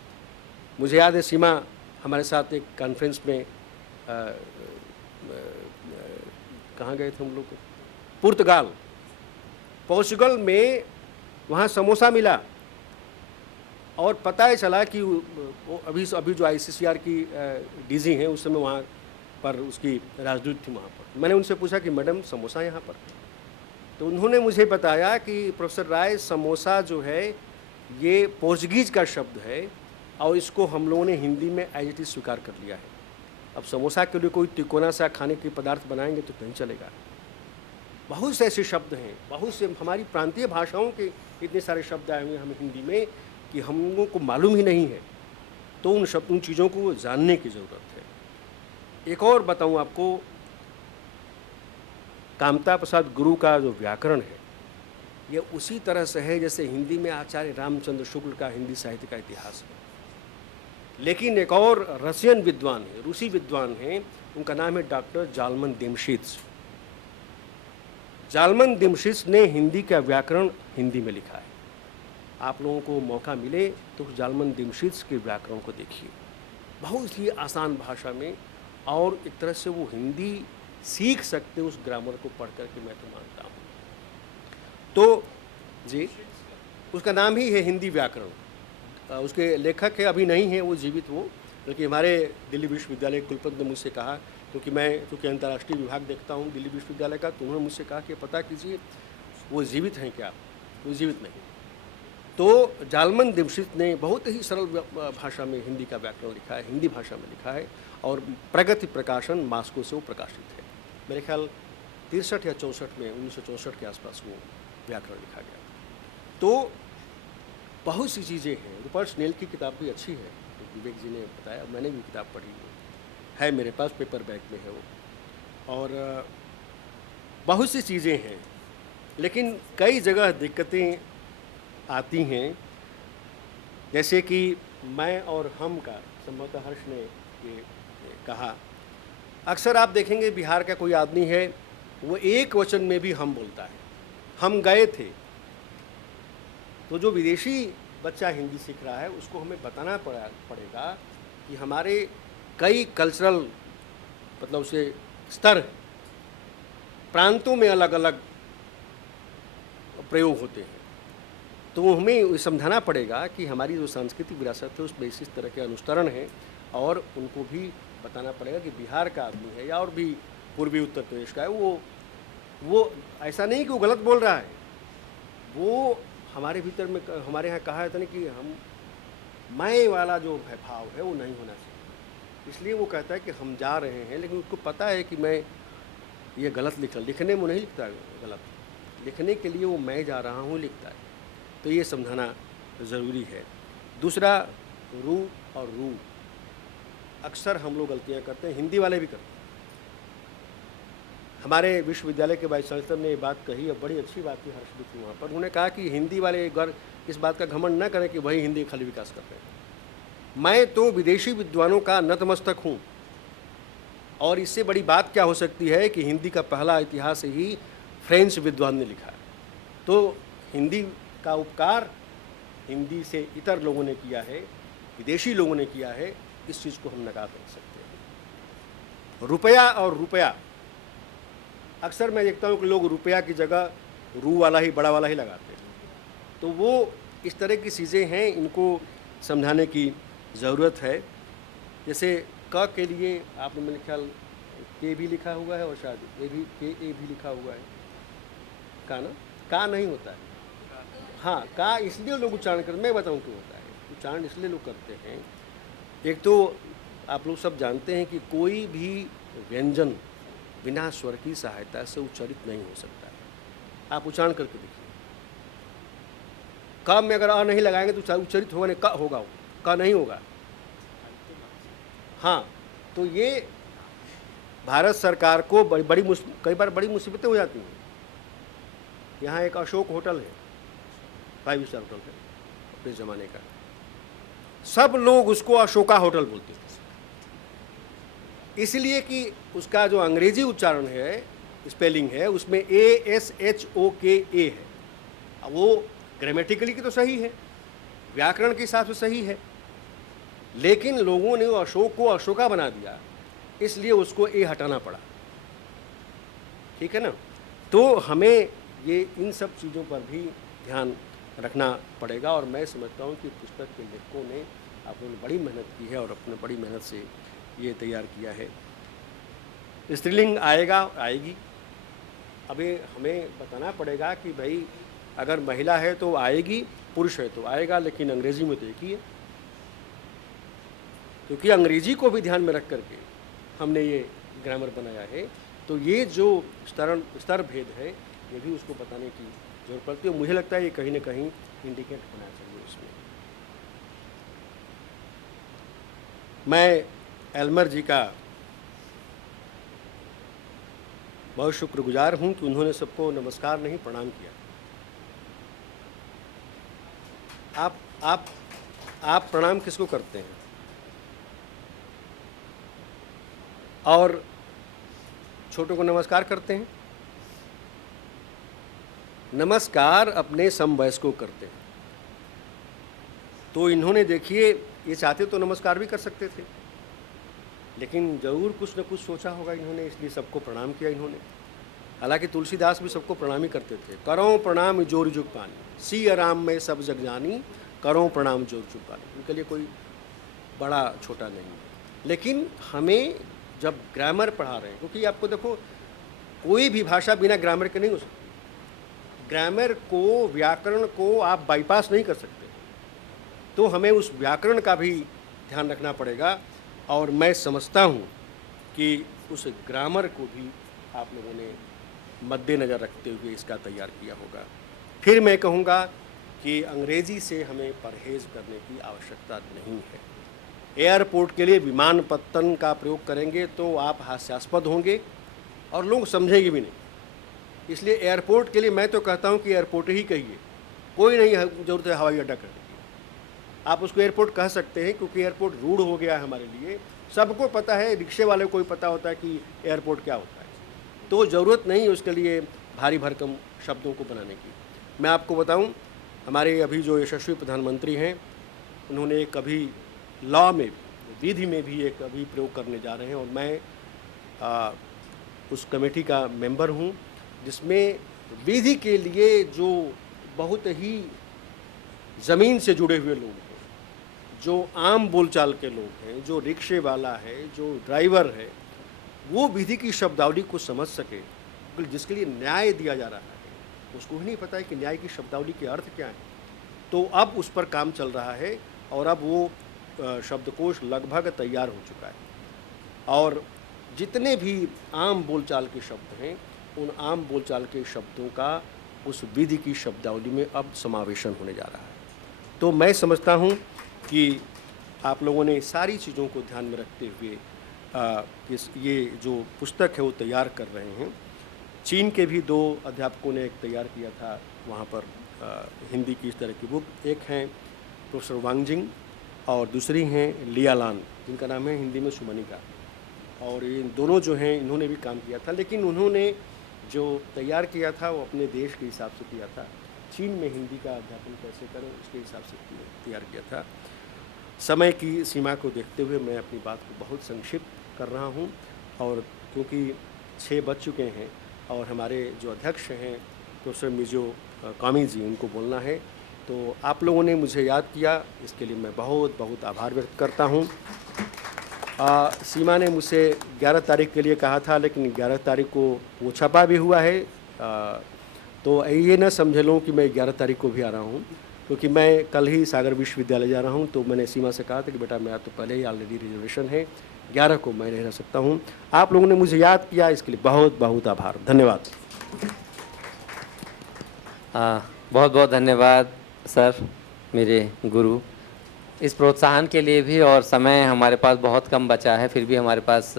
मुझे याद है सीमा हमारे साथ एक कॉन्फ्रेंस में कहाँ गए थे हम लोग, पोर्चुगल में, वहाँ समोसा मिला, और पता ही चला कि अभी जो ICCR की DG हैं उस समय वहाँ पर उसकी राजदूत थी वहाँ पर। मैंने उनसे पूछा कि मैडम समोसा यहाँ पर, तो उन्होंने मुझे बताया कि प्रोफेसर राय समोसा जो है ये पोर्चुगीज का शब्द है, और इसको हम लोगों ने हिंदी में एज इट इज स्वीकार कर लिया है। अब समोसा के लिए कोई तिकोना सा खाने के पदार्थ बनाएंगे तो नहीं चलेगा। बहुत से ऐसे शब्द हैं, बहुत से हमारी प्रांतीय भाषाओं के इतने सारे शब्द आए हुए हैं हमें हिंदी में कि हम लोगों को मालूम ही नहीं है। तो उन चीज़ों को जानने की ज़रूरत है। एक और बताऊं आपको, कामता प्रसाद गुरु का जो व्याकरण है ये उसी तरह से है जैसे हिंदी में आचार्य रामचंद्र शुक्ल का हिंदी साहित्य का इतिहास है। लेकिन एक और रशियन विद्वान है, रूसी विद्वान हैं, उनका नाम है डॉक्टर जालमन दिमशित्स। जालमन दिमशित्स ने हिंदी का व्याकरण हिंदी में लिखा है। आप लोगों को मौका मिले तो जालमन दिमशित्स के व्याकरण को देखिए, बहुत ही आसान भाषा में, और एक तरह से वो हिंदी सीख सकते उस ग्रामर को पढ़ करके, मैं तो मानता हूँ। तो जी उसका नाम ही है हिंदी व्याकरण। उसके लेखक है, अभी नहीं है वो जीवित, वो बल्कि हमारे दिल्ली विश्वविद्यालय कुलपति ने मुझसे कहा, क्योंकि अंतर्राष्ट्रीय विभाग देखता हूँ दिल्ली विश्वविद्यालय का, तो उन्होंने मुझसे कहा कि पता कीजिए वो जीवित हैं क्या। वो जीवित नहीं। तो जालमन दिमशित्स ने बहुत ही सरल भाषा में हिंदी का व्याकरण लिखा है, हिंदी भाषा में लिखा है, और प्रगति प्रकाशन मास्को से वो प्रकाशित है। मेरे ख्याल 63 या 64 में, 1964 के आसपास वो व्याकरण लिखा गया। तो बहुत सी चीज़ें हैं। रूपर्ट स्नेल की किताब भी अच्छी है, विवेक जी ने बताया, मैंने भी किताब पढ़ी है मेरे पास, पेपर बैग में है वो। और बहुत सी चीज़ें हैं, लेकिन कई जगह दिक्कतें आती हैं, जैसे कि मैं और हम का, संभवतः हर्ष ने ये कहा, अक्सर आप देखेंगे बिहार का कोई आदमी है, वो एक वचन में भी हम बोलता है, हम गए थे। तो जो विदेशी बच्चा हिंदी सीख रहा है उसको हमें बताना पड़ेगा कि हमारे कई कल्चरल, मतलब से स्तर, प्रांतों में अलग अलग प्रयोग होते हैं। तो हमें समझाना पड़ेगा कि हमारी जो सांस्कृतिक विरासत है उसमें इस तरह के अनुष्ठान हैं, और उनको भी बताना पड़ेगा कि बिहार का आदमी है या और भी पूर्वी उत्तर प्रदेश का है, वो ऐसा नहीं कि वो गलत बोल रहा है, वो हमारे भीतर में, हमारे यहाँ कहा जाता है कि हम मैं वाला जो भाव है वो नहीं होना चाहिए। इसलिए वो कहता है कि हम जा रहे हैं, लेकिन उसको पता है कि मैं ये गलत लिखने में नहीं लिखता है, गलत लिखने के लिए वो मैं जा रहा हूँ लिखता है। तो ये समझाना ज़रूरी है। दूसरा, रू और रू, अक्सर हम लोग गलतियाँ करते हैं, हिंदी वाले भी करते हैं। हमारे विश्वविद्यालय के वाइस चांसलर ने ये बात कही, और बड़ी अच्छी बात थी हर्षदीप की वहाँ पर। उन्होंने कहा कि हिंदी वाले इस बात का घमंड न करें कि वही हिंदी खाली विकास कर रहे हैं। मैं तो विदेशी विद्वानों का नतमस्तक हूँ, और इससे बड़ी बात क्या हो सकती है कि हिंदी का पहला इतिहास ही फ्रेंच विद्वान ने लिखा है। तो हिंदी का उपकार हिंदी से इतर लोगों ने किया है, विदेशी लोगों ने किया है, इस चीज़ को हम नकार नहीं सकते हैं। रुपया और रुपया, अक्सर मैं देखता हूँ कि लोग रुपया की जगह रू वाला ही, बड़ा वाला ही लगाते हैं। तो वो इस तरह की चीज़ें हैं, इनको समझाने की ज़रूरत है। जैसे क के लिए आपने मेरे ख्याल के भी लिखा हुआ है, और शायद ए भी लिखा हुआ है, का ना, का नहीं होता है। हाँ, का इसलिए लोग उच्चारण करते, मैं बताऊँ क्यों होता है। उच्चारण इसलिए लोग करते हैं, एक तो आप लोग सब जानते हैं कि कोई भी व्यंजन बिना स्वर की सहायता से उच्चारित नहीं हो सकता है। आप उच्चारण करके देखिए, क में अगर अ नहीं लगाएंगे तो उच्चरित होगा नहीं, क होगा, वो क नहीं होगा। हाँ, तो ये भारत सरकार को कई बार बड़ी मुसीबतें हो जाती हैं। यहाँ एक अशोक होटल है, 5 स्टार होटल है अपने ज़माने का, सब लोग उसको अशोका होटल बोलते थे, इसलिए कि उसका जो अंग्रेजी उच्चारण है, स्पेलिंग है, उसमें ASHOKA है। अब वो ग्रामेटिकली की तो सही है, व्याकरण के हिसाब से सही है, लेकिन लोगों ने वो अशोक को अशोका बना दिया, इसलिए उसको ए हटाना पड़ा। ठीक है ना? तो हमें ये इन सब चीज़ों पर भी ध्यान रखना पड़ेगा, और मैं समझता हूँ कि पुस्तक के लेखकों ने अपनी बड़ी मेहनत की है और अपने बड़ी मेहनत से ये तैयार किया है। स्त्रीलिंग आएगी। अभी हमें बताना पड़ेगा कि भाई अगर महिला है तो आएगी, पुरुष है तो आएगा, लेकिन अंग्रेजी में तो एक ही है, क्योंकि अंग्रेजी को भी ध्यान में रख करके हमने ये ग्रामर बनाया है। तो ये जो स्तर भेद है, ये भी उसको बताने की जरूरत पड़ती है। मुझे लगता है ये कहीं ना कहीं इंडिकेट होना चाहिए उसमें। मैं एल्मर जी का बहुत शुक्रगुजार हूँ कि उन्होंने सबको नमस्कार नहीं प्रणाम किया। आप प्रणाम किसको करते हैं? और छोटों को नमस्कार करते हैं? नमस्कार अपने समवयस्कों को करते हैं। तो इन्होंने देखिए, ये चाहते तो नमस्कार भी कर सकते थे, लेकिन ज़रूर कुछ न कुछ सोचा होगा इन्होंने, इसलिए सबको प्रणाम किया इन्होंने। हालांकि तुलसीदास भी सबको प्रणाम ही करते थे। करो प्रणाम जोर जुग पानी, सी आराम में सब जग जानी, करो प्रणाम जोर जुग पानी। उनके लिए कोई बड़ा छोटा नहीं है। लेकिन हमें जब ग्रामर पढ़ा रहे हैं, क्योंकि आपको देखो, कोई भी भाषा बिना ग्रामर के नहीं हो सकती। ग्रामर को, व्याकरण को आप बाईपास नहीं कर सकते, तो हमें उस व्याकरण का भी ध्यान रखना पड़ेगा। और मैं समझता हूँ कि उस ग्रामर को भी आप लोगों ने मद्देनज़र रखते हुए इसका तैयार किया होगा। फिर मैं कहूँगा कि अंग्रेज़ी से हमें परहेज़ करने की आवश्यकता नहीं है। एयरपोर्ट के लिए विमानपत्तन का प्रयोग करेंगे तो आप हास्यास्पद होंगे और लोग समझेंगे भी नहीं। इसलिए एयरपोर्ट के लिए मैं तो कहता हूँ कि एयरपोर्ट ही कहिए, कोई नहीं ज़रूरत है हवाई अड्डा करने की। आप उसको एयरपोर्ट कह सकते हैं, क्योंकि एयरपोर्ट रूढ़ हो गया है हमारे लिए। सबको पता है, रिक्शे वाले को भी पता होता है कि एयरपोर्ट क्या होता है, तो ज़रूरत नहीं है उसके लिए भारी भरकम शब्दों को बनाने की। मैं आपको बताऊं, हमारे अभी जो यशस्वी प्रधानमंत्री हैं, उन्होंने एक अभी लॉ में, विधि में भी एक अभी प्रयोग करने जा रहे हैं, और मैं उस कमेटी का मेंबर हूं, जिसमें विधि के लिए जो बहुत ही ज़मीन से जुड़े हुए लोग हैं, जो आम बोलचाल के लोग हैं, जो रिक्शे वाला है, जो ड्राइवर है, वो विधि की शब्दावली को समझ सके। जिसके लिए न्याय दिया जा रहा है, उसको ही नहीं पता है कि न्याय की शब्दावली के अर्थ क्या है। तो अब उस पर काम चल रहा है, और अब वो शब्दकोश लगभग तैयार हो चुका है, और जितने भी आम बोलचाल के शब्द हैं, उन आम बोलचाल के शब्दों का उस विधि की शब्दावली में अब समावेशन होने जा रहा है। तो मैं समझता हूँ कि आप लोगों ने सारी चीज़ों को ध्यान में रखते हुए ये जो पुस्तक है वो तैयार कर रहे हैं। चीन के भी 2 अध्यापकों ने एक तैयार किया था वहाँ पर हिंदी की इस तरह की बुक। एक हैं प्रोफेसर वांगजिंग और दूसरी हैं लियालान, जिनका नाम है हिंदी में सुमनिका। और ये दोनों जो हैं, इन्होंने भी काम किया था, लेकिन उन्होंने जो तैयार किया था वो अपने देश के हिसाब से किया था। चीन में हिंदी का अध्यापन कैसे करें, उसके हिसाब से तैयार किया था। समय की सीमा को देखते हुए मैं अपनी बात को बहुत संक्षिप्त कर रहा हूं, और क्योंकि 6 बज चुके हैं और हमारे जो अध्यक्ष हैं प्रोफेसर मिजो कामी जी, उनको बोलना है, तो आप लोगों ने मुझे याद किया, इसके लिए मैं बहुत बहुत आभार व्यक्त करता हूं। सीमा ने मुझसे 11 तारीख के लिए कहा था, लेकिन 11 तारीख को वो छपा भी हुआ है, तो ये न समझ लो कि मैं 11 तारीख को भी आ रहा हूँ, क्योंकि मैं कल ही सागर विश्वविद्यालय जा रहा हूँ। तो मैंने सीमा से कहा था कि बेटा मेरा तो पहले ही ऑलरेडी रिजर्वेशन है, 11 को मैं नहीं रह सकता हूँ। आप लोगों ने मुझे याद किया, इसके लिए बहुत बहुत आभार, धन्यवाद। बहुत बहुत धन्यवाद सर, मेरे गुरु, इस प्रोत्साहन के लिए भी, और समय हमारे पास बहुत कम बचा है, फिर भी हमारे पास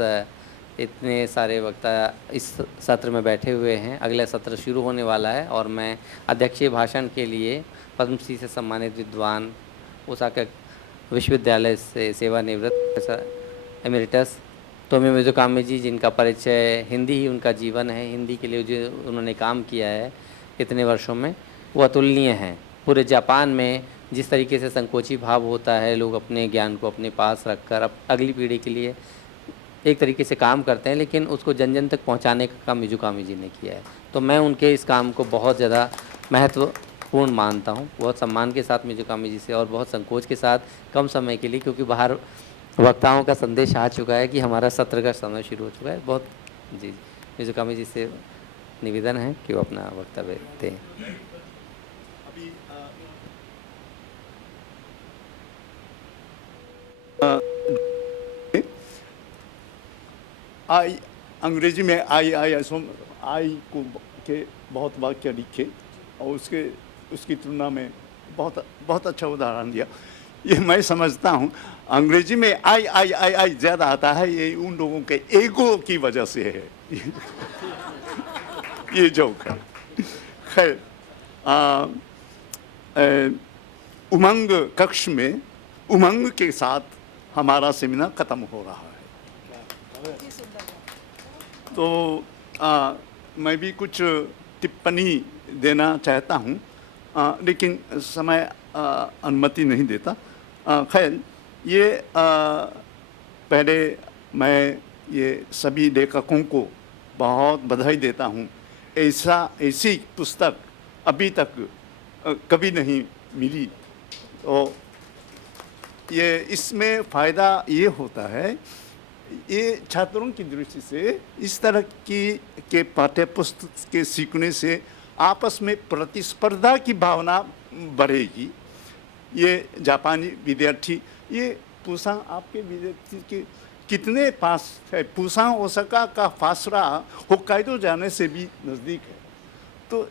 इतने सारे वक्ता इस सत्र में बैठे हुए हैं। अगला सत्र शुरू होने वाला है और मैं अध्यक्षीय भाषण के लिए पद्मश्री से सम्मानित विद्वान, ओसाका विश्वविद्यालय से सेवानिवृत्त एमेरिटस तोमी मिज़ुकामी जी, जिनका परिचय हिंदी ही उनका जीवन है, हिंदी के लिए जो उन्होंने काम किया है इतने वर्षों में, वो अतुलनीय हैं। पूरे जापान में जिस तरीके से संकोची भाव होता है, लोग अपने ज्ञान को अपने पास रखकर अब अगली पीढ़ी के लिए एक तरीके से काम करते हैं, लेकिन उसको जन जन तक पहुंचाने का काम मिज़ुकामी जी ने किया है। तो मैं उनके इस काम को बहुत ज़्यादा महत्वपूर्ण मानता हूं। बहुत सम्मान के साथ मिज़ुकामी जी से, और बहुत संकोच के साथ कम समय के लिए, क्योंकि बाहर वक्ताओं का संदेश आ चुका है कि हमारा सत्र का समय शुरू हो चुका है। बहुत जी, मिज़ुकामी जी से निवेदन है कि वो अपना वक्तव्य दें। आई अंग्रेजी में आई को के बहुत वाक्य लिखे और उसकी तुलना में बहुत अच्छा उदाहरण दिया। ये मैं समझता हूँ अंग्रेजी में आई ज़्यादा आता है, ये उन लोगों के ईगो की वजह से है। ये जोक है। खैर, उमंग कक्ष में उमंग के साथ हमारा सेमिनार ख़त्म हो रहा है। तो मैं भी कुछ टिप्पणी देना चाहता हूँ, लेकिन समय अनुमति नहीं देता। खैर, ये पहले मैं ये सभी लेखकों को बहुत बधाई देता हूँ। ऐसी पुस्तक अभी तक कभी नहीं मिली। तो ये इसमें फ़ायदा ये होता है, ये छात्रों की दृष्टि से इस तरह के पाठ्य पुस्तक के सीखने से आपस में प्रतिस्पर्धा की भावना बढ़ेगी। ये जापानी विद्यार्थी, ये पुसान आपके विद्यार्थी के कितने पास है? पुसान ओसाका का फासला होक्काइडो जाने से भी नज़दीक है, तो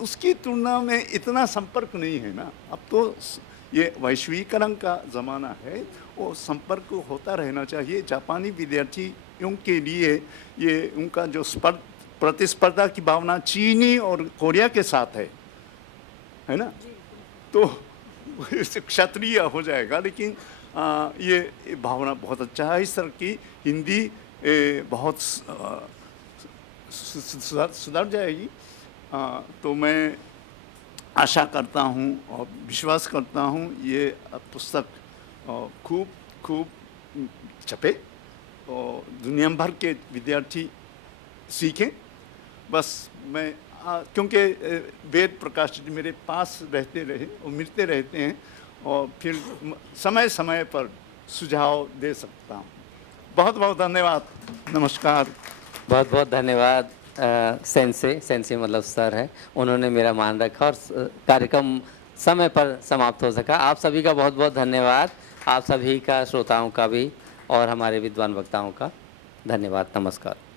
उसकी तुलना में इतना संपर्क नहीं है ना। अब तो ये वैश्वीकरण का ज़माना है, वो संपर्क होता रहना चाहिए। जापानी विद्यार्थियों के लिए ये उनका जो प्रतिस्पर्धा की भावना चीनी और कोरिया के साथ है ना, तो क्षत्रिय हो जाएगा। लेकिन ये भावना बहुत अच्छा है। इस तरह की हिंदी बहुत सुधर जाएगी। तो मैं आशा करता हूँ और विश्वास करता हूँ ये पुस्तक खूब छपे और दुनिया भर के विद्यार्थी सीखें। बस मैं क्योंकि वेद प्रकाश जी मेरे पास रहते रहे और मिलते रहते हैं, और फिर समय समय पर सुझाव दे सकता हूँ। बहुत बहुत धन्यवाद। नमस्कार। बहुत बहुत धन्यवाद। सेंसे मतलब सर है, उन्होंने मेरा मान रखा और कार्यक्रम समय पर समाप्त हो सका। आप सभी का बहुत बहुत धन्यवाद। आप सभी का, श्रोताओं का भी और हमारे विद्वान वक्ताओं का धन्यवाद। नमस्कार।